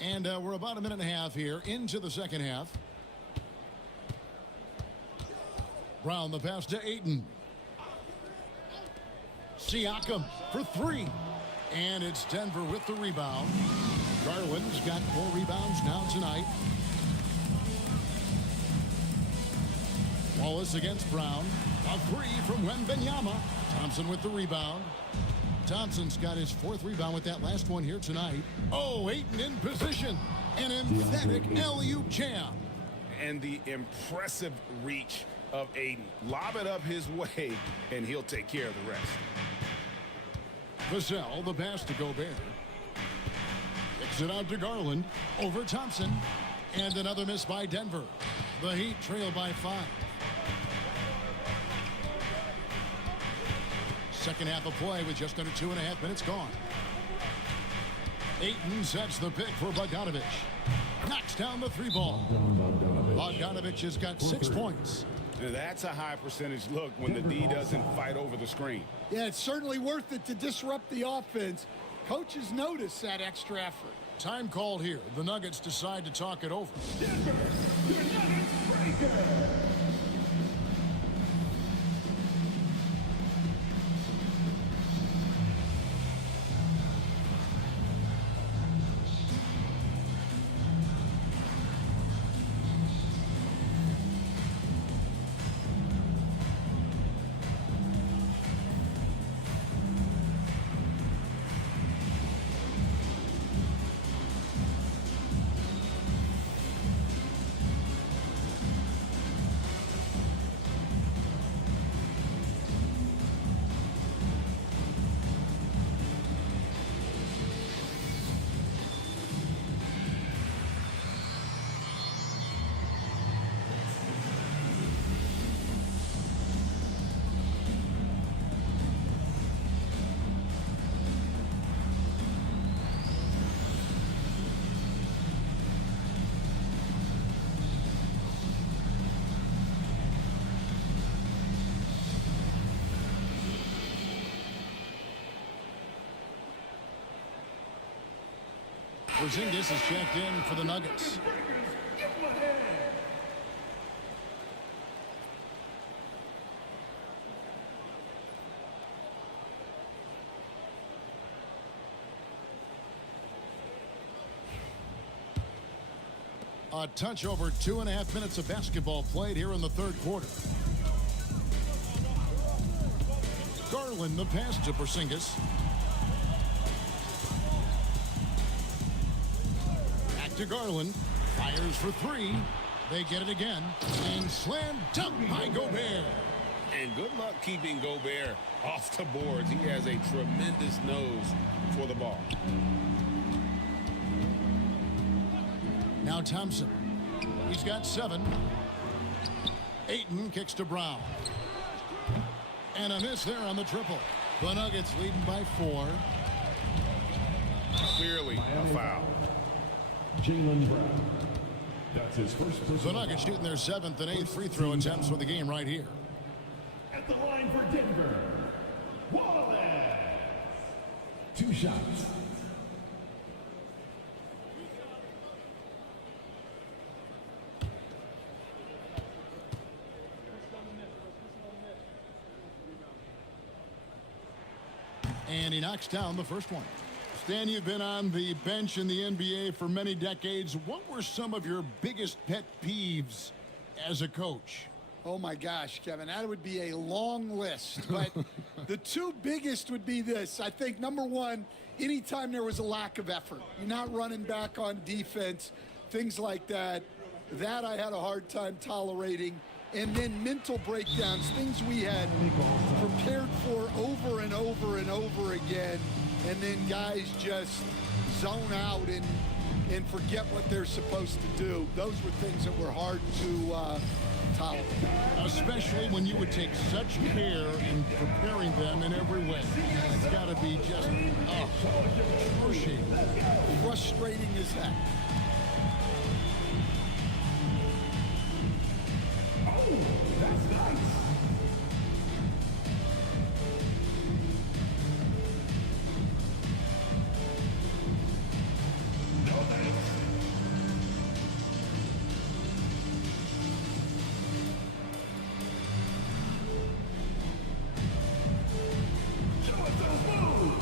And we're about a minute and a half here into the second half. Brown the pass to Ayton. Siakam for 3. And it's Denver with the rebound. Garland's got 4 rebounds now tonight. Wallace against Brown. A 3 from Wembanyama. Thompson with the rebound. Thompson's got his 4th rebound with that last one here tonight. Oh, Ayton in position. An emphatic alley-oop jam. And the impressive reach of Ayton. Lob it up his way, and he'll take care of the rest. Vassell, the pass to Gobert. Kicks it out to Garland. Over Thompson. And another miss by Denver. The Heat trail by 5. Second half of play with just under 2.5 minutes gone. Ayton sets the pick for Bogdanovic. Knocks down the 3 ball. Bogdanovic has got 6 points. That's a high percentage look when the D doesn't fight over the screen. Yeah, it's certainly worth it to disrupt the offense. Coaches notice that extra effort. Time called here. The Nuggets decide to talk it over. Denver, your Nuggets breaker. Porzingis is checked in for the Nuggets. A touch over 2.5 minutes of basketball played here in the third quarter. Garland the pass to Porzingis. Back to Garland. Fires for three. They get it again. And slam dunk by Gobert. And good luck keeping Gobert off the boards. He has a tremendous nose for the ball. Now Thompson. He's got 7. Ayton kicks to Brown. And a miss there on the triple. The Nuggets leading by 4. Clearly a foul. Jaylen Brown. That's his first The personal Nuggets foul. shooting their 7th and 8th free throw attempts for the game right here. At the line for Denver, Wallace. 2 shots. And he knocks down the first one. Stan, you've been on the bench in the NBA for many decades. What were some of your biggest pet peeves as a coach? Oh my gosh, Kevin, that would be a long list. But the 2 biggest would be this. I think number 1, anytime there was a lack of effort, you're not running back on defense, things like that. That I had a hard time tolerating. And then mental breakdowns, things we had prepared for over and over and over again. And then guys just zone out and forget what they're supposed to do. Those were things that were hard to tolerate. Especially when you would take such care in preparing them in every way. It's got to be just excruciating. Frustrating as heck. Oh, that's nice. No thanks. Show us those moves.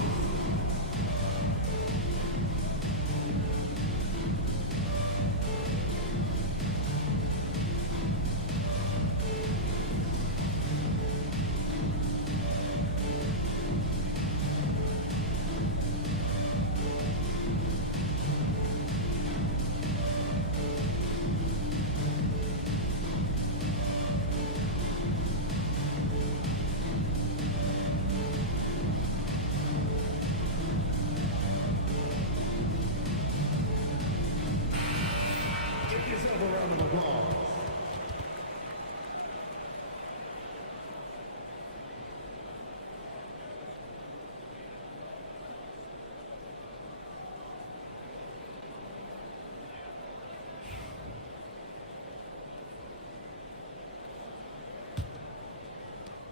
Give yourself a round of applause.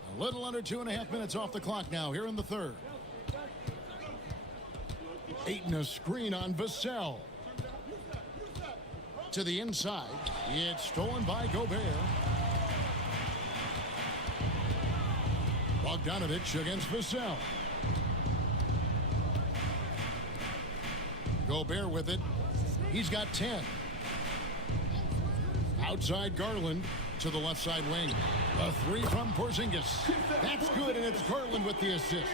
A little under 2.5 minutes off the clock now here in the third. Ayton a screen on Vassell. To the inside. It's stolen by Gobert. Bogdanovich against Vassell. Gobert with it. He's got 10. Outside Garland to the left side wing. A 3 from Porzingis. That's good, and it's Garland with the assist.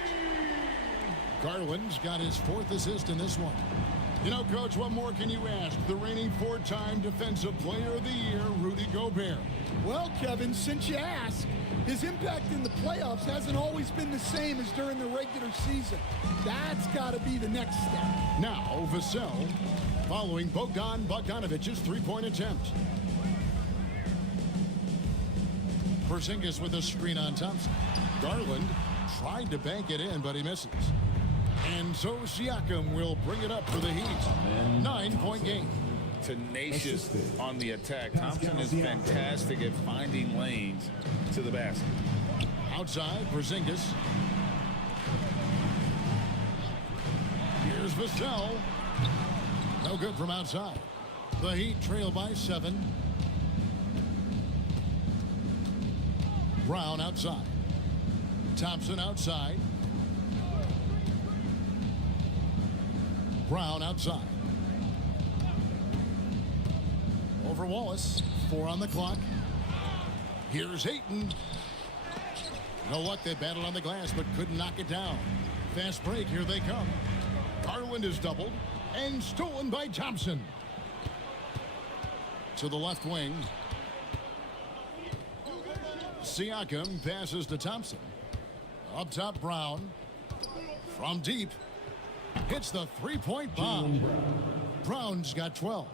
Garland's got his 4th assist in this one. You know, Coach, what more can you ask? The reigning 4-time Defensive Player of the Year, Rudy Gobert. Well, Kevin, since you ask, his impact in the playoffs hasn't always been the same as during the regular season. That's got to be the next step. Now, Vassell following Bogdanovich's 3-point attempt. Porzingis with a screen on Thompson. Garland tried to bank it in, but he misses. And so Siakam will bring it up for the Heat. 9-point game. Tenacious on the attack. Thompson is fantastic at finding lanes to the basket. Outside, Porzingis. Here's Vassell. No good from outside. The Heat trail by 7. Brown outside. Thompson outside. Brown outside. Over Wallace. 4 on the clock. Here's Ayton. No luck. They battled on the glass but couldn't knock it down. Fast break. Here they come. Garland is doubled and stolen by Thompson. To the left wing. Siakam passes to Thompson. Up top, Brown. From deep. Hits the three-point bomb. Brown's got 12.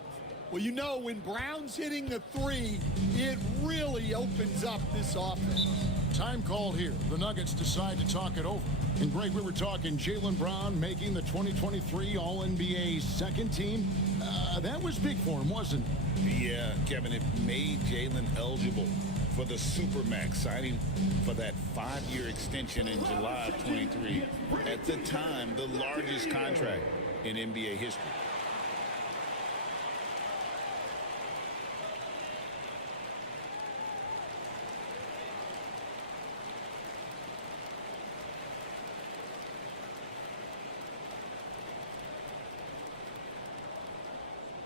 Well, you know, when Brown's hitting the 3, it really opens up this offense. Time called here. The Nuggets decide to talk it over. And Greg, we were talking Jaylen Brown making the 2023 All-NBA second team. That was big for him, wasn't it? Yeah, Kevin, it made Jaylen eligible for the Supermax, signing for that 5-year extension in July of 23. At the time, the largest contract in NBA history.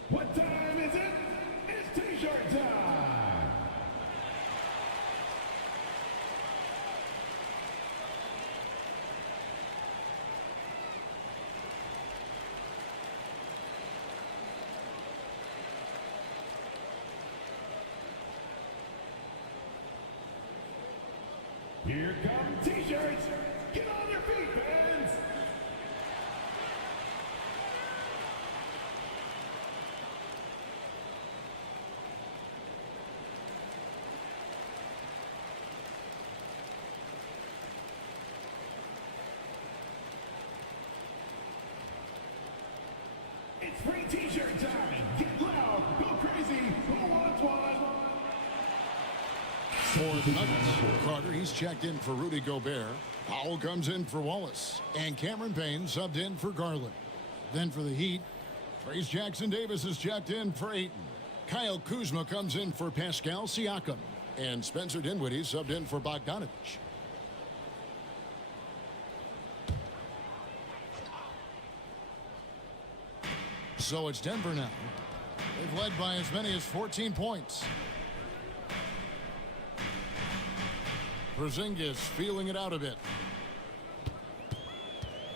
What time is it? It's T-shirt time. Here come T-shirts. Get on your feet, fans. It's free T-shirt time. Get loud, go crazy. Who wants one? For the Nuggets, Carter, he's checked in for Rudy Gobert. Powell comes in for Wallace. And Cameron Payne subbed in for Garland. Then for the Heat, Trace Jackson-Davis is checked in for Ayton. Kyle Kuzma comes in for Pascal Siakam. And Spencer Dinwiddie subbed in for Bogdanovich. So it's Denver now. They've led by as many as 14 points. Porzingis feeling it out a bit.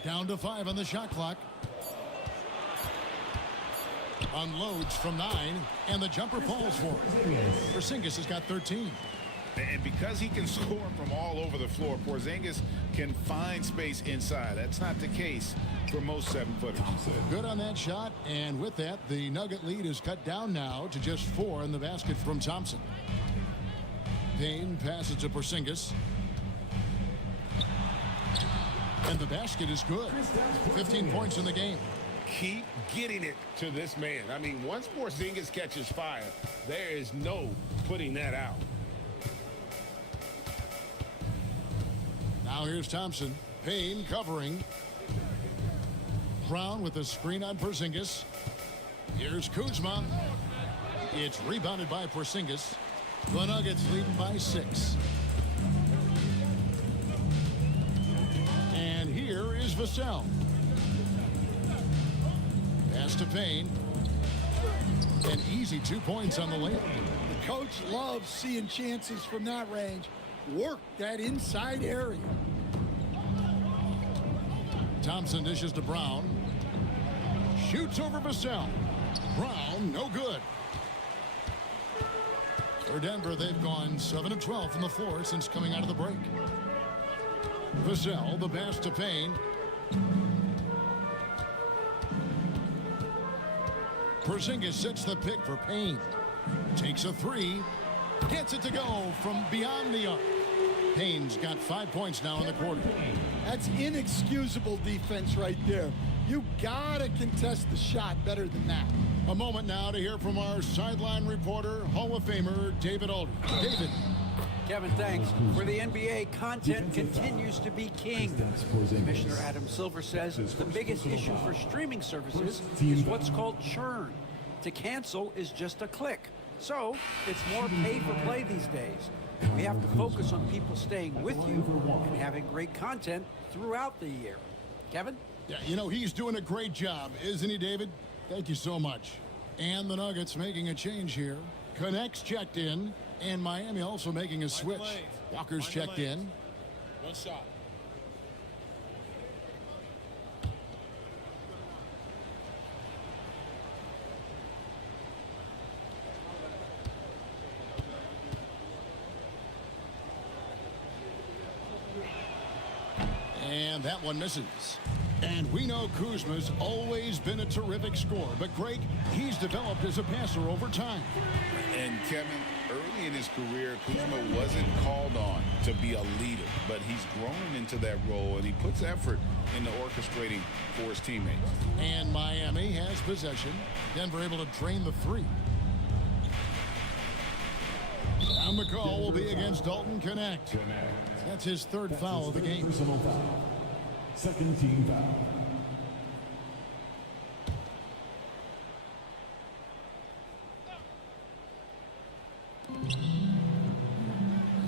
Down to 5 on the shot clock. Unloads from 9, and the jumper falls for him. Porzingis has got 13. And because he can score from all over the floor, Porzingis can find space inside. That's not the case for most 7-footers. Good on that shot, and with that, the Nugget lead is cut down now to just 4 in the basket from Thompson. Payne passes to Porzingis. And the basket is good. 15 points in the game. Keep getting it to this man. I mean, once Porzingis catches fire, there is no putting that out. Now here's Thompson. Payne covering. Brown with a screen on Porzingis. Here's Kuzma. It's rebounded by Porzingis. The Nuggets leading by 6. And here is Vassell. Pass to Payne. An easy 2 points on the layup. The coach loves seeing chances from that range. Work that inside area. Thompson dishes to Brown. Shoots over Vassell. Brown, no good. For Denver, they've gone 7 of 12 from the floor since coming out of the break. Vassell, the pass to Payne. Porzingis sets the pick for Payne. Takes a 3. Gets it to go from beyond the arc. Payne's got 5 points now in the quarter. That's inexcusable defense right there. You gotta contest the shot better than that. A moment now to hear from our sideline reporter, Hall of Famer David Aldridge. David. Kevin, thanks. For the NBA, content continues to be king. Commissioner Adam Silver says the biggest issue for streaming services is what's called churn. To cancel is just a click. So it's more pay for play these days. We have to focus on people staying with you and having great content throughout the year. Kevin? Yeah, you know, he's doing a great job, isn't he, David? Thank you so much. And the Nuggets making a change here. Connects checked in, and Miami also making a switch. Walker's checked in. One shot. And that one misses. And we know Kuzma's always been a terrific scorer. But, Greg, he's developed as a passer over time. And, Kevin, early in his career, Kuzma wasn't called on to be a leader. But he's grown into that role, and he puts effort into orchestrating for his teammates. And Miami has possession. Denver able to drain the three. And the call will be against Dalton Connect. That's his third foul of the game. Personal foul. Second team foul.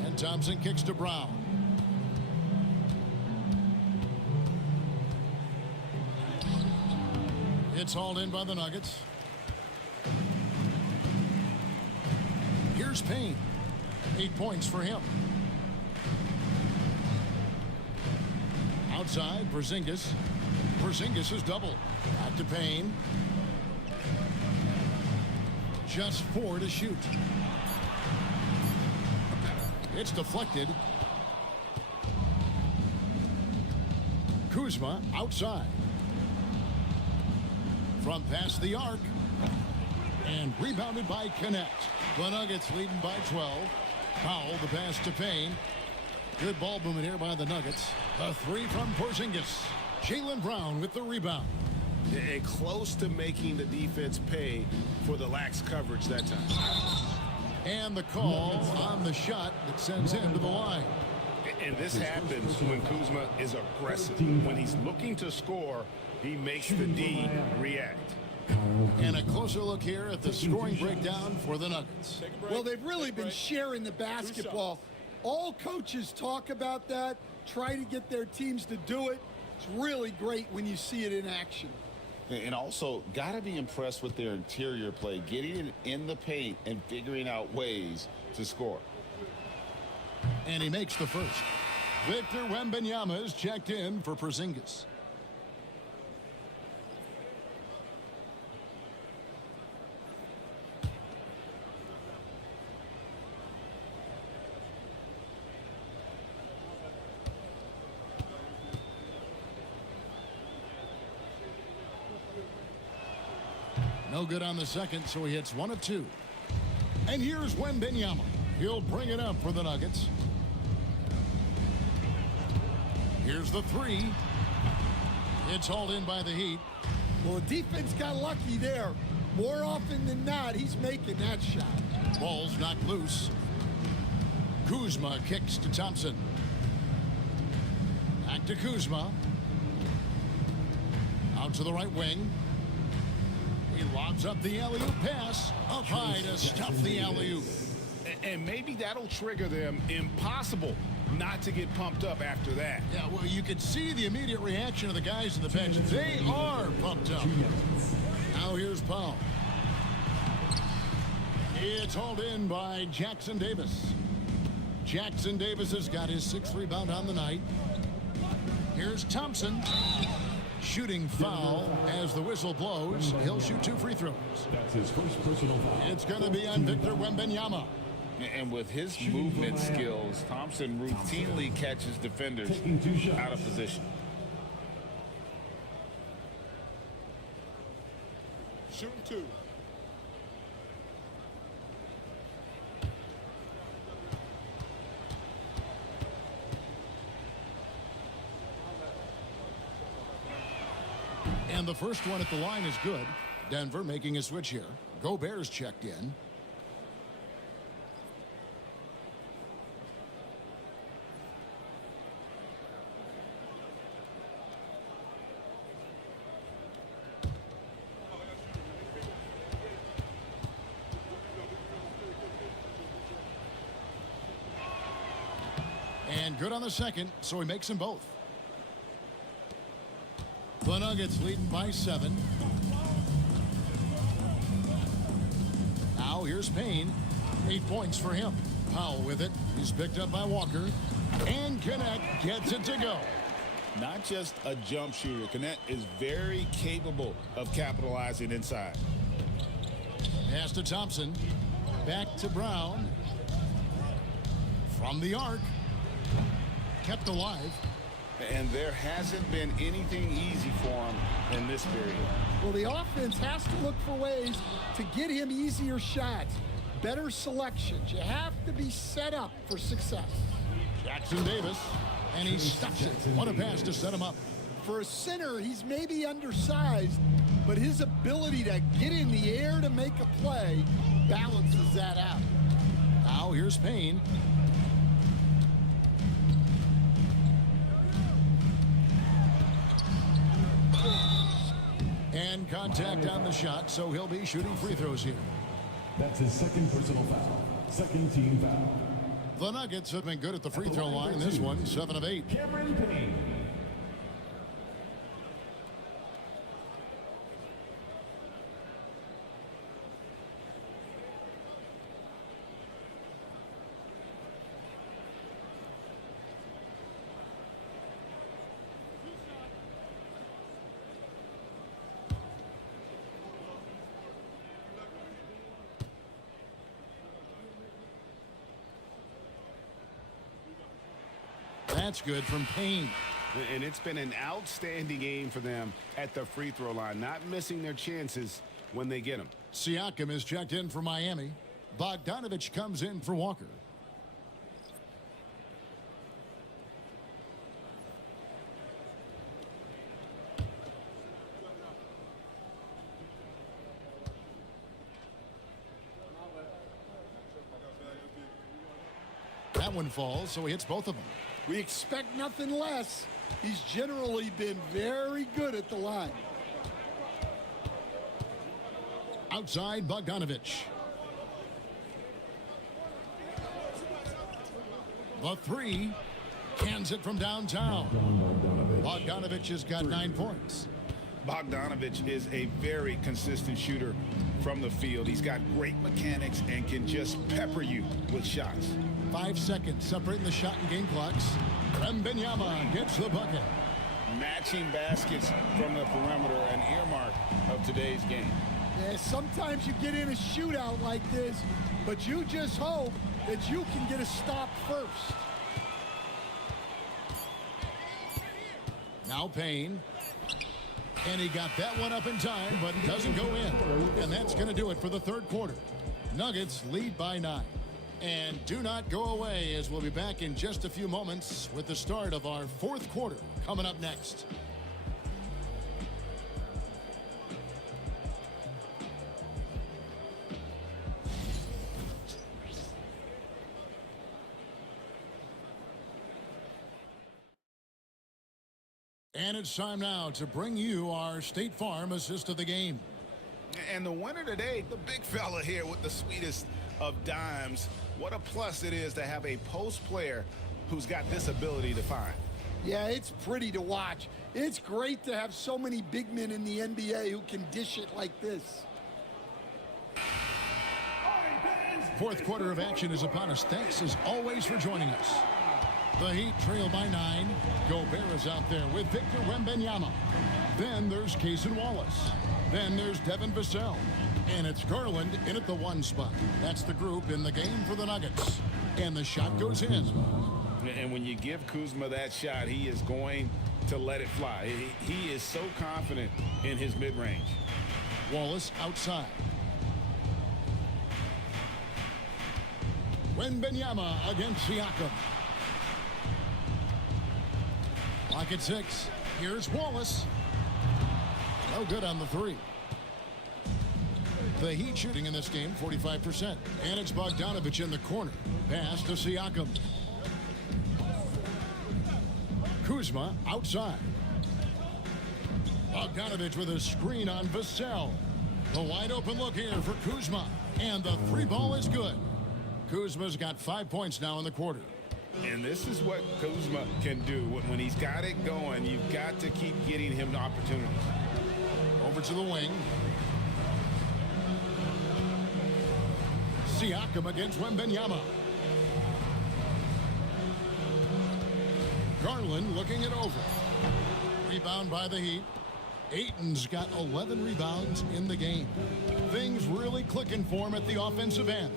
And Thompson kicks to Brown. It's hauled in by the Nuggets. Here's Payne. 8 points for him. Outside, Porzingis. Porzingis is double. Back to Payne. Just 4 to shoot. It's deflected. Kuzma outside. From past the arc. And rebounded by Connect. The Nuggets leading by 12. Powell, the pass to Payne. Good ball movement here by the Nuggets. A three from Porzingis. Jaylen Brown with the rebound. And close to making the defense pay for the lax coverage that time. And the call on the shot that sends him to the line. And this happens when Kuzma is aggressive. When he's looking to score, he makes the D react. And a closer look here at the scoring breakdown for the Nuggets. Well, they've really been sharing the basketball. All coaches talk about that, try to get their teams to do it. It's really great when you see it in action. And also, got to be impressed with their interior play, getting it in the paint and figuring out ways to score. And he makes the first. Victor Wembanyama is checked in for Porzingis. No good on the second, so he hits 1 of 2. And here's Wembanyama. He'll bring it up for the Nuggets. Here's the three. It's hauled in by the Heat. Well, the defense got lucky there. More often than not, he's making that shot. Ball's knocked loose. Kuzma kicks to Thompson. Back to Kuzma. Out to the right wing. He lobs up the alley-oop pass. Up high to stuff the alley-oop. And maybe that'll trigger them. Impossible not to get pumped up after that. Yeah, well, you could see the immediate reaction of the guys in the bench. They are pumped up. Now here's Powell. It's hauled in by Jackson Davis. Jackson Davis has got his 6th rebound on the night. Here's Thompson. Shooting foul as the whistle blows. He'll shoot 2 free throws. That's his first personal foul. It's going to be on Victor Wembanyama. And with his movement skills, Thompson routinely catches defenders out of position. Shooting 2. And the first one at the line is good. Denver making a switch here. Gobert's checked in. good on the second, so he makes them both. The Nuggets leading by 7. Now here's Payne. 8 points for him. Powell with it. He's picked up by Walker. And Connect gets it to go. Not just a jump shooter. Connect is very capable of capitalizing inside. Pass to Thompson. Back to Brown. From the arc. Kept alive. And there hasn't been anything easy for him in this period. Well, the offense has to look for ways to get him easier shots, better selections. You have to be set up for success. Jackson Davis, and he stuffs it. What a pass to set him up. For a center, he's maybe undersized, but his ability to get in the air to make a play balances that out. Now here's Payne. And contact on the shot, so he'll be shooting free throws here. That's his second personal foul. Second team foul. The Nuggets have been good at the free throw line. This one, 7 of 8. Cameron Payne. That's good from Payne. And it's been an outstanding game for them at the free throw line, not missing their chances when they get them. Siakam is checked in for Miami. Bogdanovich comes in for Walker. That one falls, so he hits both of them. We expect nothing less. He's generally been very good at the line. Outside, Bogdanovich. The three. Cans it from downtown. Bogdanovich has got 9 points. Bogdanovich is a very consistent shooter from the field. He's got great mechanics and can just pepper you with shots. 5 seconds separating the shot and game clocks. Wembanyama gets the bucket. Matching baskets from the perimeter, an earmark of today's game. Yeah, sometimes you get in a shootout like this, but you just hope that you can get a stop first. Now Payne. And he got that one up in time, but doesn't go in. And that's going to do it for the third quarter. Nuggets lead by 9. And do not go away, as we'll be back in just a few moments with the start of our fourth quarter coming up next. And it's time now to bring you our State Farm assist of the game. And the winner today, the big fella here with the sweetest of dimes. What a plus it is to have a post player who's got this ability to find. Yeah, it's pretty to watch. It's great to have so many big men in the NBA who can dish it like this. Fourth quarter of action is upon us. Thanks as always for joining us. The Heat trail by 9. Gobert is out there with Victor Wembanyama. Then there's Cason Wallace. Then there's Devin Vassell. And it's Garland in at the 1 spot. That's the group in the game for the Nuggets. And the shot goes in. And when you give Kuzma that shot, he is going to let it fly. He is so confident in his mid-range. Wallace outside. Wembanyama against Siakam. Clock at 6. Here's Wallace. No good on the 3. The Heat shooting in this game, 45%. And it's Bogdanovich in the corner. Pass to Siakam. Kuzma outside. Bogdanovich with a screen on Vassell. The wide open look here for Kuzma. And the 3 ball is good. Kuzma's got 5 points now in the quarter. And this is what Kuzma can do. When he's got it going, you've got to keep getting him opportunities. Over to the wing. Siakam against Wembanyama. Garland looking it over. Rebound by the Heat. Ayton's got 11 rebounds in the game. Things really clicking for him at the offensive end.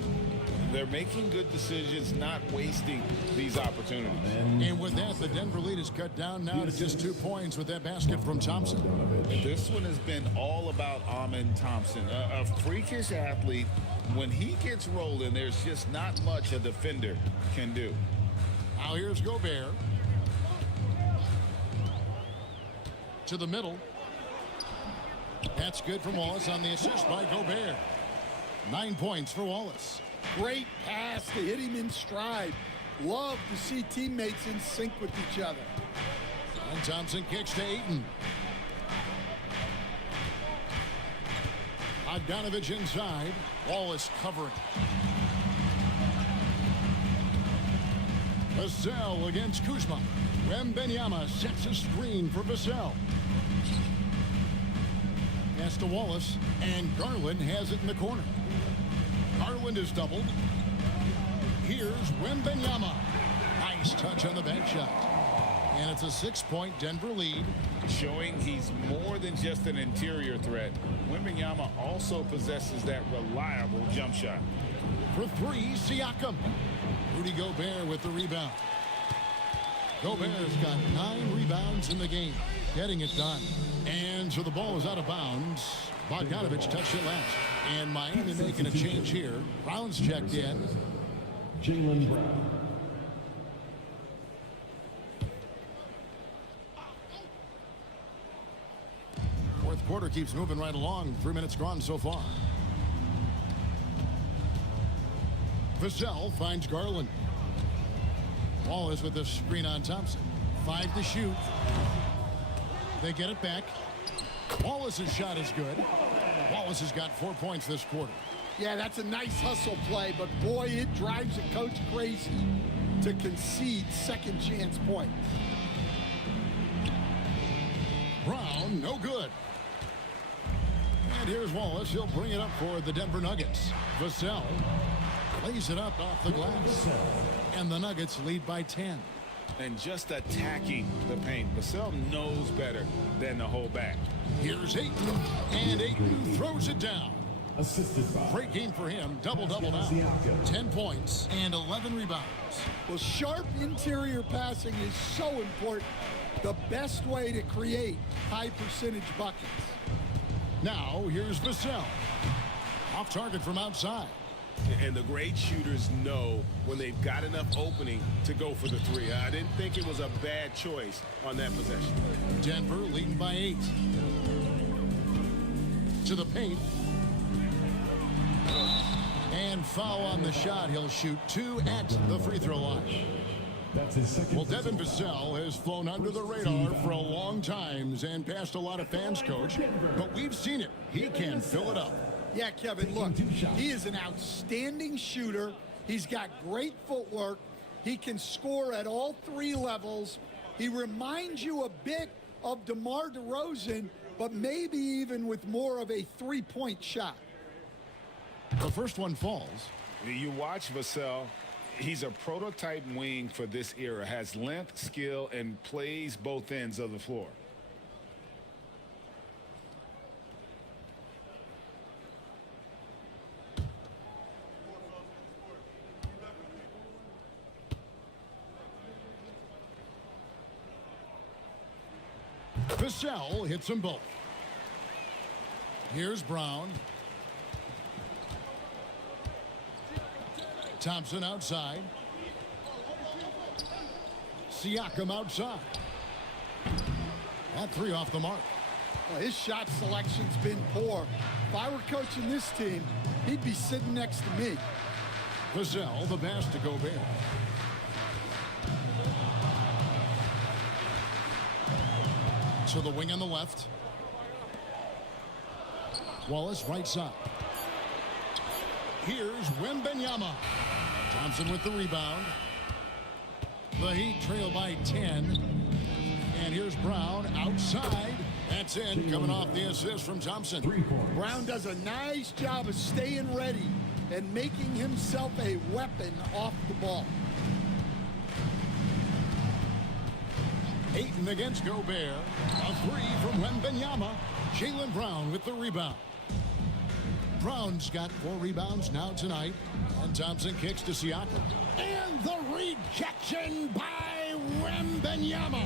They're making good decisions, not wasting these opportunities. And with that, the Denver lead is cut down now to just 2 points with that basket from Thompson. This one has been all about Amen Thompson, a freakish athlete. When he gets rolling, there's just not much a defender can do. Now here's Gobert. To the middle. That's good from Wallace on the assist by Gobert. 9 points for Wallace. Great pass to hit him in stride. Love to see teammates in sync with each other. And Thompson kicks to Ayton. Bogdanovich inside. Wallace covering. Vassell against Kuzma. Wembanyama sets a screen for Vassell. Pass to Wallace, and Garland has it in the corner. Garland is doubled. Here's Wembanyama. Nice touch on the back shot. And it's a 6-point Denver lead. Showing he's more than just an interior threat. Wembanyama also possesses that reliable jump shot. For three, Siakam. Rudy Gobert with the rebound. Gobert's got 9 rebounds in the game, getting it done. And so the ball is out of bounds. Bogdanovich touched it last. And Miami making a change here. Brown's checked in. Jaylen Brown. Fourth quarter keeps moving right along. 3 minutes gone so far. Vassell finds Garland. Wallace with the screen on Thompson. 5 to shoot. They get it back. Wallace's shot is good. Wallace has got 4 points this quarter. Yeah, that's a nice hustle play, but boy, it drives a coach crazy to concede second chance points. Brown, no good. And here's Wallace. He'll bring it up for the Denver Nuggets. Vassell lays it up off the glass. And the Nuggets lead by 10. And just attacking the paint. Vassell knows better than to hold back. Here's Ayton. And Ayton throws it down. Assisted by. Great game for him. Double-double now. 10 points and 11 rebounds. Well, sharp interior passing is so important. The best way to create high percentage buckets. Now, here's Vassell. Off target from outside. And the great shooters know when they've got enough opening to go for the three. I didn't think it was a bad choice on that possession. Denver leading by 8. To the paint. And foul on the shot. He'll shoot 2 at the free throw line. That's his second. Well, Devin Vassell has flown under the radar for a long time and passed a lot of fans, Coach. But we've seen it. He can fill it up. Yeah, Kevin, look, he is an outstanding shooter. He's got great footwork. He can score at all 3 levels. He reminds you a bit of DeMar DeRozan, but maybe even with more of a 3-point shot. The first one falls. You watch Vassell. He's a prototype wing for this era. Has length, skill, and plays both ends of the floor. Vassell hits them both. Here's Brown. Thompson outside. Siakam outside. That 3 off the mark. Well, his shot selection's been poor. If I were coaching this team, he'd be sitting next to me. Vassell, the pass to Gobert. To the wing on the left. Wallace right side. Here's Wembanyama. Thompson with the rebound. The Heat trail by 10. And here's Brown outside. That's in, coming off the assist from Thompson. Brown does a nice job of staying ready and making himself a weapon off the ball. Ayton against Gobert. A three from Wembanyama. Jaylen Brown with the rebound. Brown's got 4 rebounds now tonight. And Thompson kicks to Siakam. And the rejection by Wembanyama.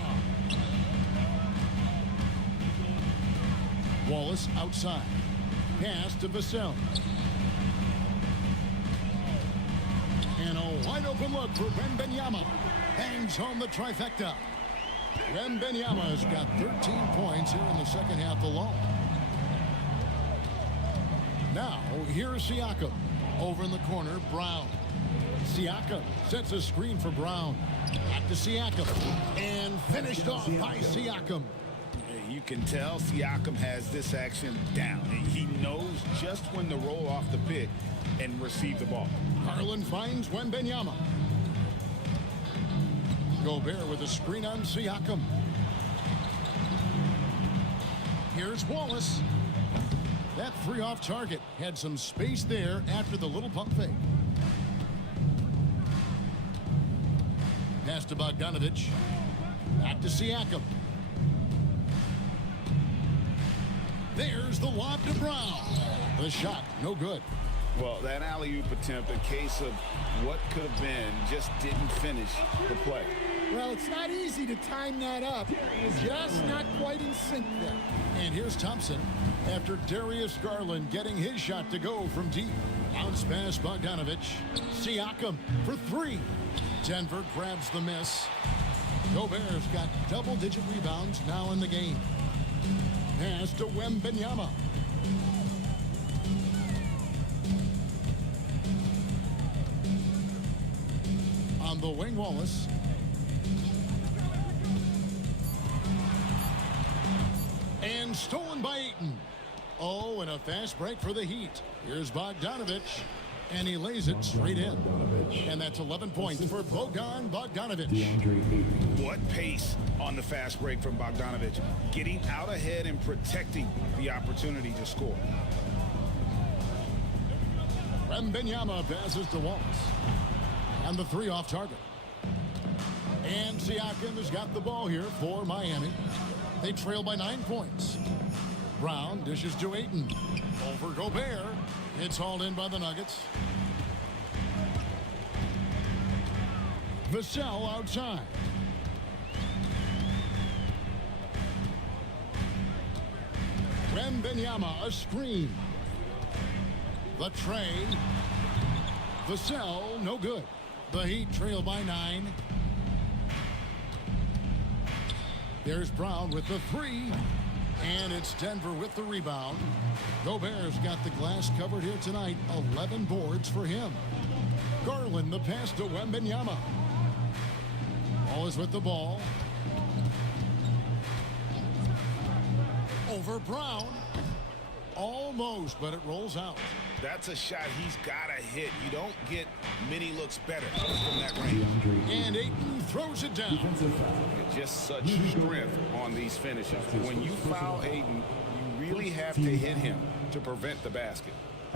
Wallace outside. Pass to Vassell. And a wide open look for Wembanyama. Bangs home the trifecta. Wembanyama's got 13 points here in the second half alone. Now, here's Siakam. Over in the corner, Brown. Siakam sets a screen for Brown. Back to Siakam. And finished off by Siakam. You can tell Siakam has this action down. He knows just when to roll off the pick and receive the ball. Garland finds Wembanyama. Gobert with a screen on Siakam. Here's Wallace. That three off target had some space there after the little pump fake. Pass to Bogdanovich. Back to Siakam. There's the lob to Brown. The shot, no good. Well, that alley-oop attempt, a case of what could have been, just didn't finish the play. Well, it's not easy to time that up. Just not quite in sync there. And here's Thompson after Darius Garland getting his shot to go from deep. Bounce pass Bogdanovich. Siakam for 3. Denver grabs the miss. Gobert's got double-digit rebounds now in the game. Pass to Wembanyama. On the wing, Wallace. And stolen by Ayton. Oh, and a fast break for the Heat. Here's Bogdanovich. And he lays it straight in. And that's 11 points for Bogdanovich. What pace on the fast break from Bogdanovich. Getting out ahead and protecting the opportunity to score. Wembanyama passes to Wallace. And the 3 off target. And Siakam has got the ball here for Miami. They trail by 9 points. Brown dishes to Ayton. Over Gobert. It's hauled in by the Nuggets. Vassell outside. Wembanyama, a screen. The tray. Vassell, no good. The Heat trail by 9. There's Brown with the 3. And it's Denver with the rebound. Gobert's got the glass covered here tonight. 11 boards for him. Garland the pass to Wembanyama. Wallace with the ball. Over Brown. Almost, but it rolls out. That's a shot he's got to hit. You don't get many looks better from that range. And Ayton throws it down. Just such strength on these finishes. When you foul Ayton, you really have to hit him to prevent the basket.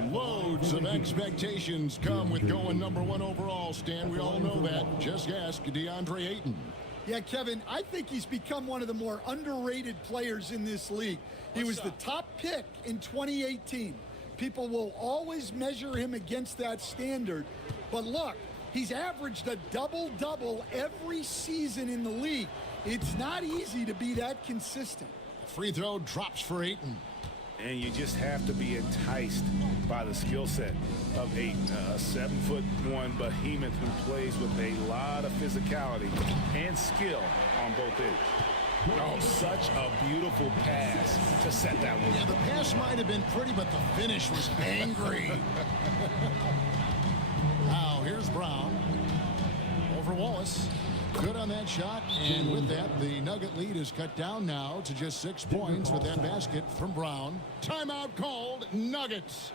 Loads of expectations come with going #1 overall, Stan. We all know that. Just ask DeAndre Ayton. Yeah, Kevin, I think he's become one of the more underrated players in this league. He was the top pick in 2018. People will always measure him against that standard. But look, he's averaged a double-double every season in the league. It's not easy to be that consistent. Free throw drops for Ayton. And you just have to be enticed by the skill set of Ayton, a 7'1" behemoth who plays with a lot of physicality and skill on both ends. Oh, such a beautiful pass to set that one. Yeah, the pass might have been pretty, but the finish was angry. Now, here's Brown. Over Wallace. Good on that shot, and with that, the Nugget lead is cut down now to just 6 points with that basket from Brown. Timeout called, Nuggets.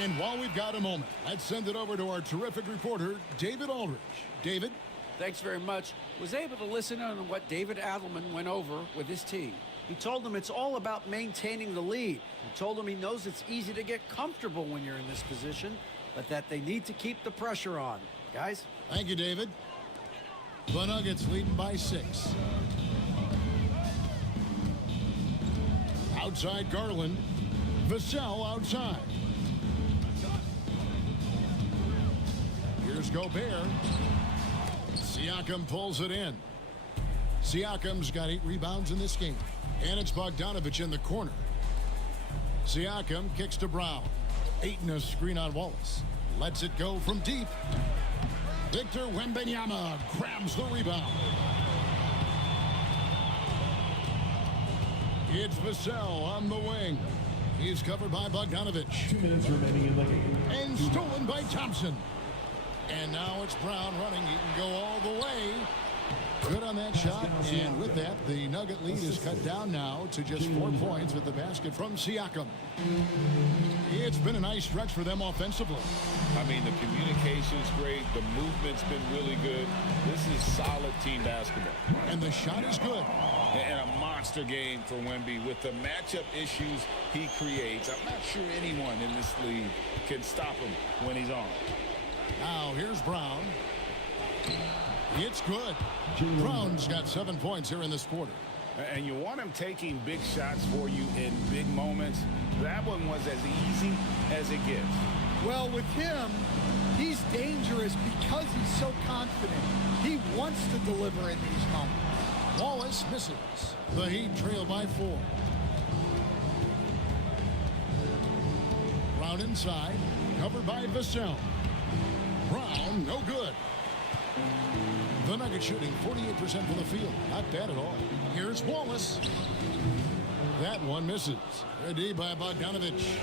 And while we've got a moment, let's send it over to our terrific reporter, David Aldridge. David? Thanks very much. Was able to listen in on what David Adelman went over with his team. He told them it's all about maintaining the lead. He told them he knows it's easy to get comfortable when you're in this position, but that they need to keep the pressure on. Guys? Thank you, David. The Nuggets leading by 6. Outside Garland. Vassell outside. Here's Gobert. Siakam pulls it in. Siakam's got 8 rebounds in this game. And it's Bogdanovich in the corner. Siakam kicks to Brown. Ayton a screen on Wallace. Lets it go from deep. Victor Wembanyama grabs the rebound. It's Vassell on the wing. He's covered by Bogdanovich. 2 minutes remaining in the game. And stolen by Thompson. And now it's Brown running. He can go all the way. Good on that shot. And with that, the Nugget lead is cut down now to just 4 points with the basket from Siakam. It's been a nice stretch for them offensively. I mean, the communication's great. The movement's been really good. This is solid team basketball. And the shot is good. And a monster game for Wemby. With the matchup issues he creates, I'm not sure anyone in this league can stop him when he's on. Now here's Brown. It's good. Brown's got 7 points here in this quarter. And you want him taking big shots for you in big moments. That one was as easy as it gets. Well, with him, he's dangerous because he's so confident. He wants to deliver in these moments. Wallace misses. The Heat trail by 4. Brown inside, covered by Vassell. Brown, no good. The Nuggets shooting 48% from the field. Not bad at all. Here's Wallace. That one misses. Ready by Bogdanovich.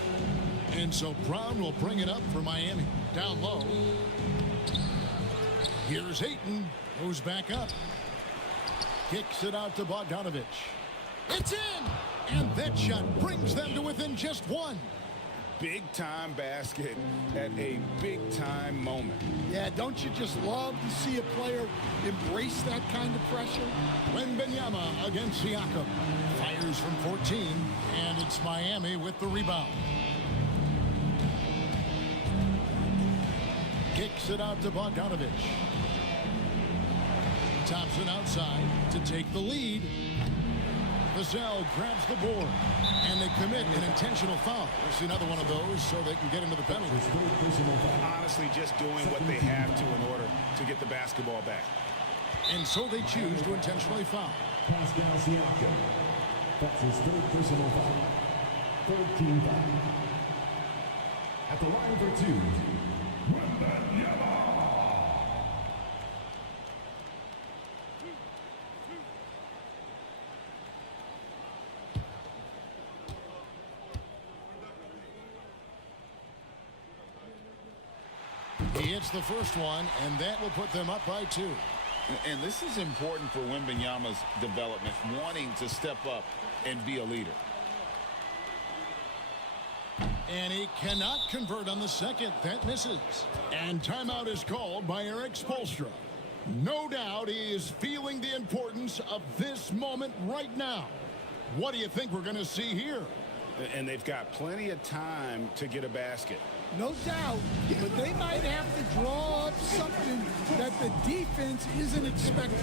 And so Brown will bring it up for Miami. Down low. Here's Ayton. Goes back up. Kicks it out to Bogdanovich. It's in! And that shot brings them to within just 1. Big-time basket at a big-time moment. Yeah, don't you just love to see a player embrace that kind of pressure? Wembanyama against Siakam. Fires from 14, and it's Miami with the rebound. Kicks it out to Bogdanovich. Thompson outside to take the lead. Vassell grabs the board, and they commit an intentional foul. We'll see another one of those so they can get into the penalty. Honestly, just doing what they have to in order to get the basketball back. And so they choose to intentionally foul. Pascal Siakam. That's his 3rd personal foul. 3rd team foul. At the line for 2, Wembanyama. He hits the first one, and that will put them up by 2. And this is important for Wembanyama's development, wanting to step up and be a leader. And he cannot convert on the second. That misses. And timeout is called by Eric Spoelstra. No doubt he is feeling the importance of this moment right now. What do you think we're going to see here? And they've got plenty of time to get a basket. No doubt, but they might have to draw up something that the defense isn't expecting.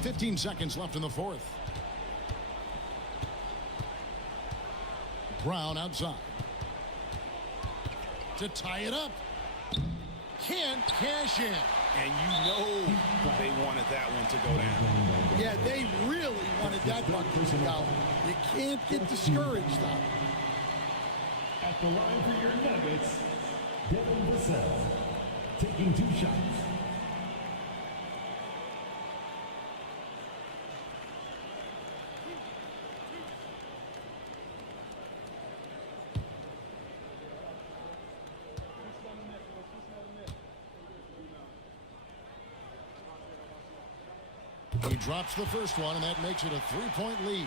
15 seconds left in the fourth. Brown outside. To tie it up. Can't cash in. And you know they wanted that one to go down. Yeah, they really wanted that one to go. You can't get discouraged, though. At the line for your Nuggets, Devin Vassell, taking 2 shots. He drops the first one, and that makes it a 3-point lead.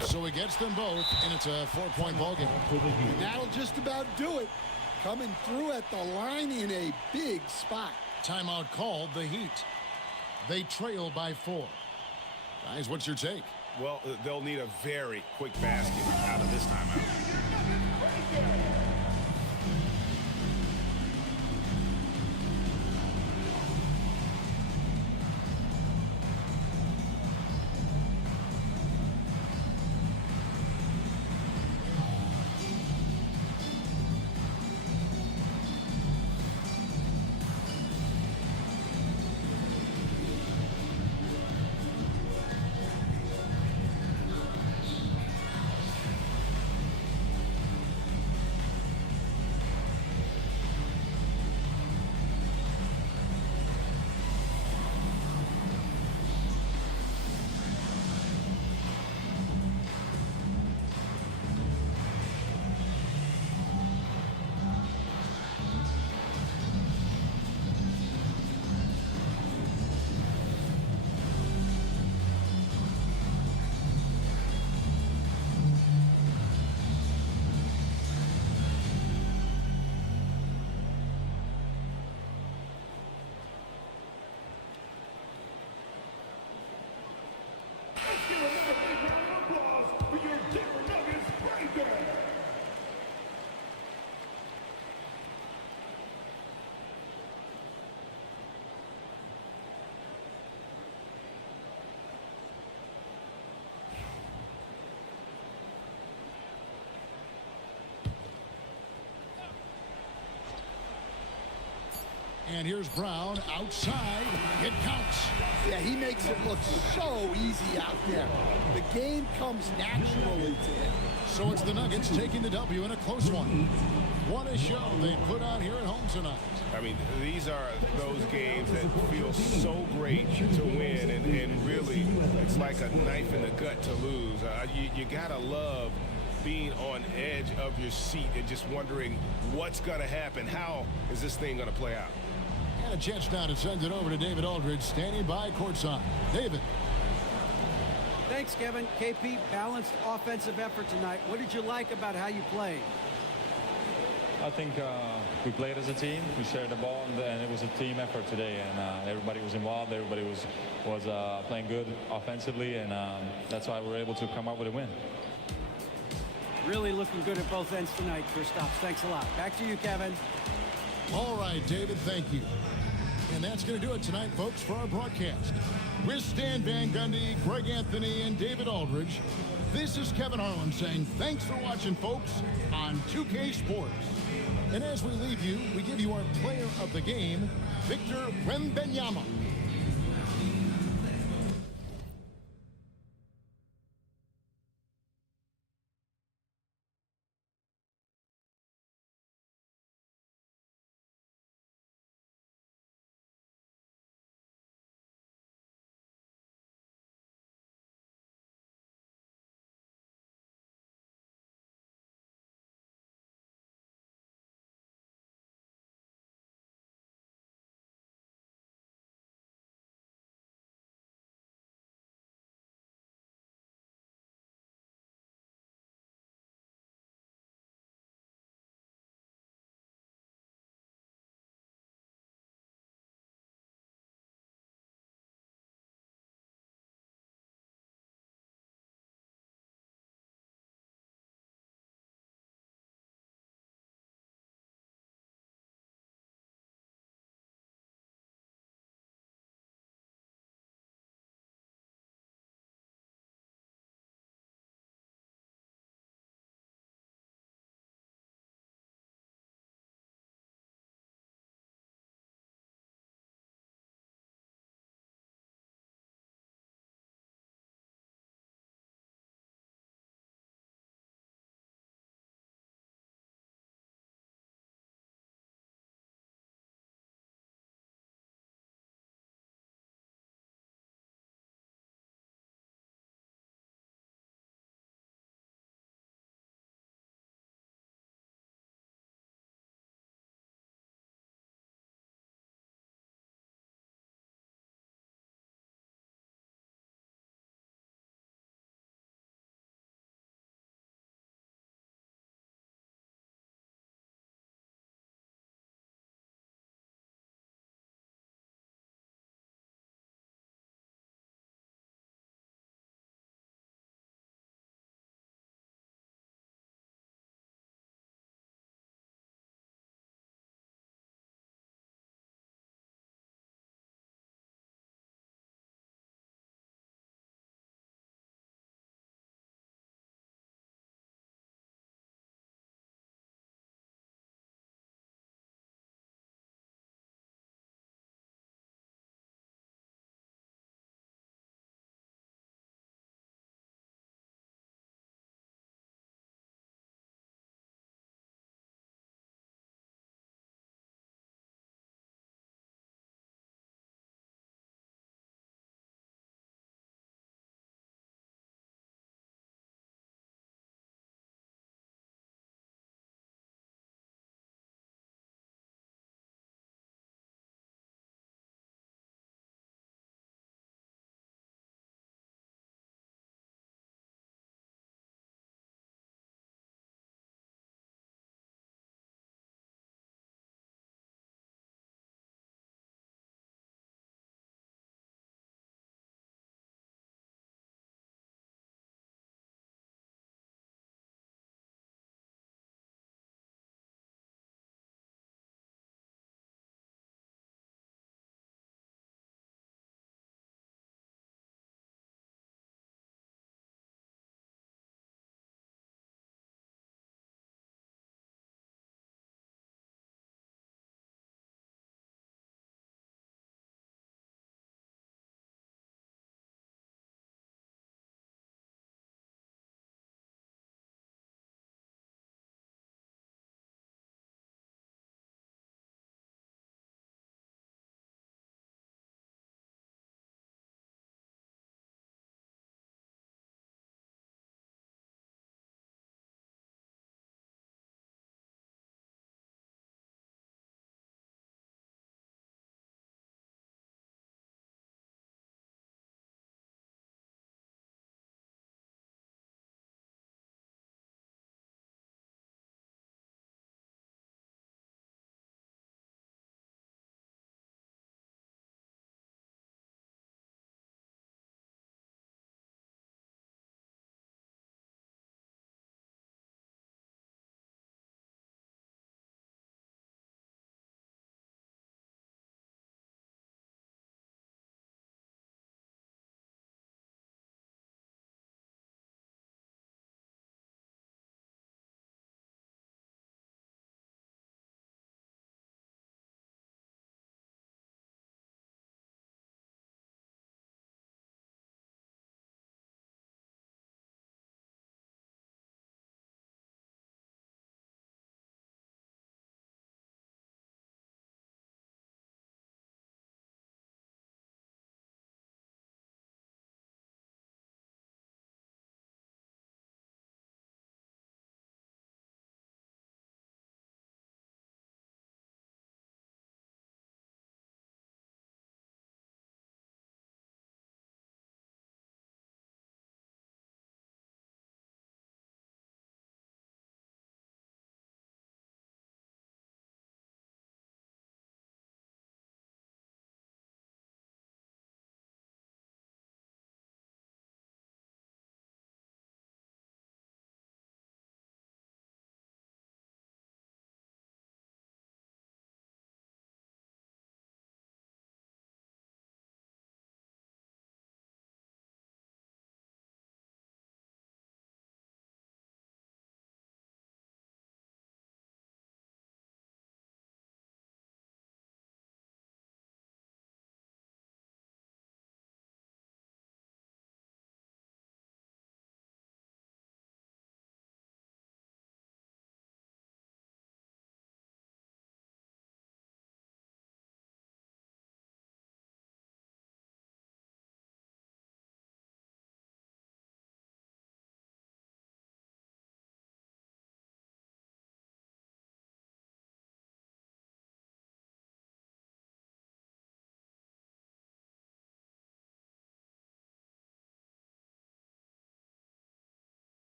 So he gets them both, and it's a 4-point ball game. And that'll just about do it. Coming through at the line in a big spot. Timeout called, the Heat. They trail by 4. Guys, what's your take? Well, they'll need a very quick basket out of this timeout. And here's Brown outside. It counts. Yeah, he makes it look so easy out there. The game comes naturally to him. So it's the Nuggets taking the W in a close one. What a show they put on here at home tonight. I mean, these are those games that feel so great to win, and really, it's like a knife in the gut to lose. You gotta love being on edge of your seat and just wondering what's gonna happen. How is this thing gonna play out? And a chance now to send it over to David Aldridge, standing by courtside. David. Thanks, Kevin. KP, balanced offensive effort tonight. What did you like about how you played? I think we played as a team. We shared the ball, and it was a team effort today. And everybody was involved. Everybody was playing good offensively, and that's why we were able to come up with a win. Really looking good at both ends tonight, Kristaps. Thanks a lot. Back to you, Kevin. All right, David, thank you. And that's going to do it tonight, folks, for our broadcast. With Stan Van Gundy, Greg Anthony, and David Aldridge, this is Kevin Harlan saying thanks for watching, folks, on 2K Sports. And as we leave you, we give you our player of the game, Victor Wembanyama.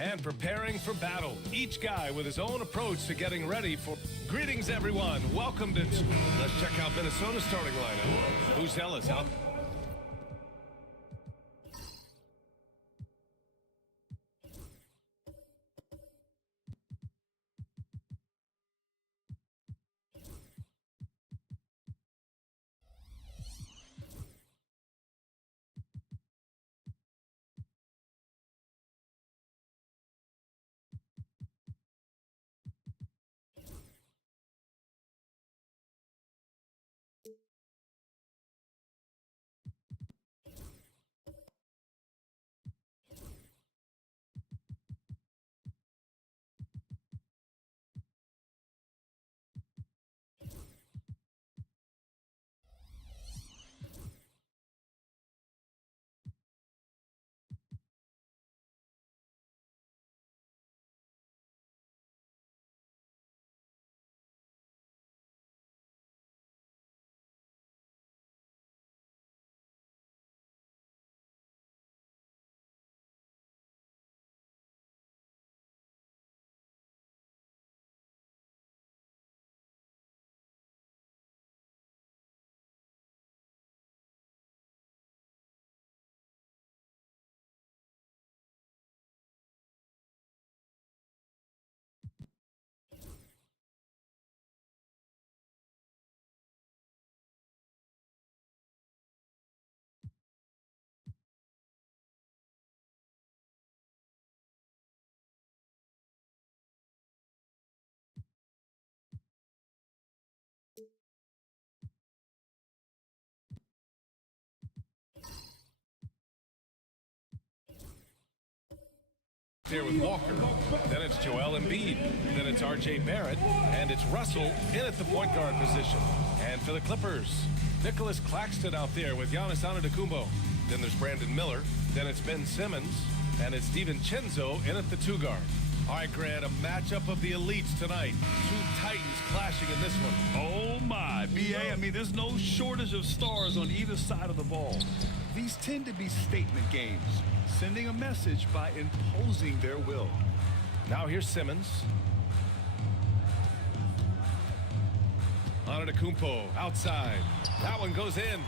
And preparing for battle. Each guy with his own approach to getting ready for... Greetings, everyone. Welcome to... Let's check out Minnesota's starting lineup. Who's Ellis? How... there with Walker. Then it's Joel Embiid. Then it's R.J. Barrett. And it's Russell in at the point guard position. And for the Clippers, Nicholas Claxton out there with Giannis Antetokounmpo. Then there's Brandon Miller. Then it's Ben Simmons. And it's DiVincenzo in at the 2 guard. All right, Grant, a matchup of the elites tonight. 2 Titans clashing in this one. Oh, my. B.A., I mean, there's no shortage of stars on either side of the ball. These tend to be statement games, sending a message by imposing their will. Now here's Simmons. Antetokounmpo outside. That one goes in.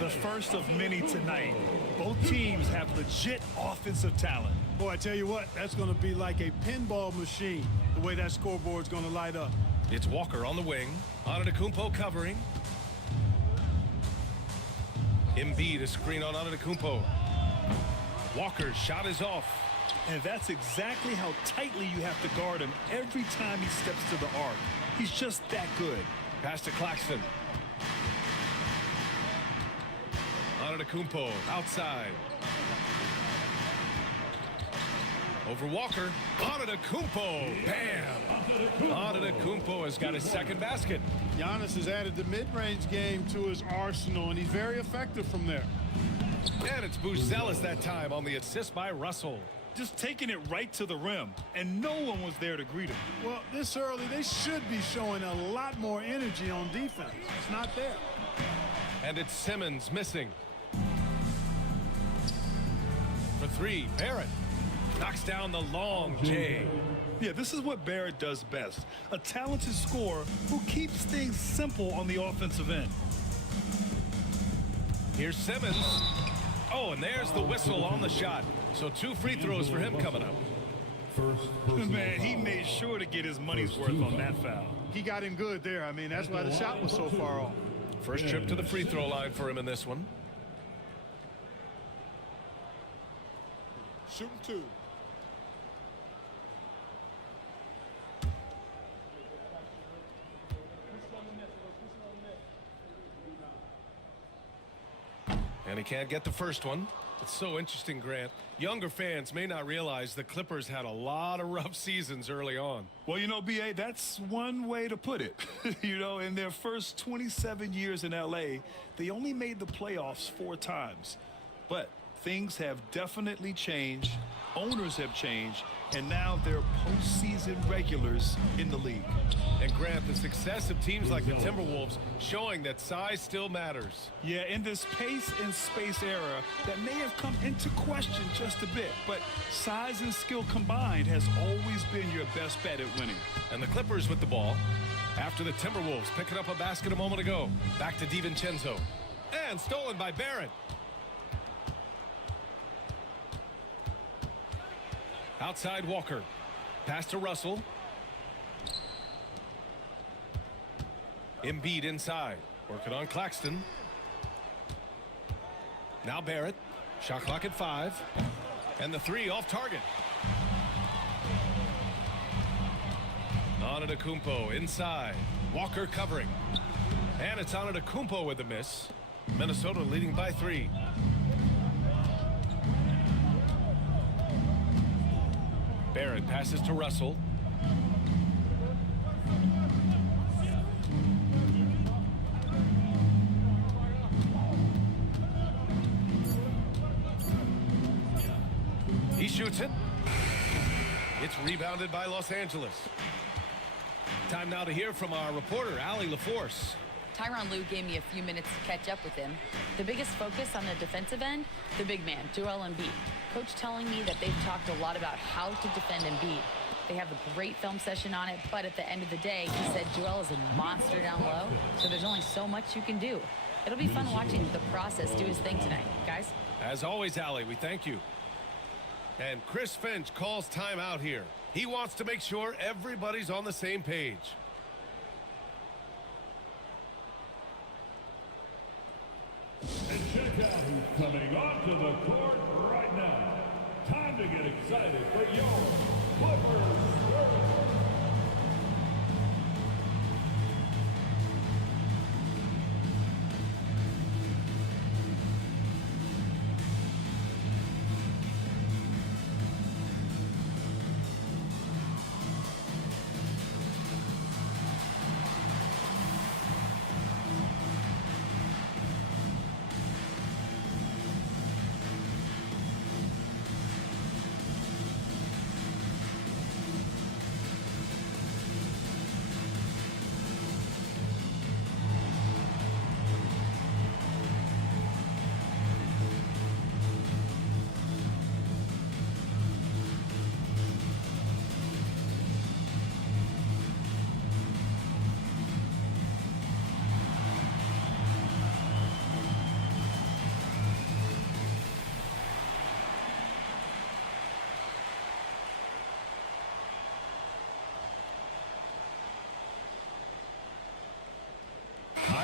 The first of many tonight. Both teams have legit offensive talent. Boy, I tell you what, that's going to be like a pinball machine, the way that scoreboard's going to light up. It's Walker on the wing. Antetokounmpo covering. Embiid a screen on Antetokounmpo. Walker's shot is off. And that's exactly how tightly you have to guard him every time he steps to the arc. He's just that good. Pass to Claxton. Antetokounmpo outside. Over Walker. Antetokounmpo. Bam! Antetokounmpo has got his second basket. Giannis has added the mid-range game to his arsenal, and he's very effective from there. And it's Buzelis that time on the assist by Russell. Just taking it right to the rim, and no one was there to greet him. Well, this early, they should be showing a lot more energy on defense. It's not there. And it's Simmons missing. For 3, Barrett knocks down the long J. Yeah, this is what Barrett does best. A talented scorer who keeps things simple on the offensive end. Here's Simmons. Oh, and there's the whistle on the shot. So 2 free throws for him coming up. Man, he made sure to get his money's worth on that foul. He got him good there. I mean, that's why the shot was so far off. First trip to the free throw line for him in this one. Shooting 2. And he can't get the first one. It's so interesting, Grant. Younger fans may not realize the Clippers had a lot of rough seasons early on. Well, you know, B.A., that's one way to put it. You know, in their first 27 years in L.A., they only made the playoffs 4 times. But things have definitely changed. Owners have changed. And now they're postseason regulars in the league. And Grant, the success of teams like the Timberwolves showing that size still matters. Yeah, in this pace and space era, that may have come into question just a bit, but size and skill combined has always been your best bet at winning. And the Clippers with the ball after the Timberwolves picking up a basket a moment ago. Back to DiVincenzo. And stolen by Barrett. Outside Walker. Pass to Russell. Embiid inside. Working on Claxton. Now Barrett. Shot clock at 5. And the 3 off target. Antetokounmpo inside. Walker covering. And it's Antetokounmpo with the miss. Minnesota leading by 3. Barrett passes to Russell. He shoots it. It's rebounded by Los Angeles. Time now to hear from our reporter, Allie LaForce. Tyronn Lue gave me a few minutes to catch up with him. The biggest focus on the defensive end, the big man, Joel Embiid. Coach telling me that they've talked a lot about how to defend Embiid. They have a great film session on it, but at the end of the day, he said Joel is a monster down low, so there's only so much you can do. It'll be fun watching the process do his thing tonight, guys. As always, Allie, we thank you. And Chris Finch calls timeout here. He wants to make sure everybody's on the same page. And check out who's coming onto the court right now. Time to get excited for your Clippers.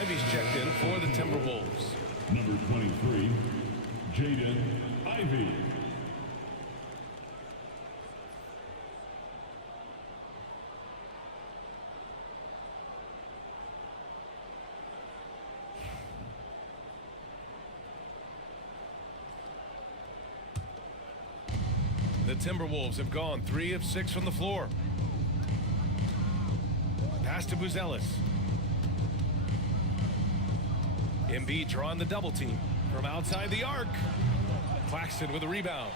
Ivy's checked in for the Timberwolves. Number 23, Jaden Ivey. The Timberwolves have gone 3 of 6 from the floor. Pass to Buzelis. Embiid drawing the double team from outside the arc. Claxton with a rebound.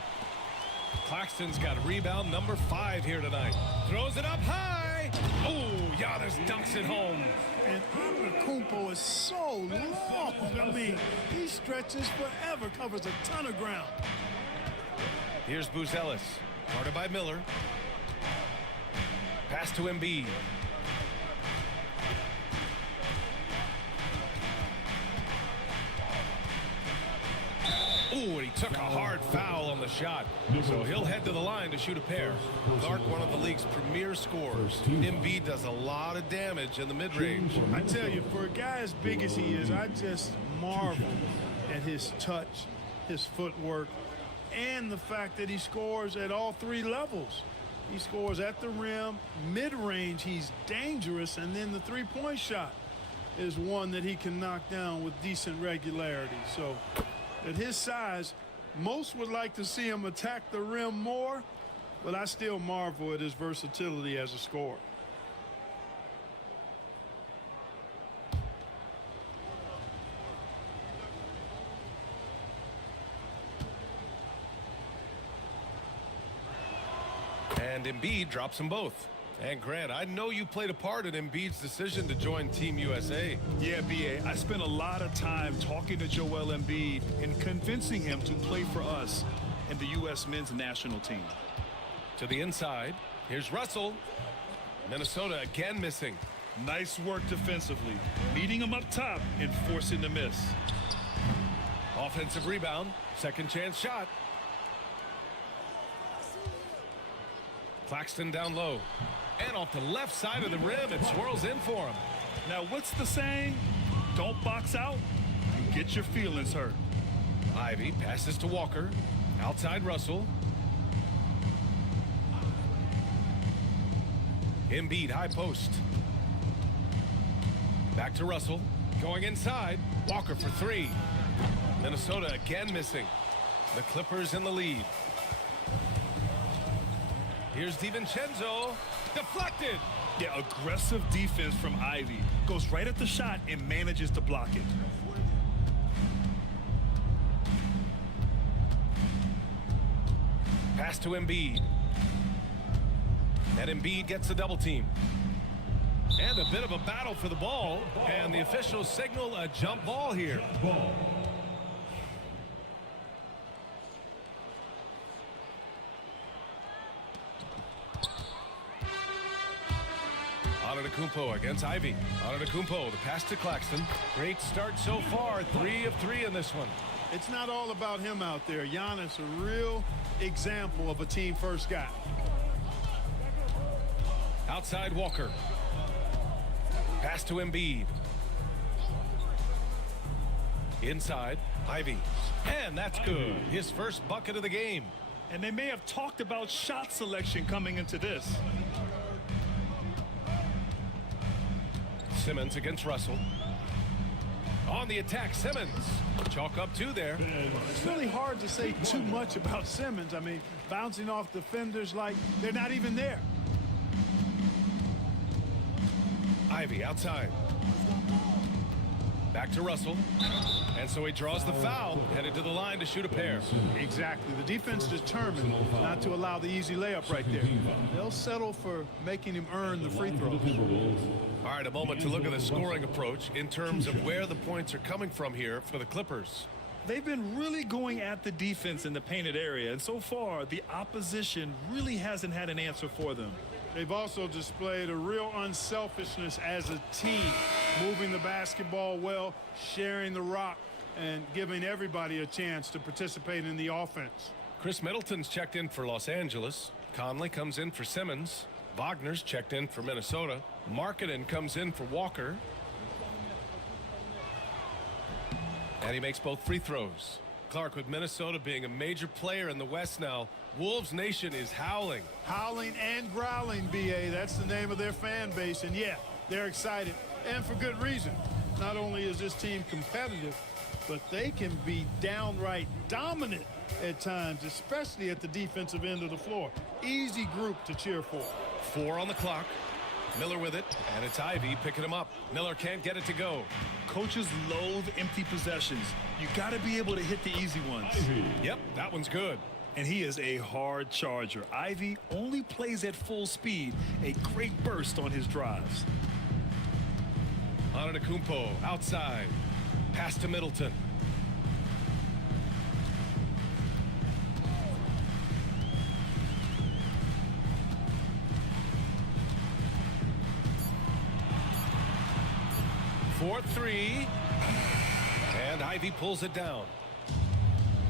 Claxton's got rebound number 5 here tonight. Throws it up high. Oh, Giannis dunks it home. And Antetokounmpo is so long. I mean, he stretches forever, covers a ton of ground. Here's Buzelis, guarded by Miller. Pass to Embiid. Ooh, and he took a hard foul on the shot. So he'll head to the line to shoot a pair. Clark, one of the league's premier scorers. Embiid does a lot of damage in the mid-range. I tell you, for a guy as big as he is, I just marvel at his touch, his footwork, and the fact that he scores at all 3 levels. He scores at the rim, mid-range, he's dangerous, and then the three-point shot is one that he can knock down with decent regularity. So at his size, most would like to see him attack the rim more, but I still marvel at his versatility as a scorer. And Embiid drops them both. And Grant, I know you played a part in Embiid's decision to join Team USA. Yeah, B.A., I spent a lot of time talking to Joel Embiid and convincing him to play for us and the U.S. men's national team. To the inside, here's Russell. Minnesota again missing. Nice work defensively, meeting him up top and forcing the miss. Offensive rebound, second chance shot. Claxton down low. And off the left side of the rim, it swirls in for him. Now, what's the saying? Don't box out, you get your feelings hurt. Ivy passes to Walker. Outside Russell. Embiid high post. Back to Russell. Going inside. Walker for 3. Minnesota again missing. The Clippers in the lead. Here's DiVincenzo. Deflected. Yeah, aggressive defense from Ivy. Goes right at the shot and manages to block it. Pass to Embiid. And Embiid gets the double team. And a bit of a battle for the ball. And the officials signal a jump ball here. Antetokounmpo against Ivy. Antetokounmpo, the pass to Claxton. Great start so far. 3 of 3 in this one. It's not all about him out there. Giannis, a real example of a team first guy. Outside Walker. Pass to Embiid. Inside Ivy. And that's good. His first bucket of the game. And they may have talked about shot selection coming into this. Simmons against Russell. On the attack, Simmons. Chalk up 2 there. It's really hard to say too much about Simmons. I mean, bouncing off defenders like they're not even there. Ivy outside. Back to Russell. And so he draws the foul, headed to the line to shoot a pair. Exactly. The defense determined not to allow the easy layup right there. They'll settle for making him earn the free throws. All right, a moment to look at the scoring approach in terms of where the points are coming from here for the Clippers. They've been really going at the defense in the painted area, and so far the opposition really hasn't had an answer for them. They've also displayed a real unselfishness as a team, moving the basketball well, sharing the rock, and giving everybody a chance to participate in the offense. Chris Middleton's checked in for Los Angeles. Conley comes in for Simmons. Wagner's checked in for Minnesota. Markkanen comes in for Walker. And he makes both free throws. Clark, with Minnesota being a major player in the West now, Wolves Nation is howling. Howling and growling, BA. That's the name of their fan base. And yeah, they're excited. And for good reason. Not only is this team competitive, but they can be downright dominant at times, especially at the defensive end of the floor. Easy group to cheer for. 4 on the clock. Miller with it, and it's Ivy picking him up. Miller can't get it to go. Coaches loathe empty possessions. You got to be able to hit the easy ones. Yep, that one's good. And he is a hard charger. Ivy only plays at full speed. A great burst on his drives. Antetokounmpo outside. Pass to Middleton. For 3, and Ivy pulls it down.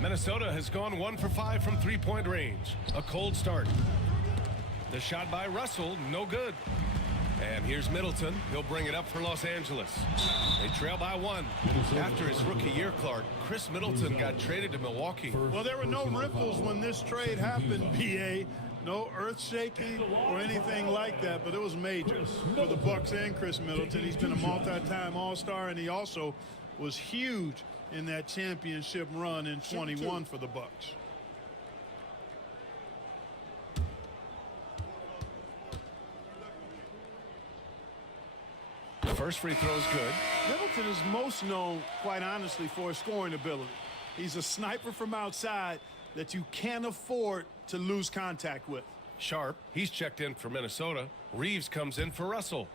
Minnesota has gone 1 for 5 from three-point range. A cold start. The shot by Russell, no good. And here's Middleton. He'll bring it up for Los Angeles. They trail by 1. After his rookie year, Clark, Chris Middleton got traded to Milwaukee. Well, there were no ripples when this trade happened, BA. No earth shaking or anything like that, but it was major for the Bucks and Chris Middleton. He's been a multi-time All-Star, and he also was huge in that championship run in 21 for the Bucks. The first free throw is good. Middleton is most known, quite honestly, for his scoring ability. He's a sniper from outside that you can't afford to lose contact with. Sharp, he's checked in for Minnesota. Reeves comes in for Russell.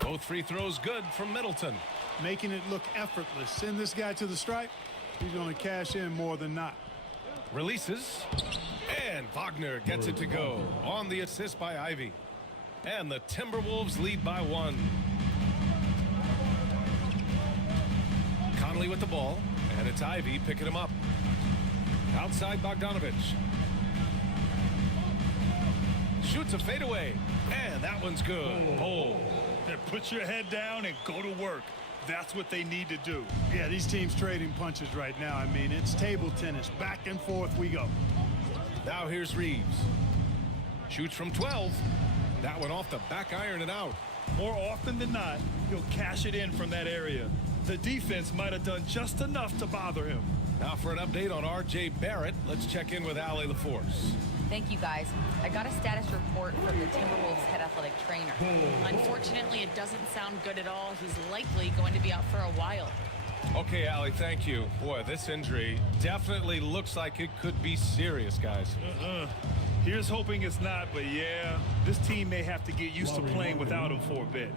Both free throws good from Middleton. Making it look effortless. Send this guy to the stripe. He's going to cash in more than not. Releases. And Wagner gets it to go on the assist by Ivy. And the Timberwolves lead by 1. Conley with the ball, and it's Ivy picking him up. Outside Bogdanovich. Shoots a fadeaway, and that one's good. Bol. Put your head down and go to work. That's what they need to do. Yeah, these teams trading punches right now. I mean, it's table tennis. Back and forth we go. Now here's Reeves. Shoots from 12. That one off the back iron and out. More often than not, he'll cash it in from that area. The defense might have done just enough to bother him. Now for an update on R.J. Barrett, let's check in with Allie LaForce. Thank you, guys. I got a status report from the Timberwolves head athletic trainer. Unfortunately, it doesn't sound good at all. He's likely going to be out for a while. Okay, Allie, thank you. Boy, this injury definitely looks like it could be serious, guys. Here's hoping it's not, but yeah, this team may have to get used to playing without him for a bit.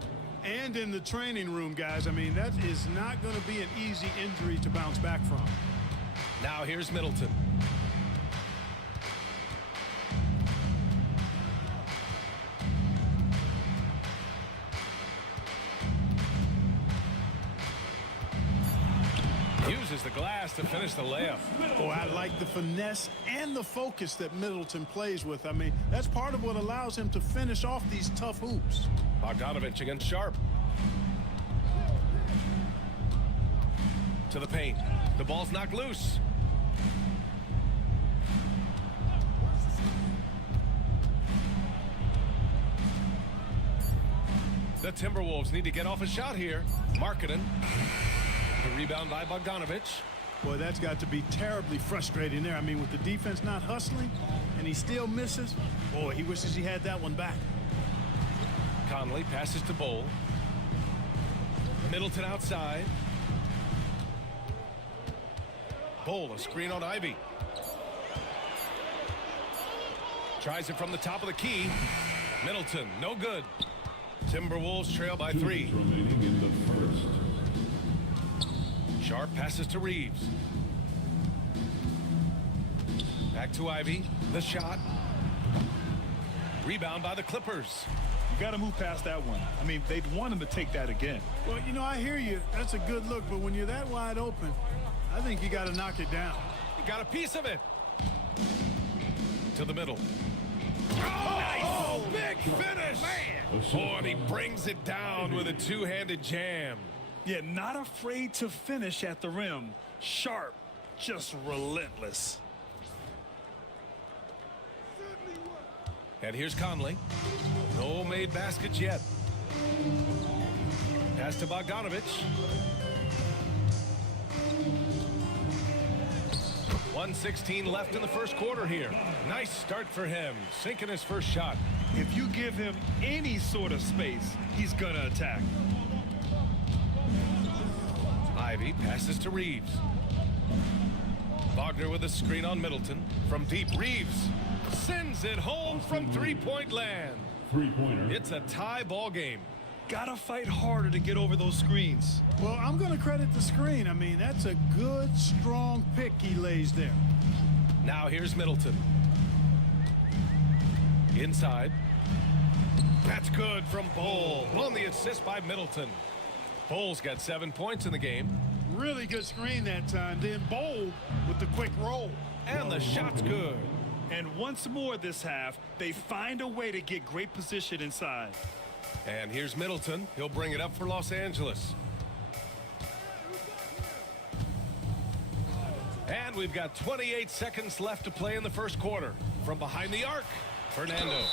And in the training room, guys, I mean, that is not going to be an easy injury to bounce back from. Now here's Middleton. Uses the glass to finish the layup. Oh, I like the finesse and the focus that Middleton plays with. I mean, that's part of what allows him to finish off these tough hoops. Bogdanovich against Sharp. To the paint. The ball's knocked loose. The Timberwolves need to get off a shot here. Markkanen. The rebound by Bogdanovich. Boy, that's got to be terribly frustrating there. I mean, with the defense not hustling and he still misses, boy, he wishes he had that one back. Conley passes to Bol. Middleton outside. Bol, a screen on Ivy. Tries it from the top of the key. Middleton, no good. Timberwolves trail by 3. Remaining in the first. Sharp passes to Reeves. Back to Ivy. The shot. Rebound by the Clippers. You got to move past that one. I mean, they'd want him to take that again. Well, you know, I hear you. That's a good look, but when you're that wide open, I think you got to knock it down. He got a piece of it. To the middle. Nice. Oh, big finish. Man. Oh, and he brings it down with a two-handed jam. Yeah, not afraid to finish at the rim. Sharp, just relentless. And here's Conley. No made baskets yet. Pass to Bogdanovich. 1:16 left in the first quarter here. Nice start for him, sinking his first shot. If you give him any sort of space, he's gonna attack. Ivy passes to Reeves. Wagner with a screen on Middleton. From deep, Reeves sends it home from three-point land. Three-pointer. It's a tie ball game. Gotta fight harder to get over those screens. Well, I'm going to credit the screen. I mean, that's a good, strong pick he lays there. Now here's Middleton. Inside. That's good from Bol. On the assist by Middleton. Bol's got 7 points in the game. Really good screen that time. Then Bol with the quick roll. And the shot's good. And once more this half, they find a way to get great position inside. And here's Middleton. He'll bring it up for Los Angeles. And we've got 28 seconds left to play in the first quarter. From behind the arc, Fernando.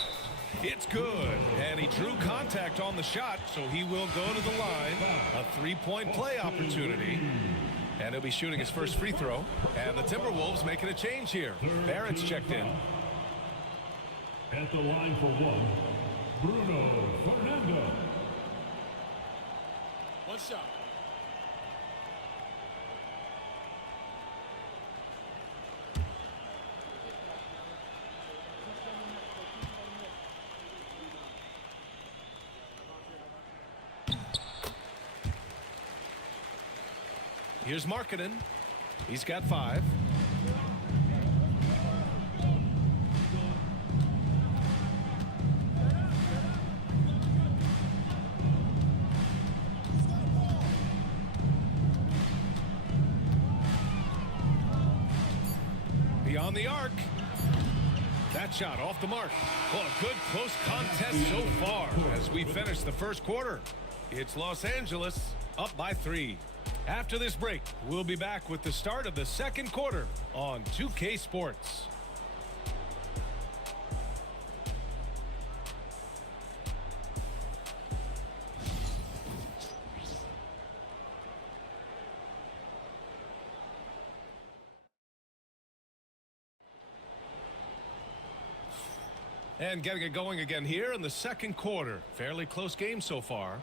It's good. And he drew contact on the shot, so he will go to the line. A three-point play opportunity. And he'll be shooting his first free throw. And the Timberwolves making a change here. Barrett's checked in. At the line for one, Bruno Fernando. One shot. Here's Markkanen. He's got 5. Beyond the arc. That shot off the mark. Well, a good close contest so far as we finish the first quarter. It's Los Angeles up by 3. After this break, we'll be back with the start of the second quarter on 2K Sports. And getting it going again here in the second quarter. Fairly close game so far.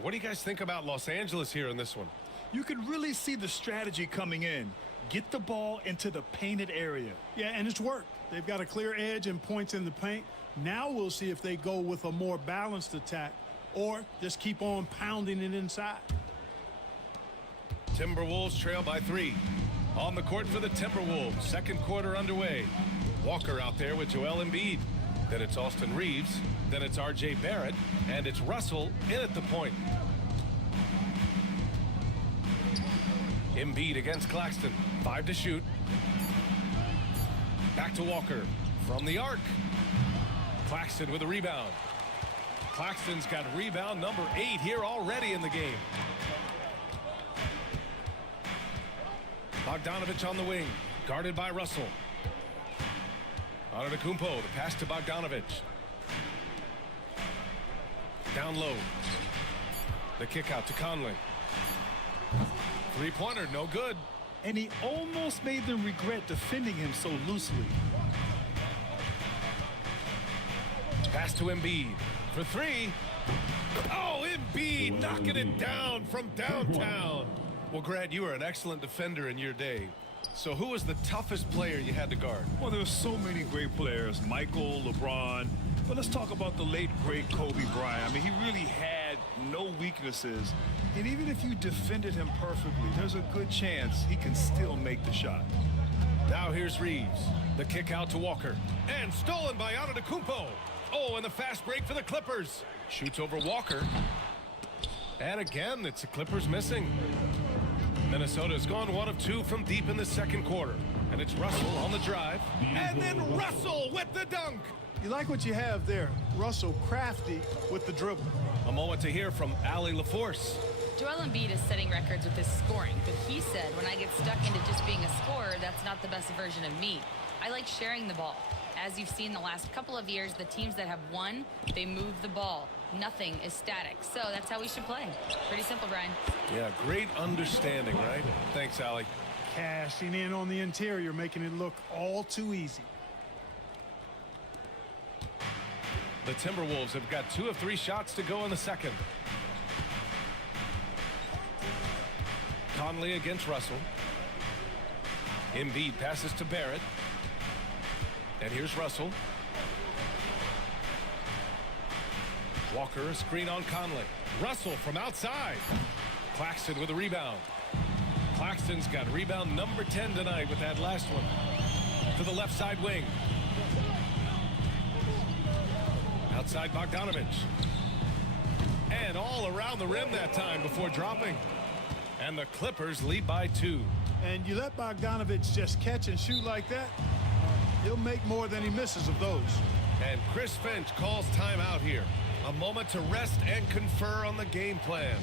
What do you guys think about Los Angeles here in this one? You can really see the strategy coming in. Get the ball into the painted area. Yeah, and it's worked. They've got a clear edge and points in the paint. Now we'll see if they go with a more balanced attack or just keep on pounding it inside. Timberwolves trail by 3. On the court for the Timberwolves. Second quarter underway. Walker out there with Joel Embiid. Then it's Austin Reeves. Then it's R.J. Barrett. And it's Russell in at the point. Embiid against Claxton. 5 to shoot. Back to Walker. From the arc. Claxton with a rebound. Claxton's got rebound number 8 here already in the game. Bogdanovich on the wing. Guarded by Russell. Antetokounmpo, the pass to Bogdanovich. Down low. The kick out to Conley. Three-pointer, no good. And he almost made them regret defending him so loosely. Pass to Embiid for 3. Oh, Embiid knocking it down from downtown. Well, Grant, you were an excellent defender in your day. So who was the toughest player you had to guard? Well, there were so many great players. Michael, LeBron. But let's talk about the late, great Kobe Bryant. I mean, he really had no weaknesses. And even if you defended him perfectly, there's a good chance he can still make the shot. Now here's Reeves. The kick out to Walker. And stolen by Antetokounmpo. Oh, and the fast break for the Clippers. Shoots over Walker. And again, it's the Clippers missing. Minnesota's gone 1 of 2 from deep in the second quarter. And it's Russell on the drive. And then Russell with the dunk. You like what you have there. Russell crafty with the dribble. A moment to hear from Allie LaForce. Joel Embiid is setting records with his scoring, but he said, when I get stuck into just being a scorer, that's not the best version of me. I like sharing the ball. As you've seen the last couple of years, the teams that have won, they move the ball. Nothing is static. So that's how we should play. Pretty simple, Brian. Yeah, great understanding, right? Thanks, Allie. Cashing in on the interior, making it look all too easy. The Timberwolves have got 2 of 3 shots to go in the second. Conley against Russell. Embiid passes to Barrett. And here's Russell. Walker, a screen on Conley. Russell from outside. Claxton with a rebound. Claxton's got rebound number 10 tonight with that last one. To the left side wing. Outside Bogdanovich. And all around the rim that time before dropping. And the Clippers lead by 2. And you let Bogdanovich just catch and shoot like that, he'll make more than he misses of those. And Chris Finch calls timeout here. A moment to rest and confer on the game plan.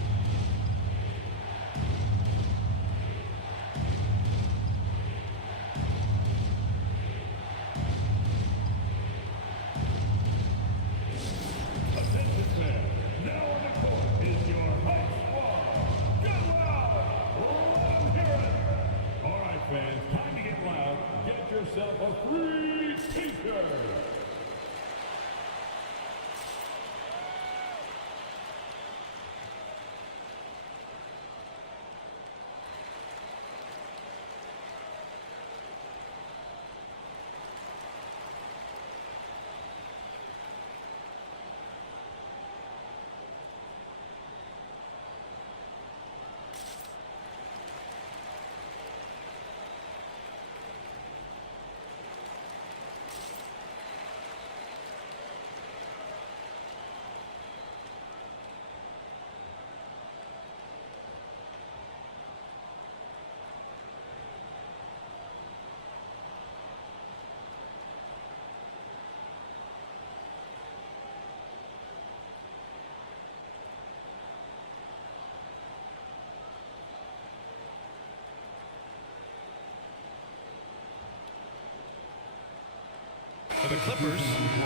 For the Clippers,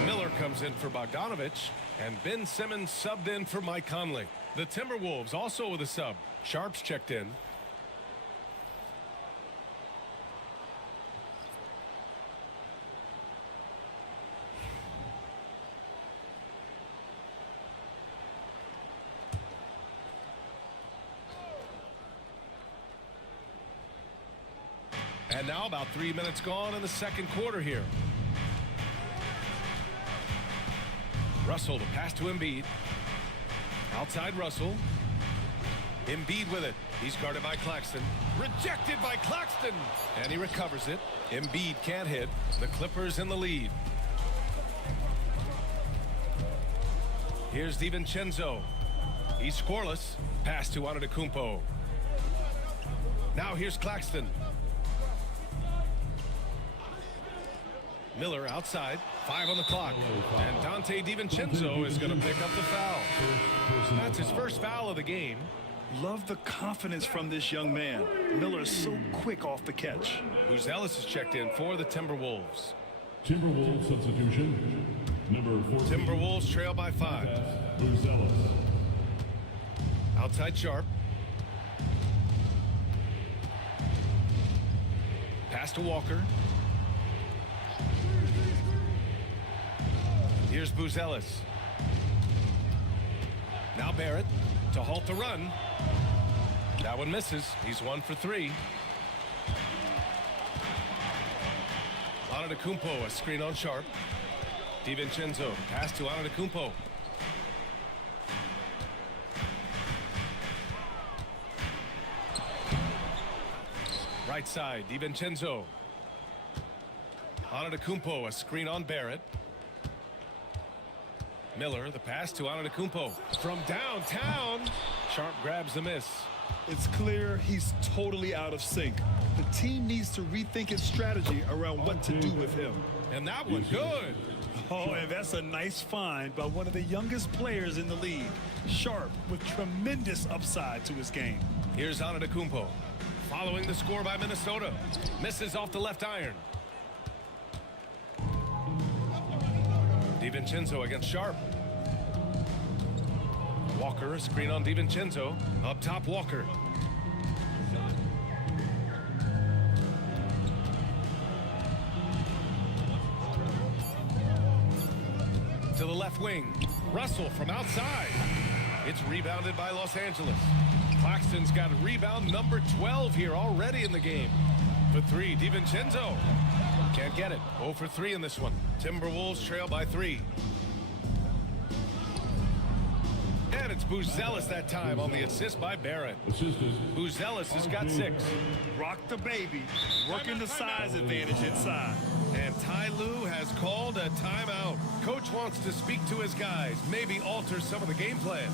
Miller comes in for Bogdanovich, and Ben Simmons subbed in for Mike Conley. The Timberwolves also with a sub. Sharps checked in. And now about 3 minutes gone in the second quarter here. Russell, the pass to Embiid. Outside Russell. Embiid with it. He's guarded by Claxton. Rejected by Claxton. And he recovers it. Embiid can't hit. The Clippers in the lead. Here's DiVincenzo. He's scoreless. Pass to Antetokounmpo. Now here's Claxton. Miller outside. 5 on the clock. And Dante DiVincenzo is going to pick up the foul. That's his first foul of the game. Love the confidence from this young man. Miller is so quick off the catch. Buzelis is checked in for the Timberwolves. Timberwolves substitution. Number 14. Timberwolves trail by 5. Buzelis. Outside Sharp. Pass to Walker. Here's Buzelis. Now Barrett to halt the run. That one misses. He's 1 for 3. Antetokounmpo, a screen on Sharp. DiVincenzo, pass to Antetokounmpo. Right side, DiVincenzo. Antetokounmpo, a screen on Barrett. Miller, the pass to Antetokounmpo. From downtown, Sharp grabs the miss. It's clear he's totally out of sync. The team needs to rethink its strategy around what to do with him. And that one good. Oh, and that's a nice find by one of the youngest players in the league. Sharp with tremendous upside to his game. Here's Antetokounmpo. Following the score by Minnesota. Misses off the left iron. DiVincenzo against Sharp. Walker, a screen on DiVincenzo. Up top, Walker. To the left wing. Russell from outside. It's rebounded by Los Angeles. Claxton's got a rebound number 12 here already in the game. For three, DiVincenzo. Can't get it. 0 for 3 in this one. Timberwolves trail by 3. And it's Buzelis that time on the assist by Barrett. Buzelis has got 6. Rock the baby. Working the size advantage inside. And Ty Lue has called a timeout. Coach wants to speak to his guys, maybe alter some of the game plan.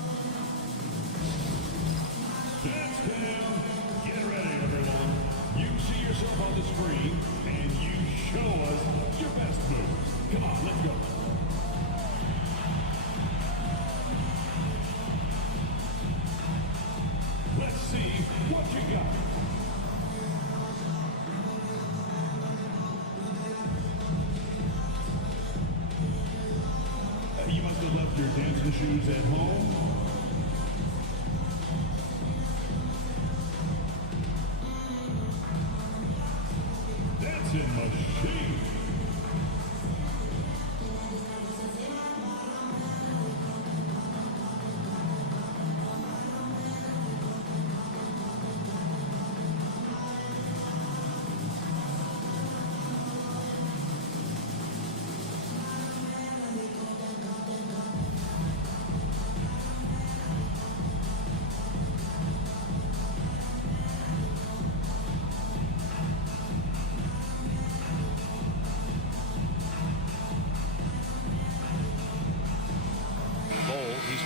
That's down. Get ready, everyone. You see yourself on the screen, and you show us your best moves. Come on, let's go. Let's see what you got. You must have left your dancing shoes at home. Dancing machine.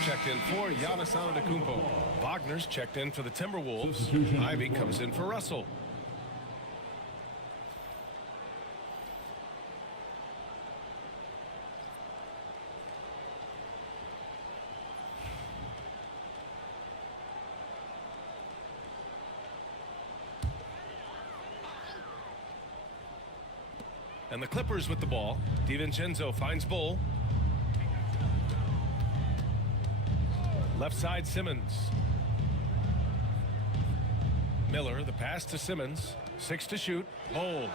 Checked in for Giannis Antetokounmpo. Wagner's checked in for the Timberwolves. Ivy comes in for Russell. And the Clippers with the ball. DiVincenzo finds Bull. Left side, Simmons. Miller, the pass to Simmons. 6 to shoot. Bold.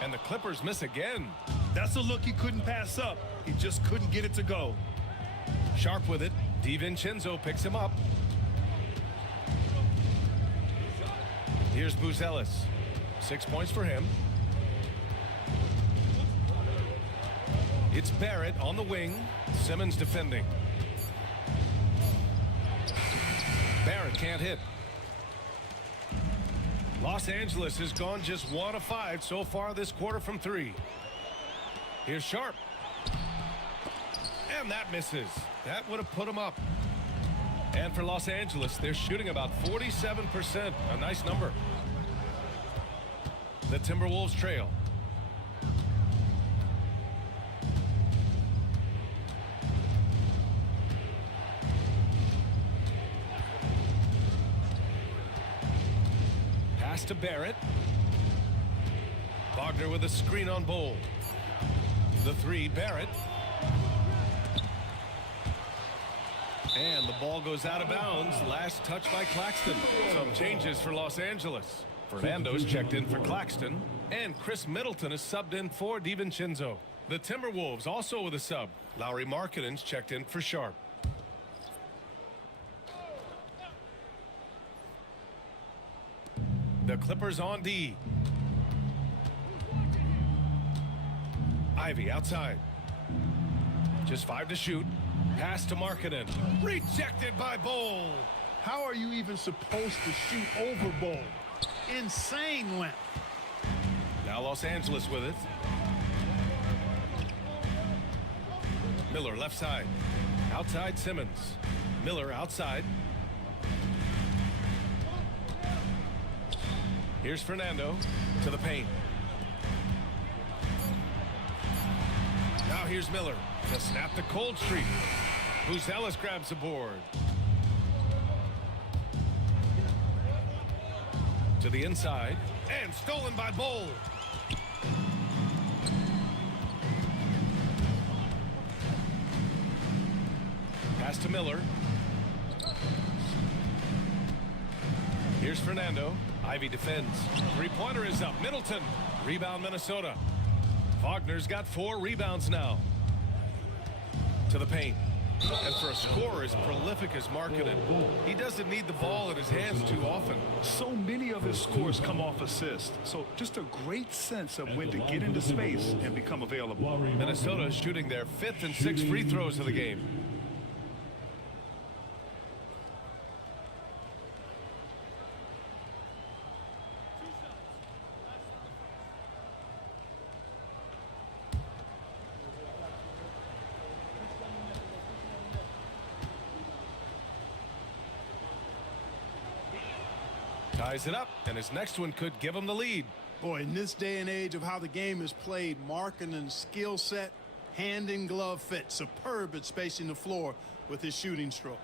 And the Clippers miss again. That's a look he couldn't pass up. He just couldn't get it to go. Sharp with it. DiVincenzo picks him up. Here's Buzelis. 6 points for him. It's Barrett on the wing. Simmons defending. Barrett can't hit. Los Angeles has gone just 1 of 5 so far this quarter from 3. Here's Sharp. And that misses. That would have put him up. And for Los Angeles, they're shooting about 47%. A nice number. The Timberwolves trail. Pass to Barrett. Wagner with a screen on Bowl. The 3, Barrett. And the ball goes out of bounds. Last touch by Claxton. Some changes for Los Angeles. Fernando's checked in for Claxton. And Chris Middleton is subbed in for DiVincenzo. The Timberwolves also with a sub. Lauri Markkanen's checked in for Sharp. The Clippers on D. Ivy outside. Just 5 to shoot. Pass to Markkanen. Rejected by Bowl. How are you even supposed to shoot over Bowl? Insane length. Now Los Angeles with it. Miller left side. Outside Simmons. Miller outside. Here's Fernando to the paint. here's Miller to snap the cold streak. Buzelis grabs the board. To the inside, and stolen by Bowl. Pass to Miller. Here's Fernando. Ivy defends. Three-pointer is up. Middleton. Rebound Minnesota. Wagner's got 4 rebounds now. To the paint. And for a scorer as prolific as Markkanen, he doesn't need the ball in his hands too often. So many of his scores come off assists. So just a great sense of when to get into space and become available. Minnesota shooting their 5th and 6th free throws of the game. Ties it up, and his next one could give him the lead. Boy, in this day and age of how the game is played, Markkanen's skill set, hand and glove fit, superb at spacing the floor with his shooting stroke.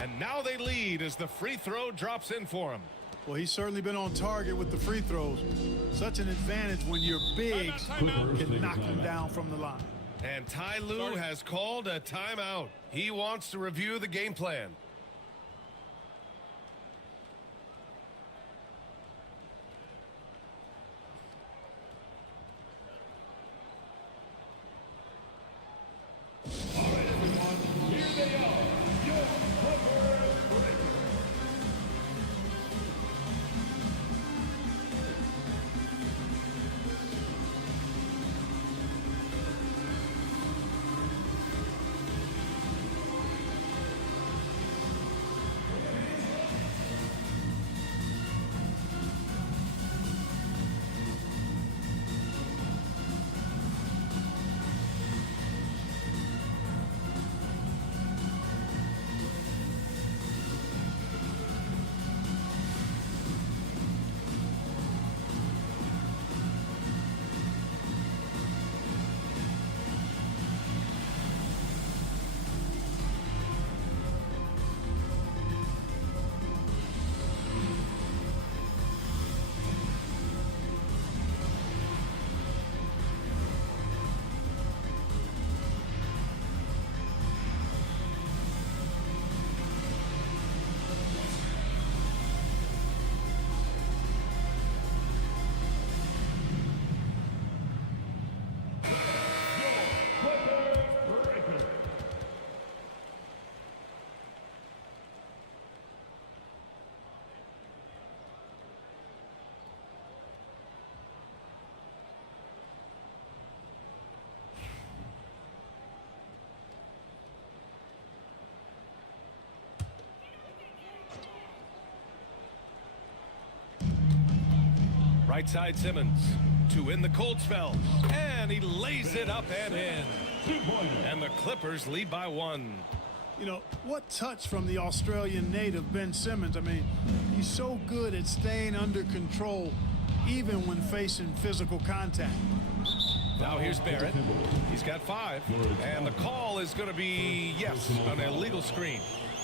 And now they lead as the free throw drops in for him. Well, he's certainly been on target with the free throws. Such an advantage when your bigs can knock them down from the line. And Ty Lue has called a timeout. He wants to review the game plan. Right side Simmons to win the cold spell. And he lays it up and in. And the Clippers lead by 1. You know, what touch from the Australian native, Ben Simmons. I mean, he's so good at staying under control, even when facing physical contact. Now here's Barrett. He's got 5. And the call is going to be, yes, an illegal screen.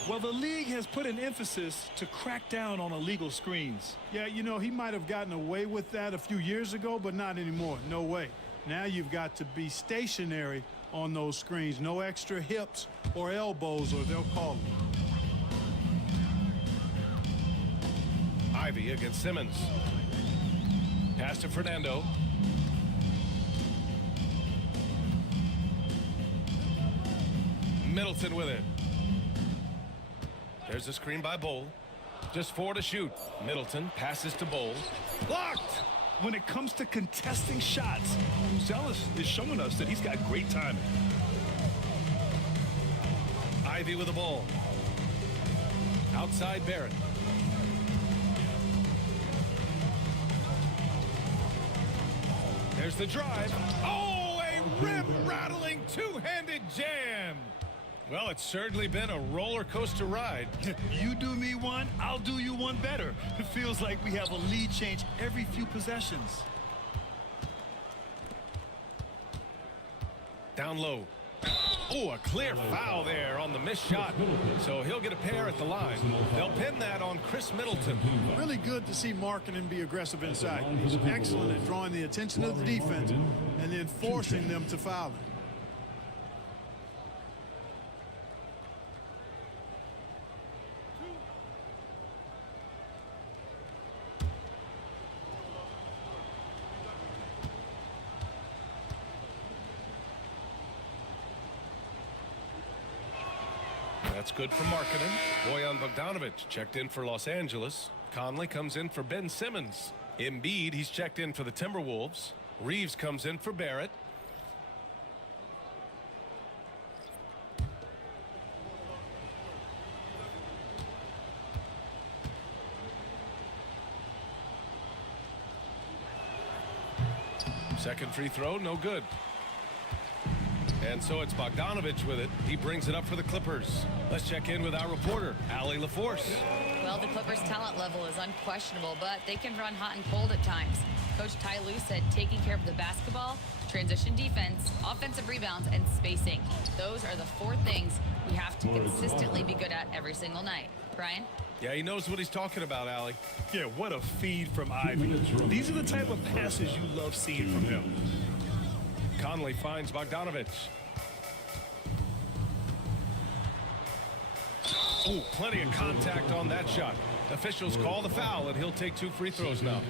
Well, the league has put an emphasis to crack down on illegal screens. Yeah, you know, he might have gotten away with that a few years ago, but not anymore. No way. Now you've got to be stationary on those screens. No extra hips or elbows, or they'll call it. Ivy against Simmons. Pass to Fernando. Middleton with it. There's a screen by Bowl. Just 4 to shoot. Middleton passes to Bowl. Blocked! When it comes to contesting shots, Buzelis is showing us that he's got great timing. Ivy with the ball. Outside Barrett. There's the drive. Oh, a rim-rattling two-handed jam. Well, it's certainly been a roller coaster ride. You do me one, I'll do you one better. It feels like we have a lead change every few possessions. Down low. Oh, a clear foul there on the missed shot. So he'll get a pair at the line. They'll pin that on Chris Middleton. Really good to see Markkanen be aggressive inside. He's excellent at drawing the attention of the defense and then forcing them to foul him. That's good for Markkanen. Bojan Bogdanovic checked in for Los Angeles. Conley comes in for Ben Simmons. Embiid, he's checked in for the Timberwolves. Reeves comes in for Barrett. Second free throw, no good. And so it's Bogdanovic with it. He brings it up for the Clippers. Let's check in with our reporter, Allie LaForce. Well, the Clippers' talent level is unquestionable, but they can run hot and cold at times. Coach Ty Lue said taking care of the basketball, transition defense, offensive rebounds, and spacing. Those are the 4 things we have to consistently be good at every single night. Brian? Yeah, he knows what he's talking about, Allie. Yeah, what a feed from Ivy. These are the type of passes you love seeing from him. Conley finds Bogdanovic. Oh, plenty of contact on that shot. Officials call the foul, and he'll take 2 free throws now.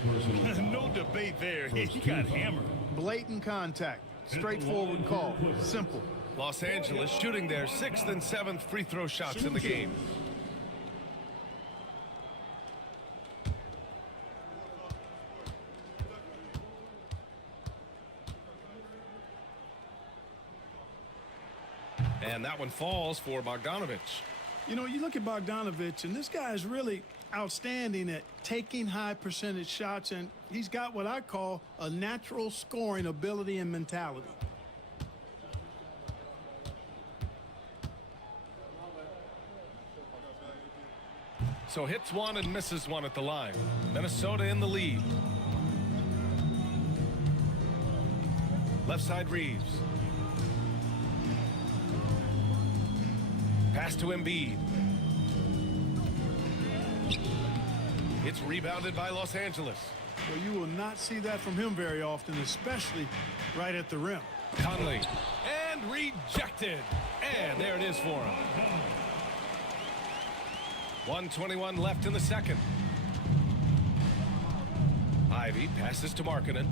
No debate there. He got hammered. Blatant contact. Straightforward call. Simple. Los Angeles shooting their 6th and 7th free throw shots in the game. And that one falls for Bogdanovic. You know, you look at Bogdanovic, and this guy is really outstanding at taking high percentage shots, and he's got what I call a natural scoring ability and mentality. So hits one and misses one at the line. Minnesota in the lead. Left side Reeves. Pass to Embiid. It's rebounded by Los Angeles. Well, you will not see that from him very often, especially right at the rim. Conley. And rejected. And there it is for him. 1:21 left in the second. Ivy passes to Markkanen.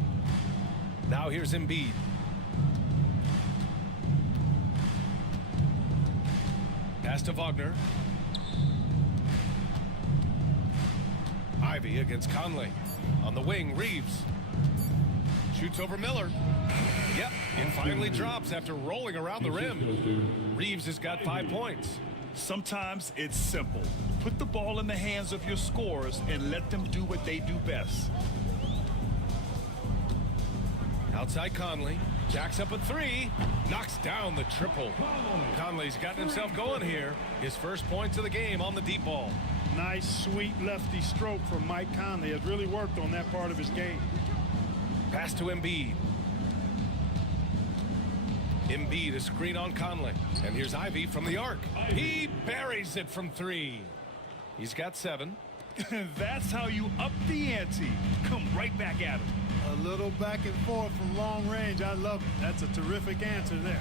Now here's Embiid. Pass to Wagner. Ivy against Conley. On the wing, Reeves. Shoots over Miller. Yep, it finally drops after rolling around the rim. Reeves has got 5 points. Sometimes it's simple. Put the ball in the hands of your scorers and let them do what they do best. Outside Conley. Jacks up a 3. Knocks down the triple. Conley's gotten himself going here. His first points of the game on the deep ball. Nice, sweet lefty stroke from Mike Conley. Has really worked on that part of his game. Pass to Embiid. Embiid, a screen on Conley. And here's Ivy from the arc. He buries it from 3. He's got 7. That's how you up the ante. Come right back at him. A little back and forth from long range. I love it. That's a terrific answer there.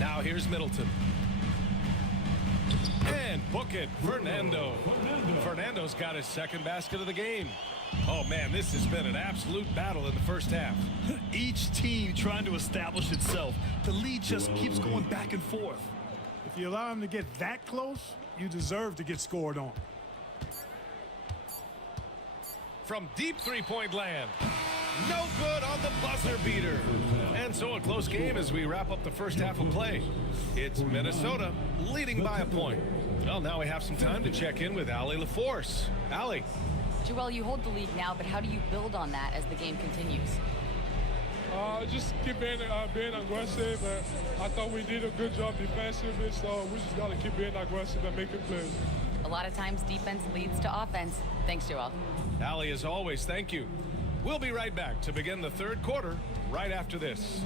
Now here's Middleton. And book it, Fernando. Fernando's got his second basket of the game. Oh, man, this has been an absolute battle in the first half. Each team trying to establish itself. The lead just keeps going back and forth. If you allow him to get that close, you deserve to get scored on. From deep three-point land. No good on the buzzer beater. And so a close game as we wrap up the first half of play. It's Minnesota leading by a point. Well, now we have some time to check in with Allie LaForce. Allie. Joel, you hold the lead now, but how do you build on that as the game continues? Just keep being aggressive. I thought we did a good job defensively, so we just got to keep being aggressive and making plays. A lot of times defense leads to offense. Thanks, Joel. Allie, as always, thank you. We'll be right back to begin the third quarter right after this.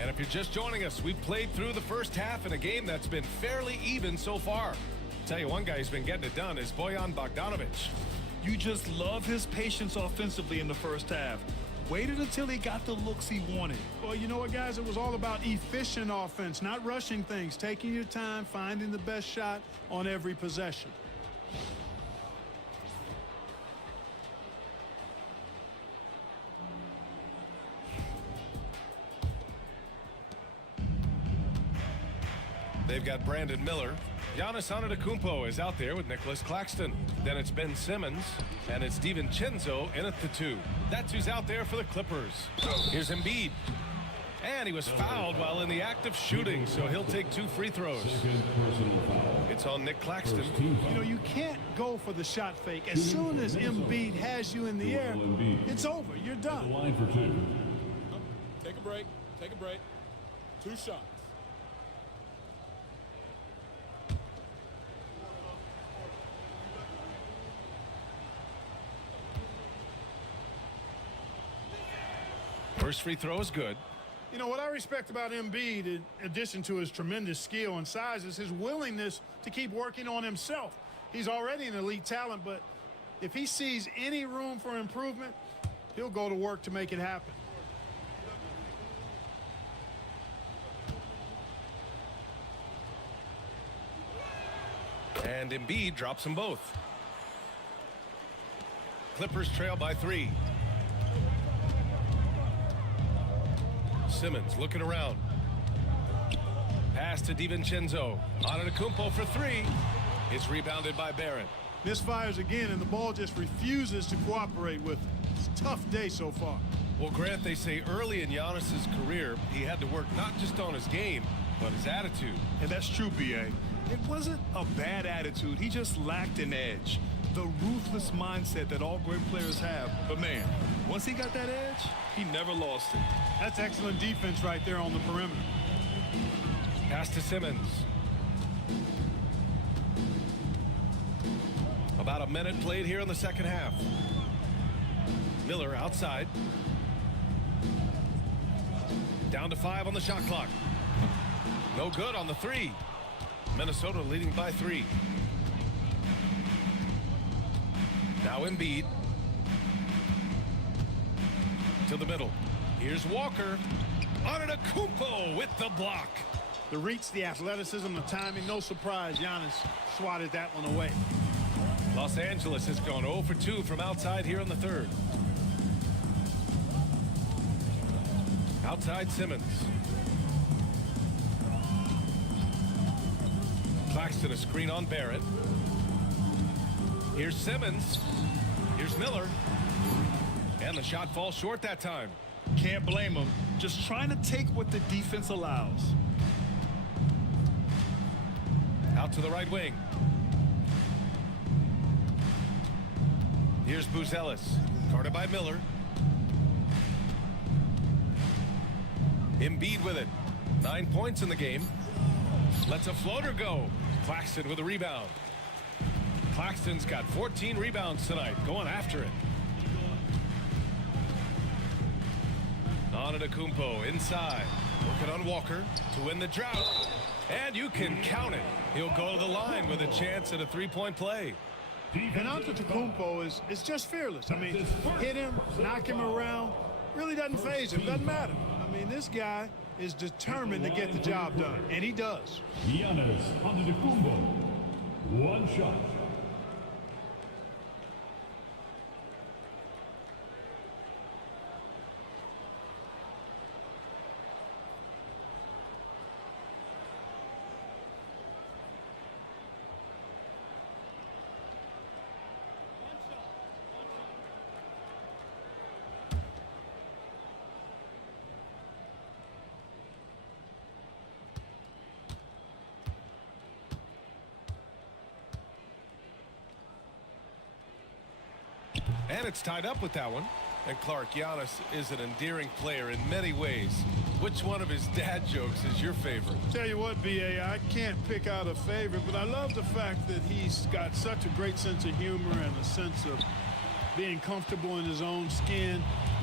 And if you're just joining us, we've played through the first half in a game that's been fairly even so far. Tell you one guy who's been getting it done is Bojan Bogdanovic. You just love his patience offensively in the first half. Waited until he got the looks he wanted. Well, you know what, guys? It was all about efficient offense, not rushing things, taking your time, finding the best shot on every possession. They've got Brandon Miller. Giannis Antetokounmpo is out there with Nicholas Claxton. Then it's Ben Simmons, and it's DiVincenzo in at the 2. That's who's out there for the Clippers. Here's Embiid. And he was fouled while in the act of shooting, so he'll take 2 free throws. It's on Nick Claxton. You know, you can't go for the shot fake. As soon as Embiid has you in the air, it's over. You're done. Line for 2. Take a break. Take a break. 2 shots. First free throw is good. You know, what I respect about Embiid, in addition to his tremendous skill and size, is his willingness to keep working on himself. He's already an elite talent, but if he sees any room for improvement, he'll go to work to make it happen. And Embiid drops them both. Clippers trail by 3. Simmons looking around. Pass to DiVincenzo. Antetokounmpo for 3. It's rebounded by Barrett. Misfires again, and the ball just refuses to cooperate with him. It's a tough day so far. Well, Grant, they say early in Giannis's career, he had to work not just on his game, but his attitude. And that's true, B.A. It wasn't a bad attitude. He just lacked an edge. The ruthless mindset that all great players have. But, man, once he got that edge, he never lost it. That's excellent defense right there on the perimeter. Pass to Simmons. About a minute played here in the second half. Miller outside. Down to 5 on the shot clock. No good on the 3. Minnesota leading by 3. Now Embiid. To the middle. Here's Walker. Antetokounmpo with the block. The reach, the athleticism, the timing, no surprise. Giannis swatted that one away. Los Angeles has gone 0 for 2 from outside here in the third. Outside Simmons. Claxton a screen on Barrett. Here's Simmons. Here's Miller. And the shot falls short that time. Can't blame him. Just trying to take what the defense allows. Out to the right wing. Here's Buzelis. Guarded by Miller. Embiid with it. 9 points in the game. Lets a floater go. Claxton with a rebound. Claxton's got 14 rebounds tonight. Going after it. Antetokounmpo inside. Working on Walker to win the drought. And you can count it. He'll go to the line with a chance at a three-point play. And Antetokounmpo is just fearless. I mean, hit him, knock him around, really doesn't faze him, doesn't matter. I mean, this guy is determined to get the job done, and he does. Giannis Antetokounmpo, one shot. And it's tied up with that one. And Clark, Giannis is an endearing player in many ways. Which one of his dad jokes is your favorite? Tell you what, B.A., I can't pick out a favorite, but I love the fact that he's got such a great sense of humor and a sense of being comfortable in his own skin.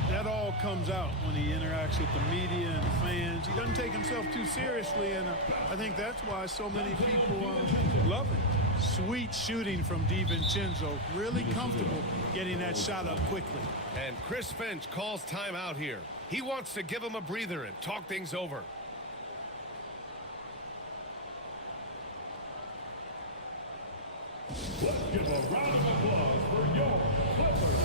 That all comes out when he interacts with the media and the fans. He doesn't take himself too seriously, and I think that's why so many people love him. Sweet shooting from DiVincenzo. Really comfortable getting that shot up quickly. And Chris Finch calls timeout here. He wants to give him a breather and talk things over. Let's give a round of applause for your Clippers.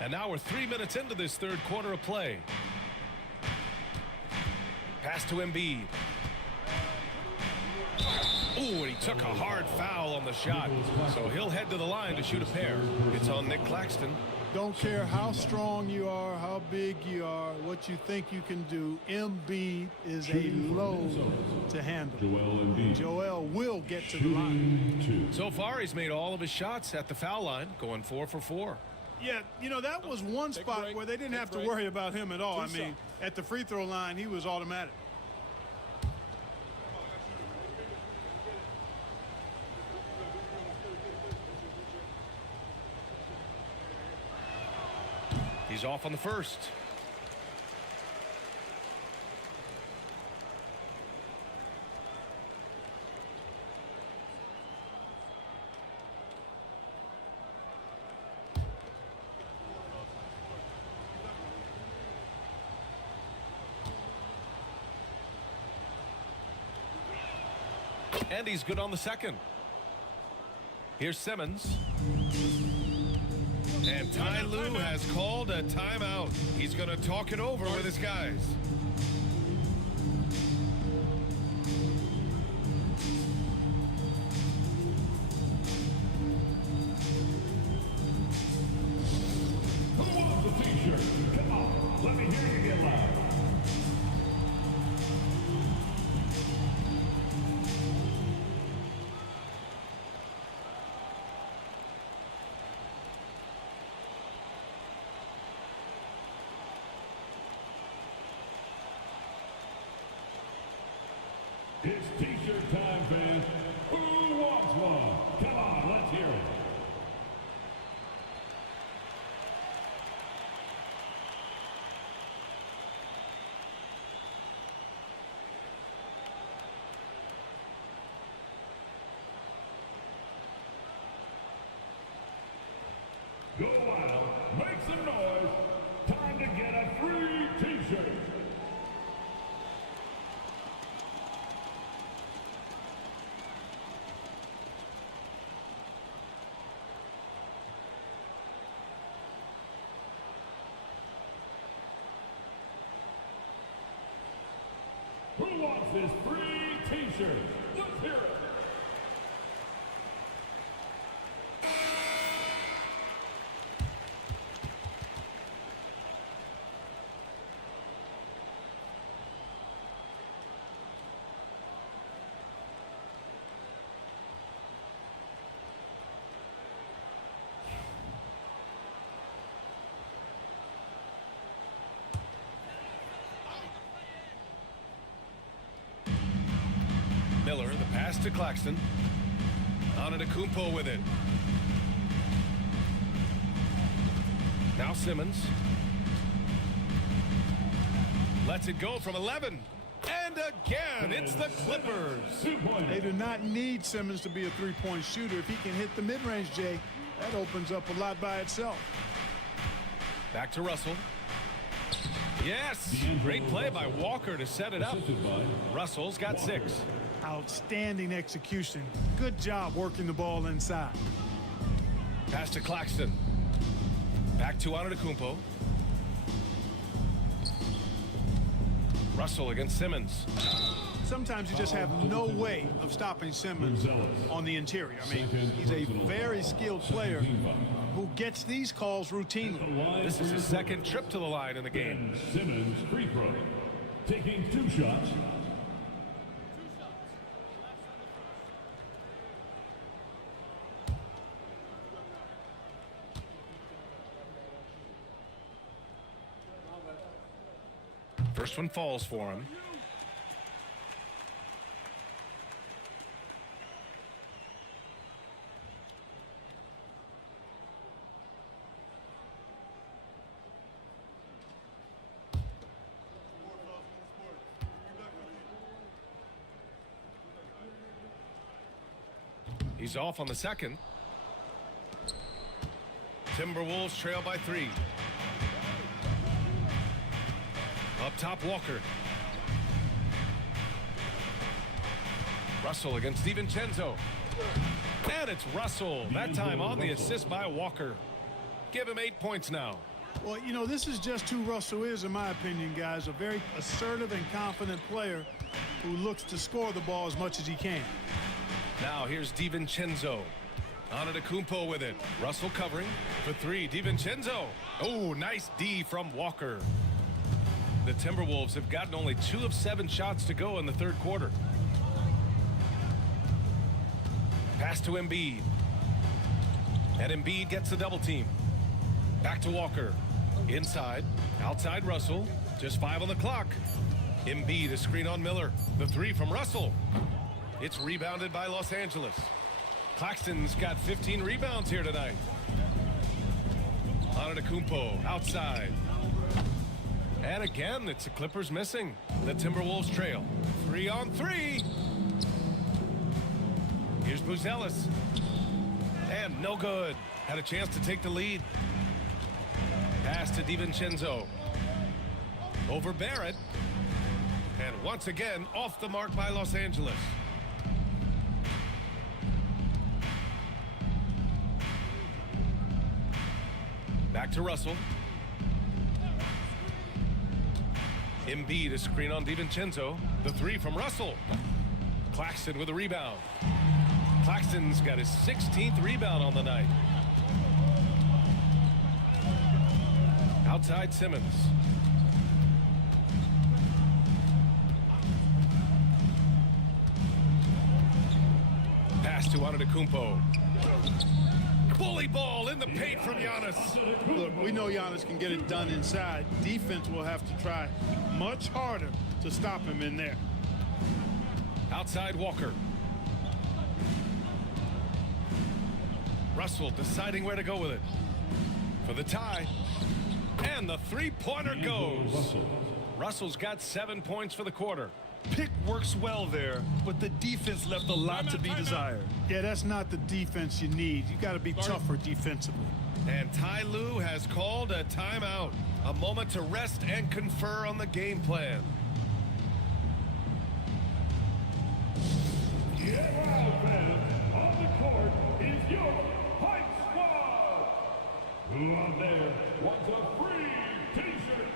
And now we're 3 minutes into this third quarter of play. Pass to Embiid. Ooh, and he took a hard foul on the shot. So he'll head to the line to shoot a pair. It's on Nick Claxton. Don't care how strong you are, how big you are, what you think you can do. Embiid is a load to handle. Joel Embiid. Joel will get to the line. So far, he's made all of his shots at the foul line, going 4 for 4. Yeah, you know, that was one spot where they didn't have to worry about him at all. I mean, at the free throw line, he was automatic. He's off on the first. And he's good on the second. Here's Simmons. And Ty Lue has called a timeout. He's going to talk it over with his guys. Who wants a t-shirt? Come on, let me hear you get loud. It's t-shirt time, fans. Who wants one? Come on, let's hear it. Go wild, make some noise. Time to get a free t-shirt. Who wants this free t-shirt? Let's hear it. Miller, the pass to Claxton. Antetokounmpo with it. Now Simmons. Lets it go from 11. And again, it's the Clippers. They do not need Simmons to be a three-point shooter. If he can hit the mid-range, Jay, that opens up a lot by itself. Back to Russell. Yes, great play by Walker to set it up. Russell's got 6. Outstanding execution. Good job working the ball inside. Pass to Claxton. Back to Antetokounmpo. Russell against Simmons. Sometimes you just have no way of stopping Simmons on the interior. I mean, he's a very skilled player who gets these calls routinely. This is his second trip to the line in the game. Simmons free throw. Taking 2 shots. First one falls for him. He's off on the second. Timberwolves trail by 3. Up top, Walker. Russell against DiVincenzo. And it's Russell. That time on the assist by Walker. Give him 8 points now. Well, you know, this is just who Russell is, in my opinion, guys. A very assertive and confident player who looks to score the ball as much as he can. Now here's DiVincenzo. Antetokounmpo with it. Russell covering for 3. DiVincenzo. Oh, nice D from Walker. The Timberwolves have gotten only 2 of 7 shots to go in the third quarter. Pass to Embiid. And Embiid gets the double team. Back to Walker. Inside. Outside Russell. Just 5 on the clock. Embiid, a screen on Miller. The 3 from Russell. It's rebounded by Los Angeles. Claxton's got 15 rebounds here tonight. Antetokounmpo outside. And again, it's the Clippers missing. The Timberwolves trail. 3 on 3. Here's Buzelis. And no good. Had a chance to take the lead. Pass to DiVincenzo. Over Barrett. And once again, off the mark by Los Angeles. Back to Russell. Embiid, a screen on DiVincenzo. The 3 from Russell. Claxton with a rebound. Claxton's got his 16th rebound on the night. Outside Simmons. Pass to Antetokounmpo. Bully ball in the paint from Giannis. Look, we know Giannis can get it done inside. Defense will have to try much harder to stop him in there. Outside Walker. Russell deciding where to go with it. For the tie. And the three-pointer goes. Russell's got 7 points for the quarter. Pick works well there, but the defense left a lot to be desired. Yeah, that's not the defense you need. You got to be tougher defensively. And Ty Lue has called a timeout. A moment to rest and confer on the game plan. On the court is your Hype Squad. Who out there wants a free t-shirt?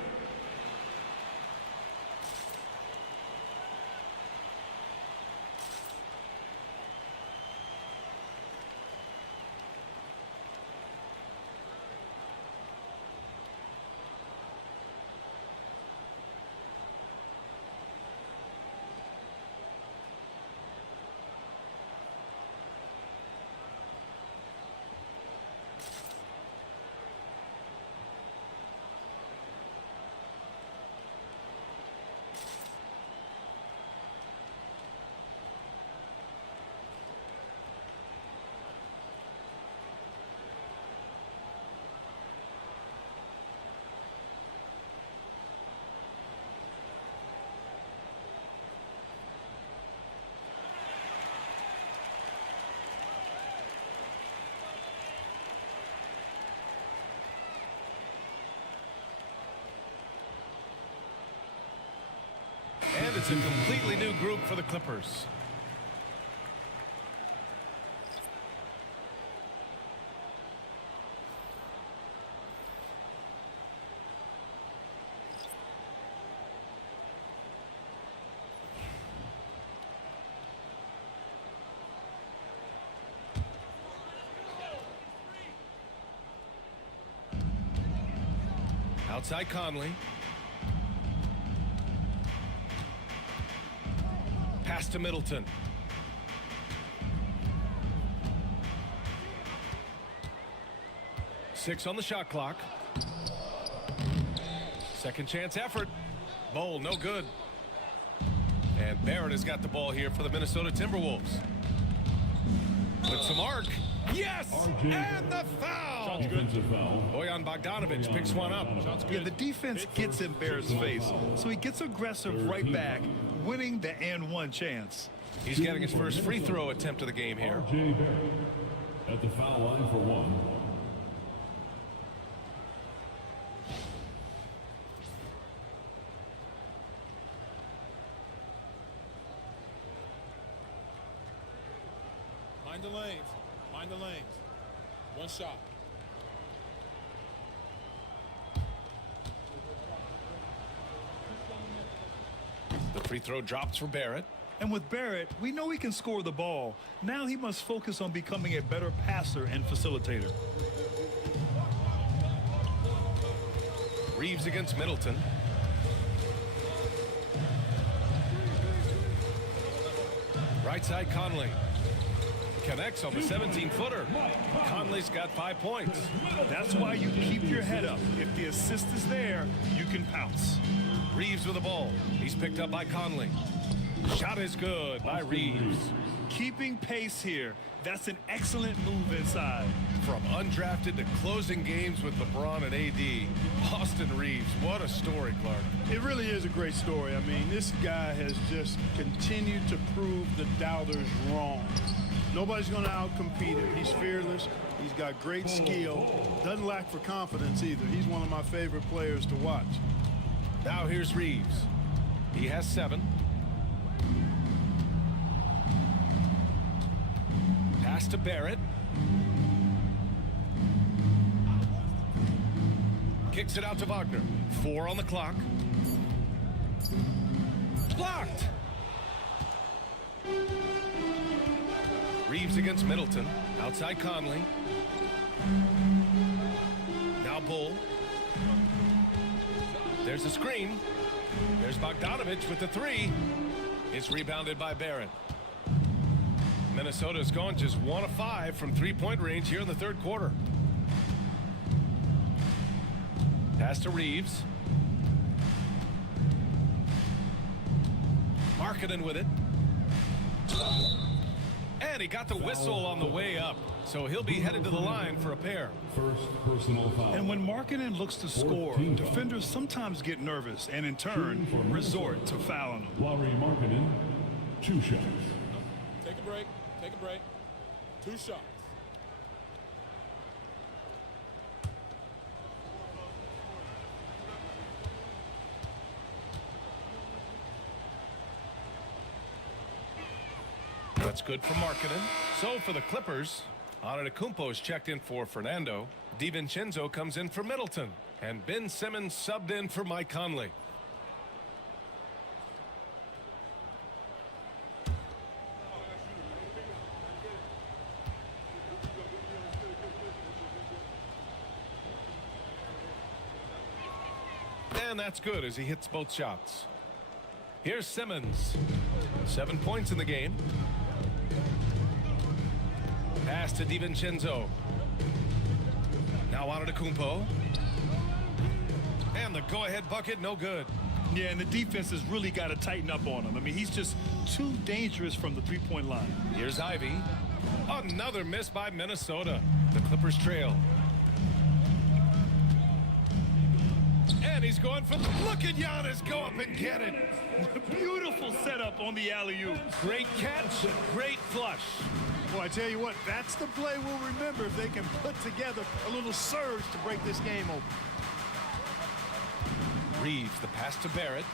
And it's a completely new group for the Clippers. Outside Conley. Pass to Middleton. Six on the shot clock. Second chance effort. Bowl, no good. And Barrett has got the ball here for the Minnesota Timberwolves. Puts some arc. Yes! And the foul! Defensive foul. Bojan Bogdanovic picks one up. Yeah, the defense gets in Barrett's face, so he gets aggressive right back, winning the and one chance. He's getting his first free throw attempt of the game here. R.J. Barrett at the foul line for one. Mind the lanes. Mind the lanes. One shot. The free throw drops for Barrett. And with Barrett, we know he can score the ball. Now he must focus on becoming a better passer and facilitator. Reeves against Middleton. Right side Conley. Connects on the 17-footer. Conley's got 5 points. That's why you keep your head up. If the assist is there, you can pounce. Reeves with the ball. He's picked up by Conley. Shot is good by Reeves. Keeping pace here. That's an excellent move inside. From undrafted to closing games with LeBron and AD, Austin Reeves, what a story, Clark. It really is a great story. I mean, this guy has just continued to prove the doubters wrong. Nobody's going to outcompete him. He's fearless. He's got great skill. Doesn't lack for confidence either. He's one of my favorite players to watch. Now here's Reeves. He has 7. Pass to Barrett. Kicks it out to Wagner. 4 on the clock. Blocked. Reeves against Middleton. Outside Conley. Now Bull. There's a screen. There's Bogdanovic with the 3. It's rebounded by Barrett. Minnesota's gone just 1 of 5 from three-point range here in the third quarter. Pass to Reeves. Markkanen with it. And he got the whistle on the way up, so he'll be headed to the line for a pair. First personal foul. And when Markkanen looks to score, defenders sometimes get nervous and in turn resort to fouling him. Lauri Markkanen, 2 shots. Take a break. Take a break. 2 shots. That's good for Markkanen. So for the Clippers, Antetokounmpo is checked in for Fernando. DiVincenzo comes in for Middleton. And Ben Simmons subbed in for Mike Conley. And that's good as he hits both shots. Here's Simmons. 7 points in the game. Pass to DiVincenzo. Now Antetokounmpo. And the go-ahead bucket, no good. Yeah, and the defense has really got to tighten up on him. I mean, he's just too dangerous from the three-point line. Here's Ivy. Another miss by Minnesota. The Clippers trail. And he's going for the... Look at Giannis go up and get it. Beautiful setup on the alley-oop. Great catch, great flush. Well, I tell you what, that's the play we'll remember if they can put together a little surge to break this game open. Reeves, the pass to Barrett.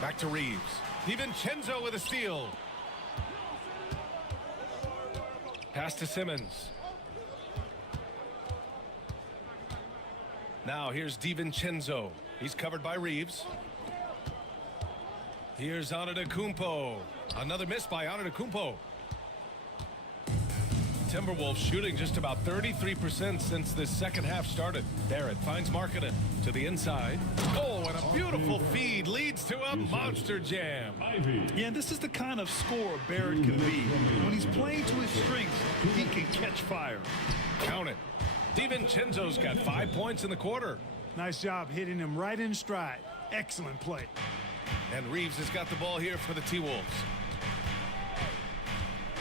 Back to Reeves. DiVincenzo with a steal. Pass to Simmons. Now here's DiVincenzo. He's covered by Reeves. Here's Antetokounmpo. Another miss by Antetokounmpo. Timberwolves shooting just about 33% since this second half started. Barrett finds Markkanen to the inside. Oh, and a beautiful feed leads to a monster jam. Yeah, this is the kind of scorer Barrett can be. When he's playing to his strengths, he can catch fire. Count it. DiVincenzo's got 5 points in the quarter. Nice job hitting him right in stride. Excellent play. And Reeves has got the ball here for the T-Wolves.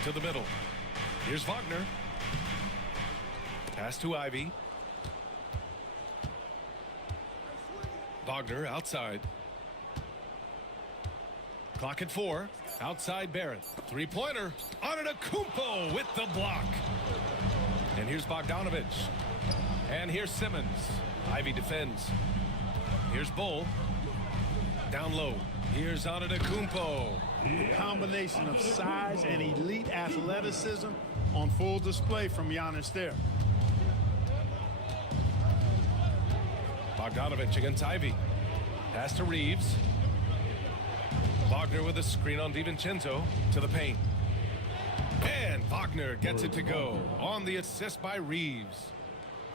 To the middle. Here's Wagner. Pass to Ivy. Wagner outside. Clock at 4. Outside Barrett. Three-pointer. Antetokounmpo with the block. And here's Bogdanovich. And here's Simmons. Ivy defends. Here's Bull. Down low. Here's Antetokounmpo. A combination of size and elite athleticism on full display from Giannis there. Bogdanovich against Ivy. Pass to Reeves. Wagner with a screen on DiVincenzo to the paint. And Wagner gets it to go on the assist by Reeves.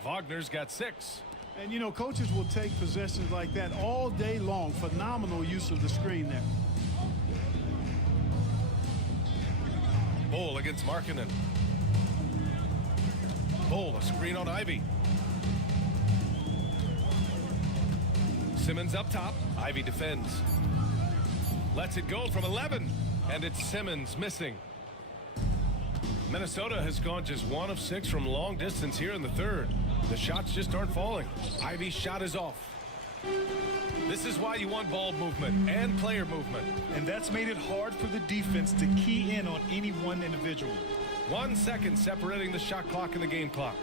Wagner's got 6. And, you know, coaches will take possessions like that all day long. Phenomenal use of the screen there. Bull against Markkanen. Bull, a screen on Ivy. Simmons up top. Ivy defends. Lets it go from 11. And it's Simmons missing. Minnesota has gone just 1 of 6 from long distance here in the third. The shots just aren't falling. Ivy's shot is off. This is why you want ball movement and player movement. And that's made it hard for the defense to key in on any one individual. 1 second separating the shot clock and the game clock.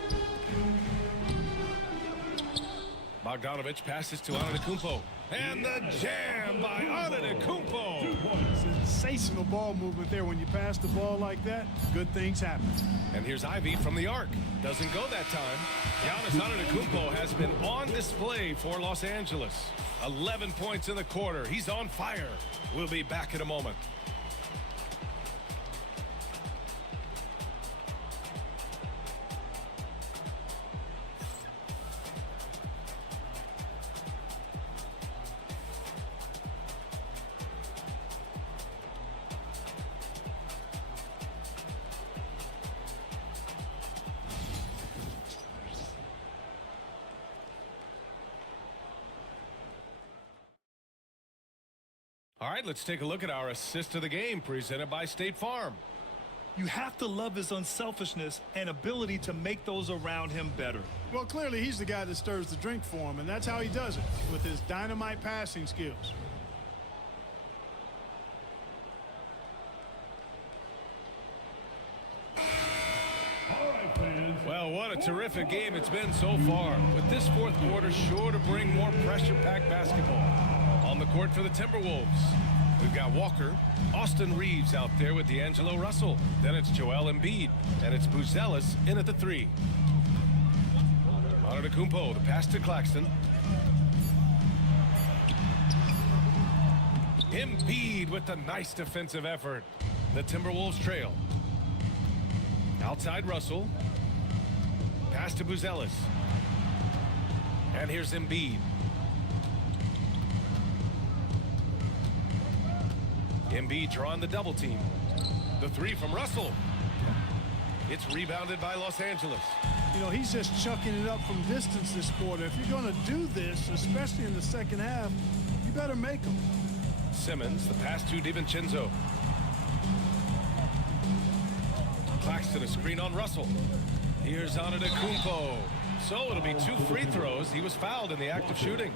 Bogdanovich passes to Antetokounmpo. And the jam by Antetokounmpo. Sensational ball movement there. When you pass the ball like that, good things happen. And here's Ivy from the arc. Doesn't go that time. Giannis Antetokounmpo has been on display for Los Angeles. 11 points in the quarter. He's on fire. We'll be back in a moment. All right, let's take a look at our assist of the game presented by State Farm. You have to love his unselfishness and ability to make those around him better. Well, clearly he's the guy that stirs the drink for him, and that's how he does it, with his dynamite passing skills. Well, what a terrific game it's been so far, with this fourth quarter sure to bring more pressure-packed basketball. On the court for the Timberwolves, we've got Walker, Austin Reeves out there with D'Angelo Russell. Then it's Joel Embiid, and it's Buzelis in at the 3. Antetokounmpo, the pass to Claxton. Embiid with the nice defensive effort. The Timberwolves trail. Outside Russell. Pass to Buzelis. And here's Embiid. Embiid drawing the double team. The 3 from Russell. It's rebounded by Los Angeles. You know, he's just chucking it up from distance this quarter. If you're going to do this, especially in the second half, you better make them. Simmons, the pass to DiVincenzo. Claxton, a screen on Russell. Here's Antetokounmpo. So it'll be 2 free throws. He was fouled in the act of shooting.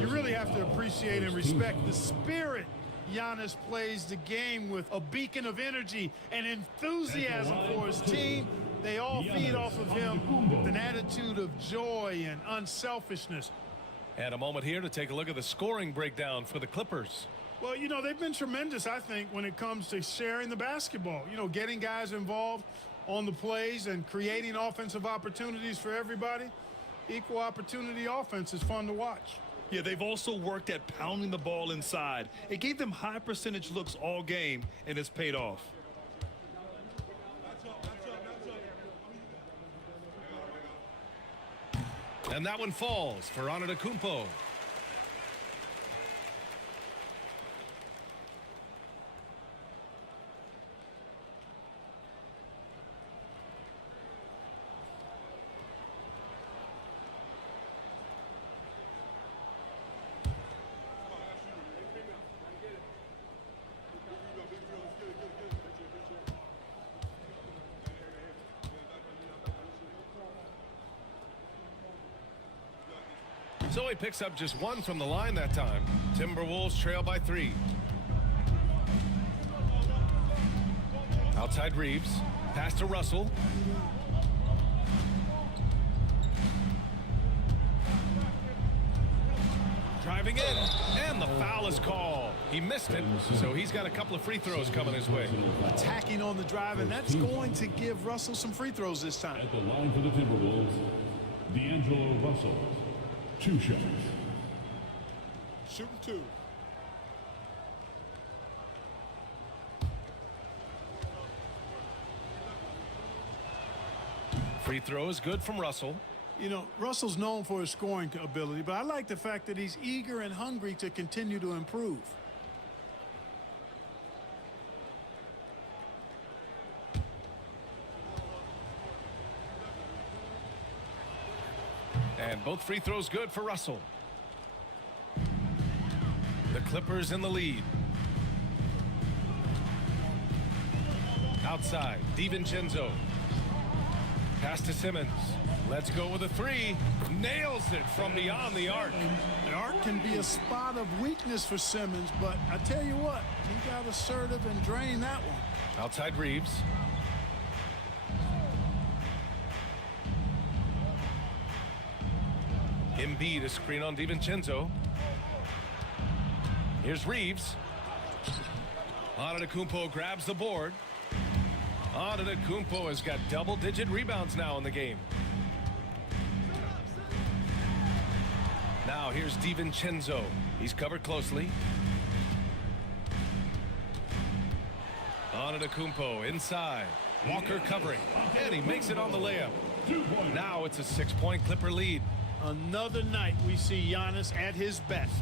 You really have to appreciate and respect the spirit Giannis plays the game with, a beacon of energy and enthusiasm for his team. They all feed off of him with an attitude of joy and unselfishness. And a moment here to take a look at the scoring breakdown for the Clippers. Well, you know, they've been tremendous, I think, when it comes to sharing the basketball. You know, getting guys involved on the plays and creating offensive opportunities for everybody. Equal opportunity offense is fun to watch. Yeah, they've also worked at pounding the ball inside. It gave them high percentage looks all game, and it's paid off. And that one falls for Antetokounmpo. So he picks up just 1 from the line that time. Timberwolves trail by 3. Outside Reeves. Pass to Russell. Driving in. And the foul is called. He missed it, so he's got a couple of free throws coming his way. Attacking on the drive, and that's going to give Russell some free throws this time. At the line for the Timberwolves, D'Angelo Russell. 2 shots. Shooting 2. Free throw is good from Russell. You know, Russell's known for his scoring ability, but I like the fact that he's eager and hungry to continue to improve. And both free throws good for Russell. The Clippers in the lead. Outside, DiVincenzo. Pass to Simmons. Let's go with a 3. Nails it from beyond the arc. The arc can be a spot of weakness for Simmons, but I tell you what, he got assertive and drained that one. Outside Reeves. Embiid, a screen on DiVincenzo. Here's Reeves. Antetokounmpo grabs the board. Antetokounmpo has got double-digit rebounds now in the game. Now here's DiVincenzo. He's covered closely. Antetokounmpo inside. Walker covering. And he makes it on the layup. Now it's a 6-point Clipper lead. Another night we see Giannis at his best.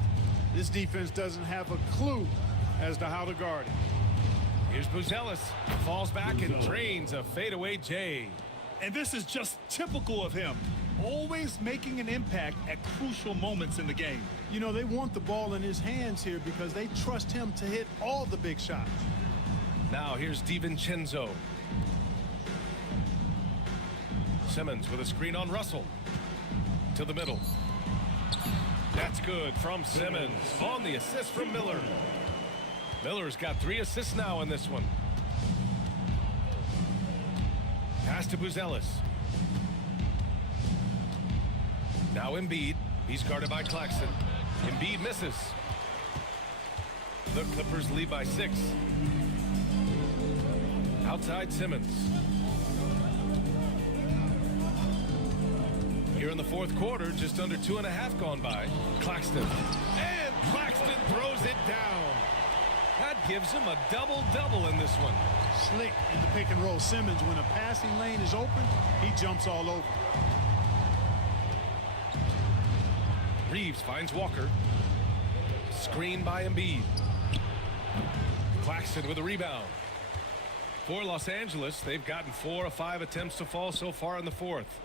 This defense doesn't have a clue as to how to guard him. Here's Buzelis. Falls back and drains a fadeaway J. And this is just typical of him. always making an impact at crucial moments in the game. You know, they want the ball in his hands here because they trust him to hit all the big shots. Now here's DiVincenzo. Simmons with a screen on Russell. To the middle. That's good from Simmons on the assist from Miller. Miller's got 3 assists now in this one. Pass to Buzelis. Now Embiid. He's guarded by Claxton. Embiid misses. The Clippers lead by 6. Outside Simmons. Here in the fourth quarter, just under 2.5 gone by. Claxton. And Claxton throws it down. That gives him a double-double in this one. Slick in the pick and roll. Simmons, when a passing lane is open, he jumps all over. Reeves finds Walker. Screen by Embiid. Claxton with a rebound. For Los Angeles, they've gotten 4 of 5 attempts to fall so far in the fourth.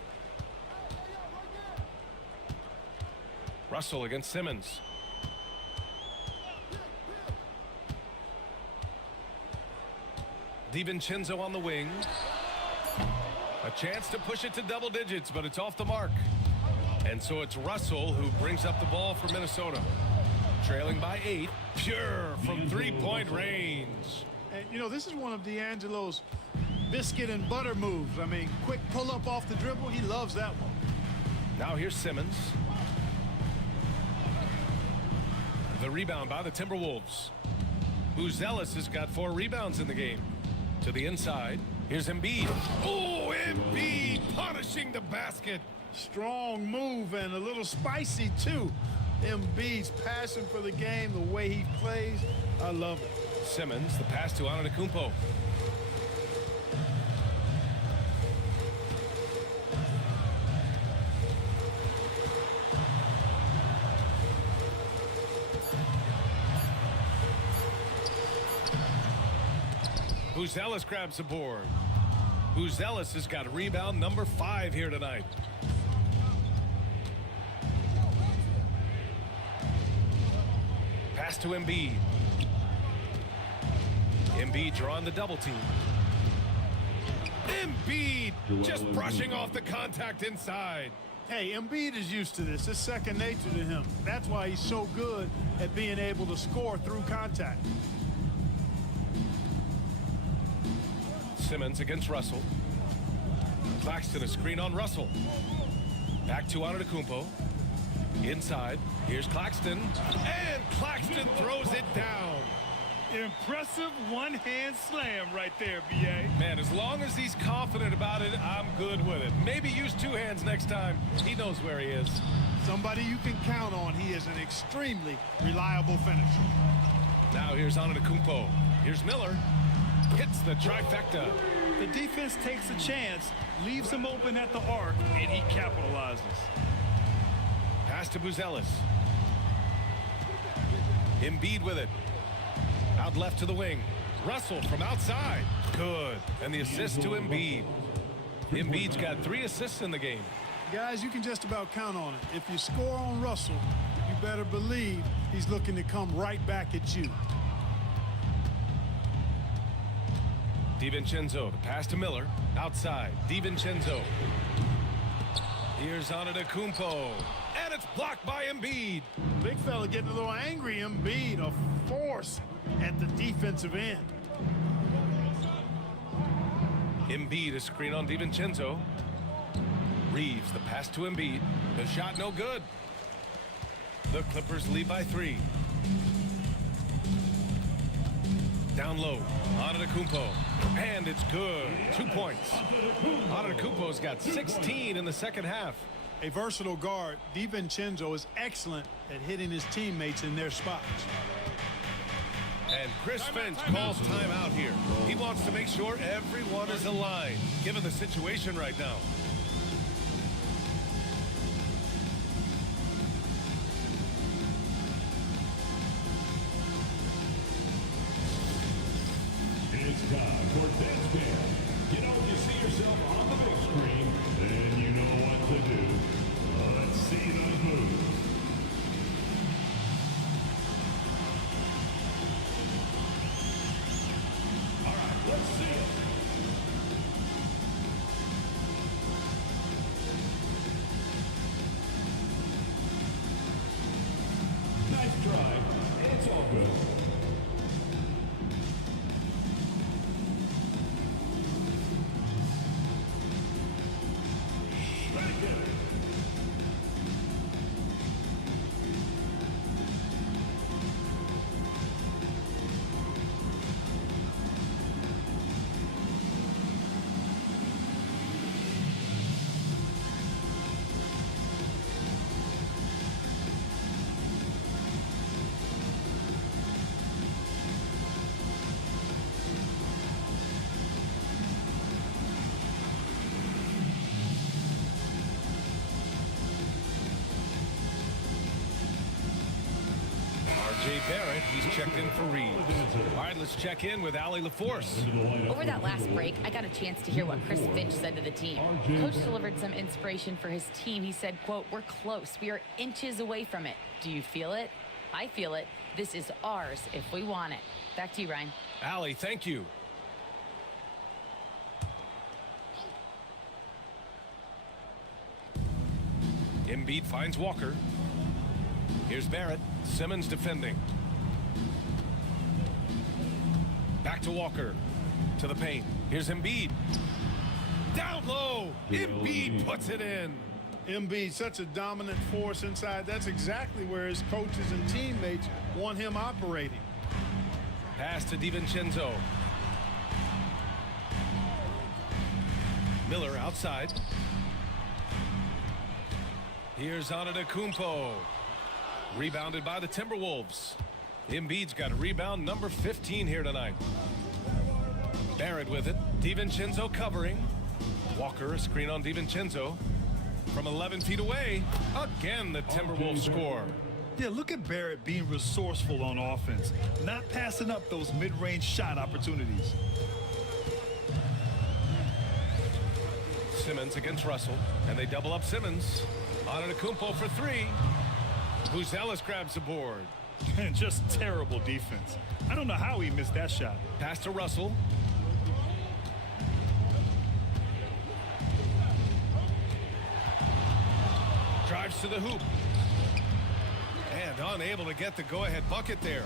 Russell against Simmons. DiVincenzo on the wing. A chance to push it to double digits, but it's off the mark. And so it's Russell who brings up the ball for Minnesota. Trailing by 8. Pure from 3-point range. And, you know, this is one of D'Angelo's biscuit and butter moves. I mean, quick pull up off the dribble. He loves that one. Now here's Simmons. The rebound by the Timberwolves. Buzelis has got 4 rebounds in the game. To the inside. Here's Embiid. Oh, Embiid punishing the basket. Strong move and a little spicy, too. Embiid's passion for the game, the way he plays, I love it. Simmons, the pass to Antetokounmpo. Buzelis grabs the board. Buzelis has got rebound number 5 here tonight. Pass to Embiid. Embiid drawing the double team. Embiid just brushing off the contact inside. Hey, Embiid is used to this. It's second nature to him. That's why he's so good at being able to score through contact. Simmons against Russell. Claxton a screen on Russell. Back to Antetokounmpo. Inside. Here's Claxton. And Claxton throws it down. Impressive one-hand slam right there, B.A. Man, as long as he's confident about it, I'm good with it. Maybe use 2 hands next time. He knows where he is. Somebody you can count on. He is an extremely reliable finisher. Now here's Antetokounmpo. Here's Miller. Hits the trifecta. The defense takes a chance, leaves him open at the arc, and he capitalizes. Pass to Buzelis. Embiid with it. Out left to the wing. Russell from outside. Good. And the assist to Embiid. Embiid's got 3 assists in the game. Guys, you can just about count on it. If you score on Russell, you better believe he's looking to come right back at you. DiVincenzo, the pass to Miller. Outside. DiVincenzo. Here's Antetokounmpo. And it's blocked by Embiid. Big fella getting a little angry. Embiid, a force at the defensive end. Embiid, a screen on DiVincenzo. Reeves, the pass to Embiid. The shot no good. The Clippers lead by 3. Down low. Antetokounmpo. And it's good. 2 points. Antetokounmpo's got 16 in the second half. A versatile guard, DiVincenzo is excellent at hitting his teammates in their spots. And Chris Finch calls timeout here. He wants to make sure everyone is aligned, given the situation right now. It's time for this game. You know, when you see yourself on the big screen, then you know what to do. R.J. Barrett, he's checked in for Reed. All right, let's check in with Allie LaForce. Over that last break, I got a chance to hear what Chris Finch said to the team. Coach delivered some inspiration for his team. He said, quote, "We're close. We are inches away from it. Do you feel it? I feel it. This is ours if we want it." Back to you, Ryan. Allie, thank you. Embiid finds Walker. Here's Barrett. Simmons defending. Back to Walker. To the paint. Here's Embiid. Down low. Embiid puts it in. Embiid, such a dominant force inside. That's exactly where his coaches and teammates want him operating. Pass to DiVincenzo. Miller outside. Here's Antetokounmpo. Rebounded by the Timberwolves. Embiid's got a rebound, number 15 here tonight. Barrett with it. DiVincenzo covering. Walker, a screen on DiVincenzo. From 11 feet away. Again, the Timberwolves score. Yeah, look at Barrett being resourceful on offense, not passing up those mid-range shot opportunities. Simmons against Russell, and they double up Simmons. Antetokounmpo for three. Buzelis grabs the board. And just terrible defense. I don't know how he missed that shot. Pass to Russell. Drives to the hoop. And unable to get the go-ahead bucket there.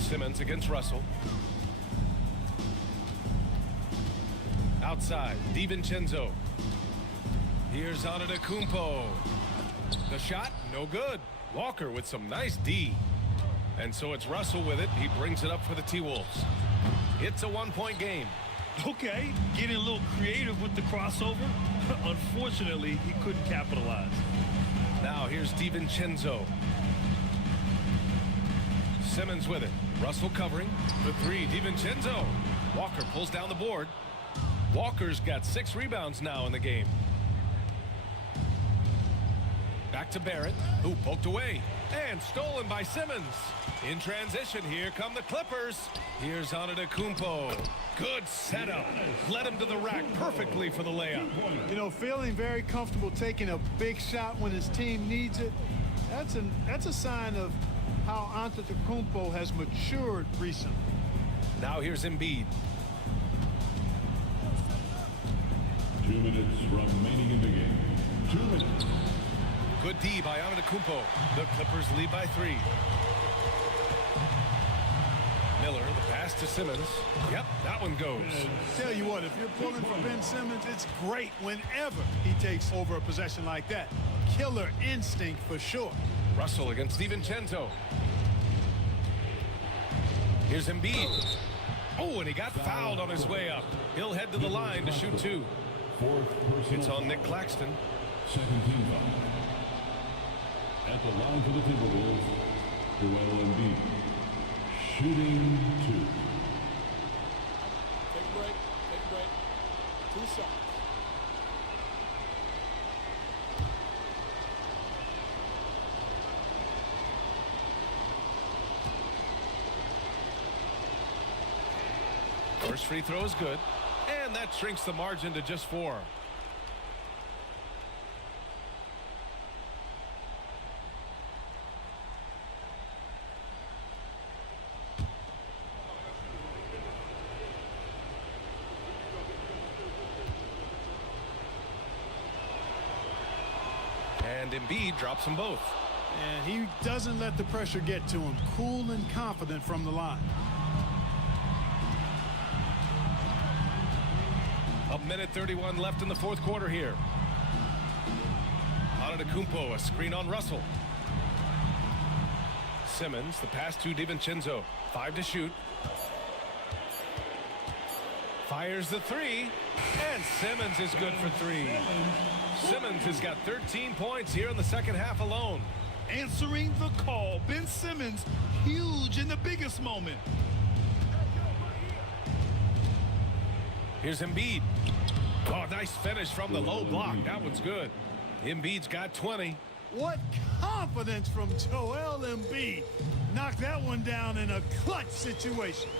Simmons against Russell. Outside, DiVincenzo. Here's Antetokounmpo. The shot, no good. Walker with some nice D. And so it's Russell with it. He brings it up for the T-Wolves. It's a one-point game. Okay, getting a little creative with the crossover. Unfortunately, he couldn't capitalize. Now here's DiVincenzo. Simmons with it. Russell covering. The three, DiVincenzo. Walker pulls down the board. Walker's got 6 rebounds now in the game. Back to Barrett, who poked away. And stolen by Simmons. In transition, here come the Clippers. Here's Antetokounmpo. Good setup. Led him to the rack perfectly for the layup. You know, feeling very comfortable taking a big shot when his team needs it. That's a sign of how Antetokounmpo has matured recently. Now here's Embiid. 2 minutes remaining in the game. 2 minutes. Good D by Antetokounmpo. The Clippers lead by 3. Miller, the pass to Simmons. Yep, that one goes. Tell you what, if you're pulling for Ben Simmons, it's great whenever he takes over a possession like that. Killer instinct for sure. Russell against DiVincenzo. Here's Embiid. Oh, and he got fouled on his way up. He'll head to the line to shoot 2. It's on Nick Claxton. Second team foul. At the line for the Timberwolves, Joel Embiid. Shooting 2. Take a break. Take a break. 2 shots. First free throw is good. And that shrinks the margin to just 4. And Embiid drops them both. And he doesn't let the pressure get to him. Cool and confident from the line. A minute 31 left in the 4th quarter here. Antetokounmpo, a screen on Russell. Simmons, the pass to DiVincenzo. 5 to shoot. Fires the 3. And Simmons is good for 3. Simmons has got 13 points here in the second half alone. Answering the call, Ben Simmons, huge in the biggest moment. Here's Embiid. Oh, nice finish from the low block. That one's good. Embiid's got 20. What confidence from Joel Embiid. Knocked that one down in a clutch situation.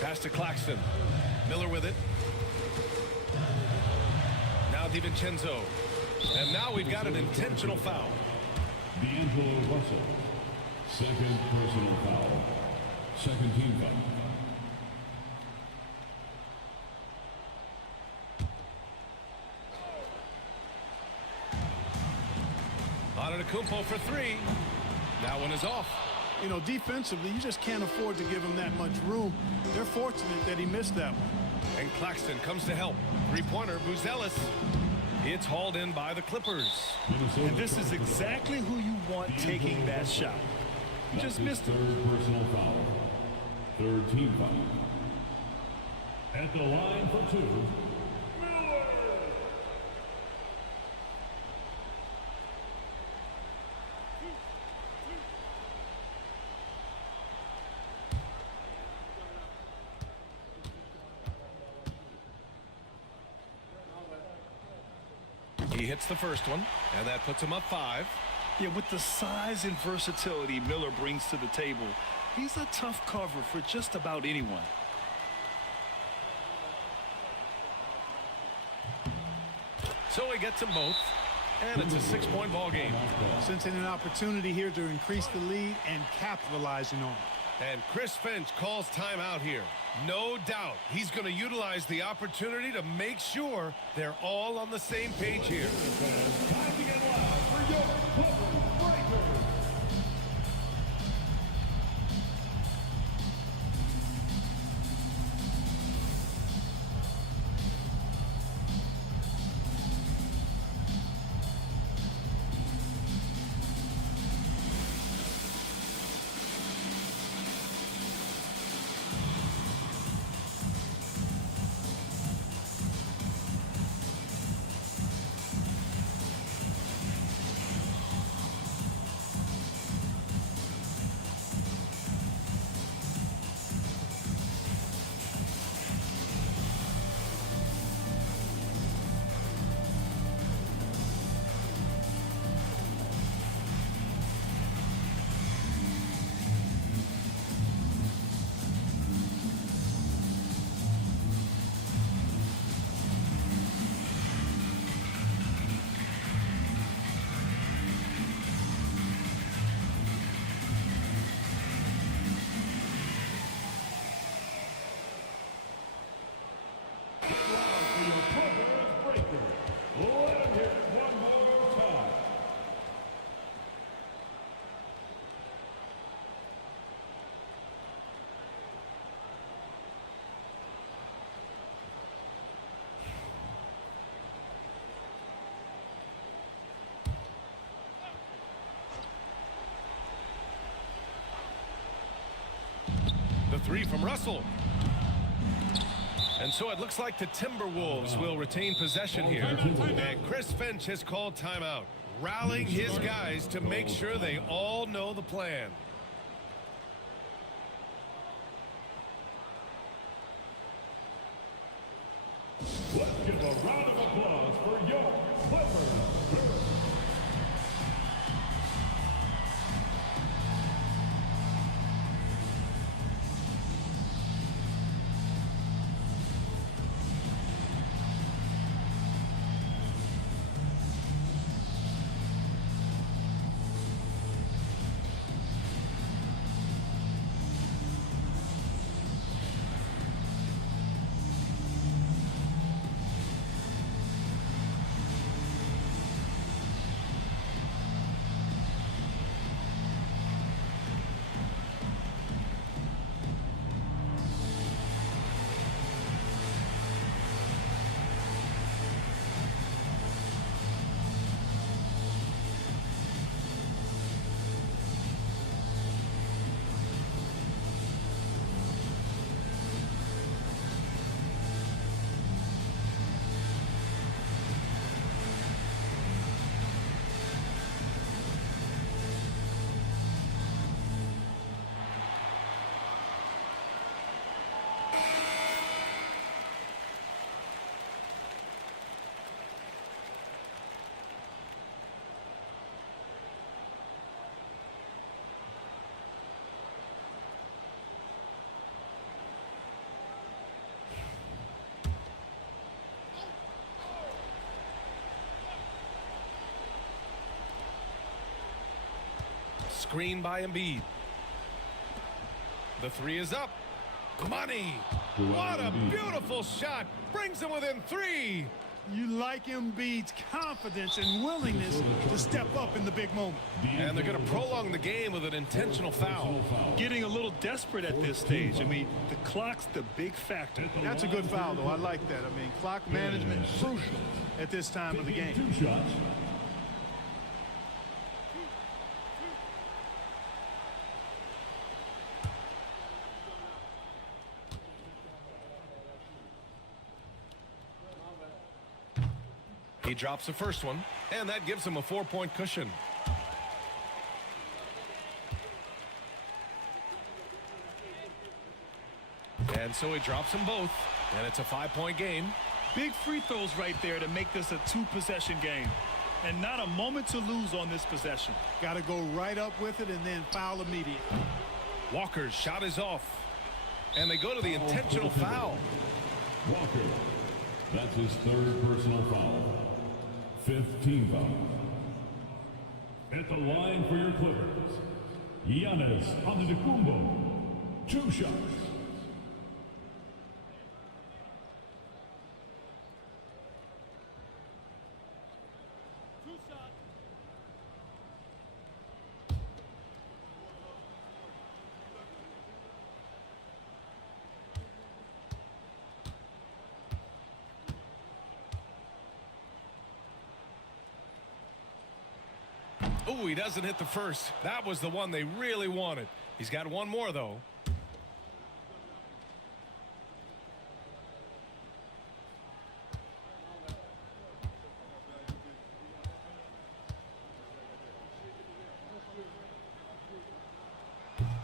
Pass to Claxton. Miller with it. Now DiVincenzo. And now we've got an intentional foul. D'Angelo Russell. Second personal foul. Second team foul. Antetokounmpo for three. That one is off. You know, defensively, you just can't afford to give him that much room. They're fortunate that he missed that one. And Claxton comes to help. Three-pointer, Buzelis. It's hauled in by the Clippers. And this is exactly who you want taking that shot. You just missed it. Third personal foul. Third team foul. At the line for two, Miller. He hits the first one, and that puts him up 5. Yeah, with the size and versatility Miller brings to the table, he's a tough cover for just about anyone. So he gets them both, and it's a 6-point ball game. Sensing an opportunity here to increase the lead and capitalizing on it. And Chris Finch calls timeout here. No doubt he's going to utilize the opportunity to make sure they're all on the same page here. Time to get loud for your Clippers Breakers. The three from Russell. And so it looks like the Timberwolves will retain possession here. And Chris Finch has called timeout, rallying his guys to make sure they all know the plan. Let's give a round of applause for your Clippers. screen by Embiid. The three is up. Money. What a beautiful shot. Brings them within 3. You like Embiid's confidence and willingness to step up in the big moment. And they're going to prolong the game with an intentional foul. Getting a little desperate at this stage. I mean, the clock's the big factor. That's a good foul, though. I like that. I mean, clock management is crucial at this time of the game. 2 shots. He drops the first one, and that gives him a 4-point cushion. And so he drops them both, and it's a 5-point game. Big free throws right there to make this a 2-possession game. And not a moment to lose on this possession. Got to go right up with it and then foul immediately. Walker's shot is off. And they go to the intentional foul. Walker. That's his 3rd personal foul. 5th team foul. At the line for your Clippers, Giannis Antetokounmpo. 2 shots. Oh, he doesn't hit the first. That was the one they really wanted. He's got one more, though.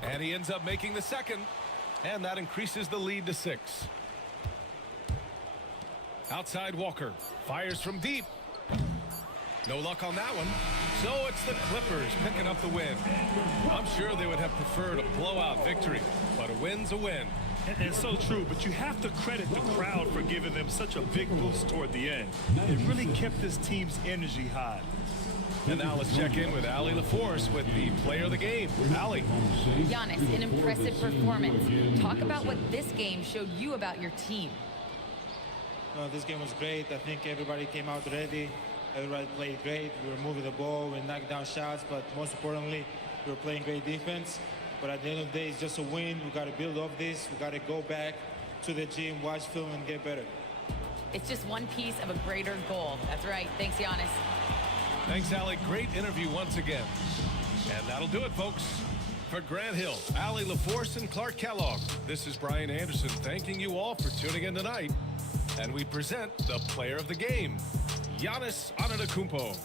And he ends up making the second. And that increases the lead to 6. Outside Walker. Fires from deep. No luck on that one. So it's the Clippers picking up the win. I'm sure they would have preferred a blowout victory, but a win's a win. And so true, but you have to credit the crowd for giving them such a big boost toward the end. It really kept this team's energy high. And now let's check in with Allie LaForce with the player of the game. Allie. Giannis, an impressive performance. Talk about what this game showed you about your team. This game was great. I think everybody came out ready. Everybody played great. We were moving the ball, we knocked down shots, but most importantly, we were playing great defense. But at the end of the day, it's just a win. We got to build off this. We got to go back to the gym, watch film, and get better. It's just one piece of a greater goal. That's right. Thanks, Giannis. Thanks, Allie. Great interview once again. And that'll do it, folks. For Grant Hill, Allie LaForce, and Clark Kellogg, this is Brian Anderson thanking you all for tuning in tonight. And we present the player of the game, Giannis Antetokounmpo.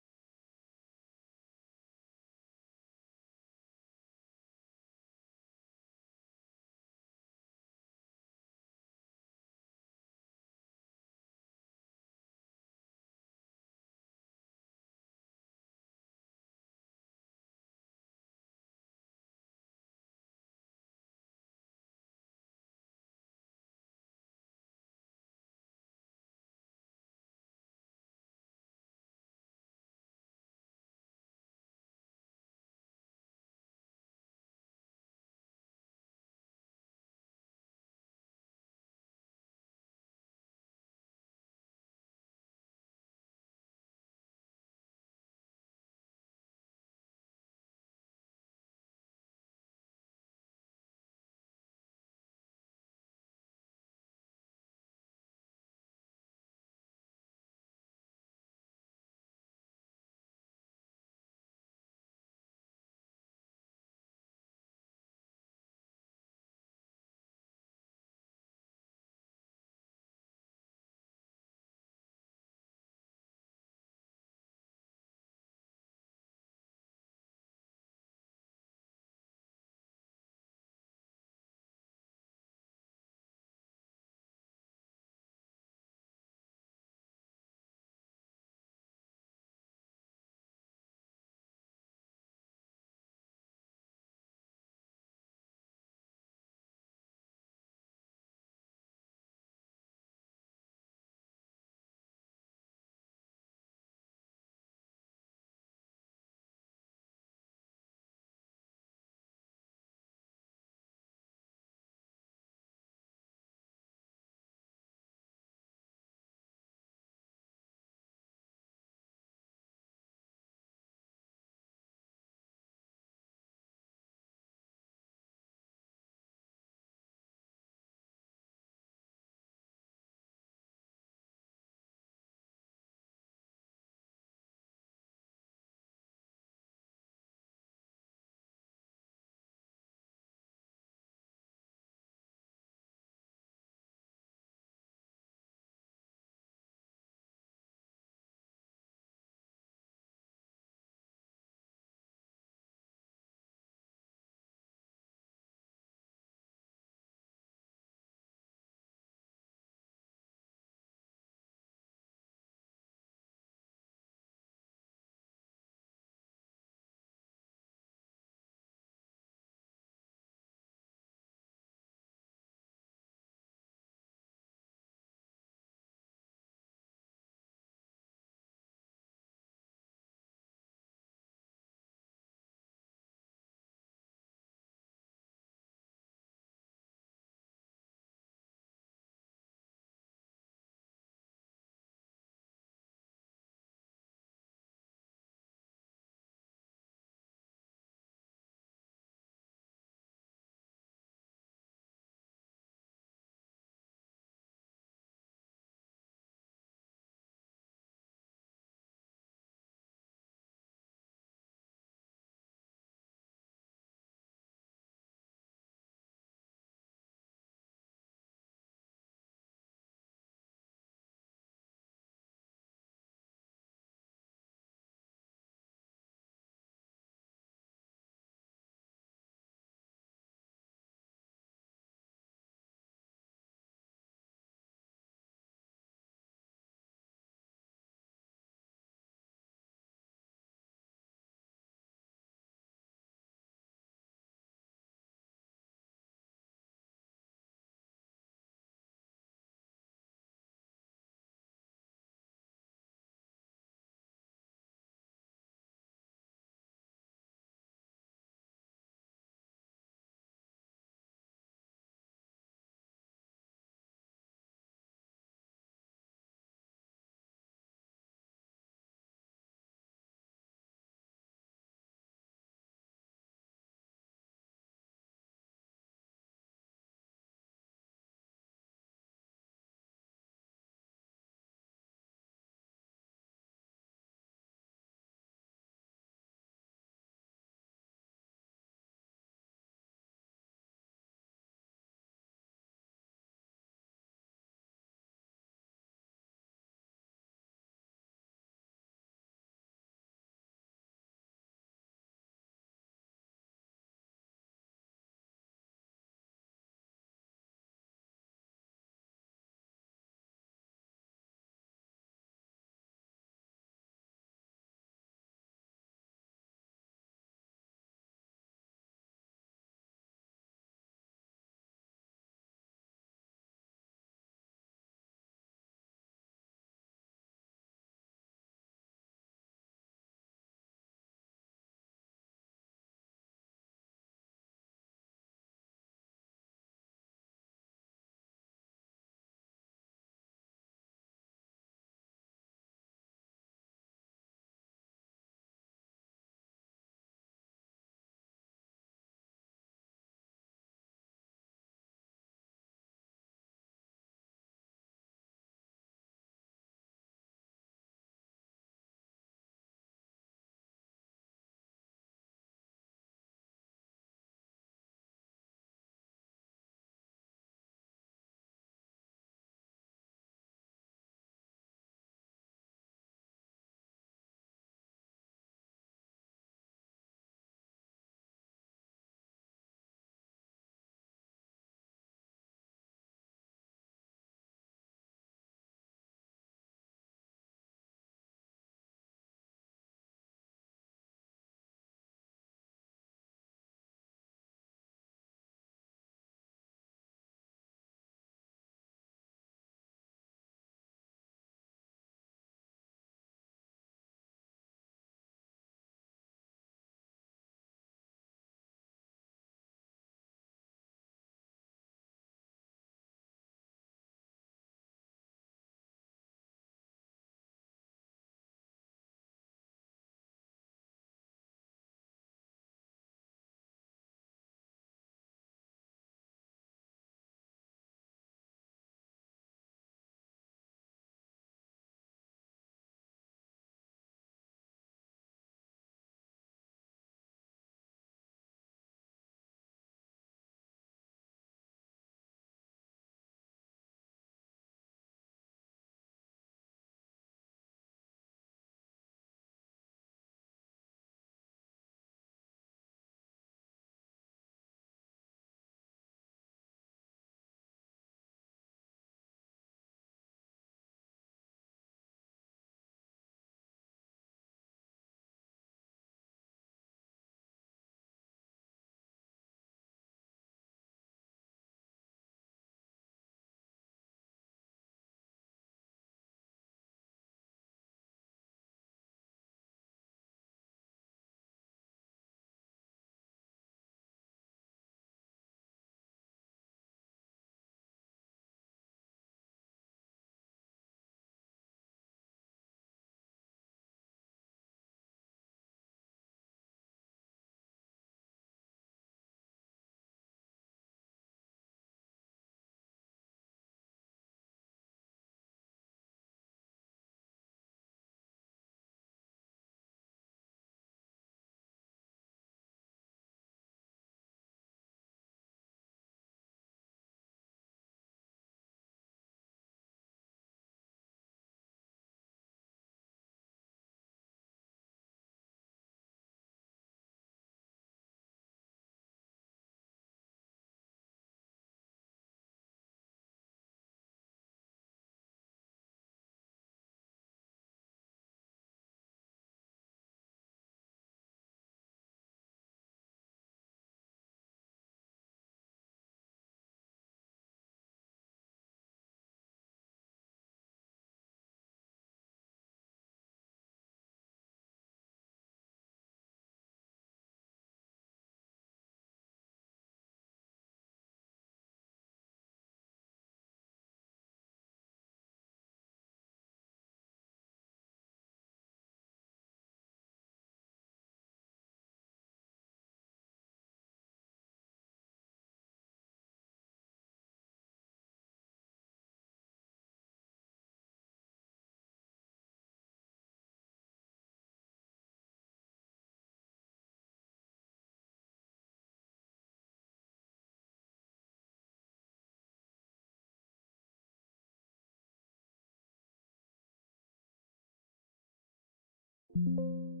you.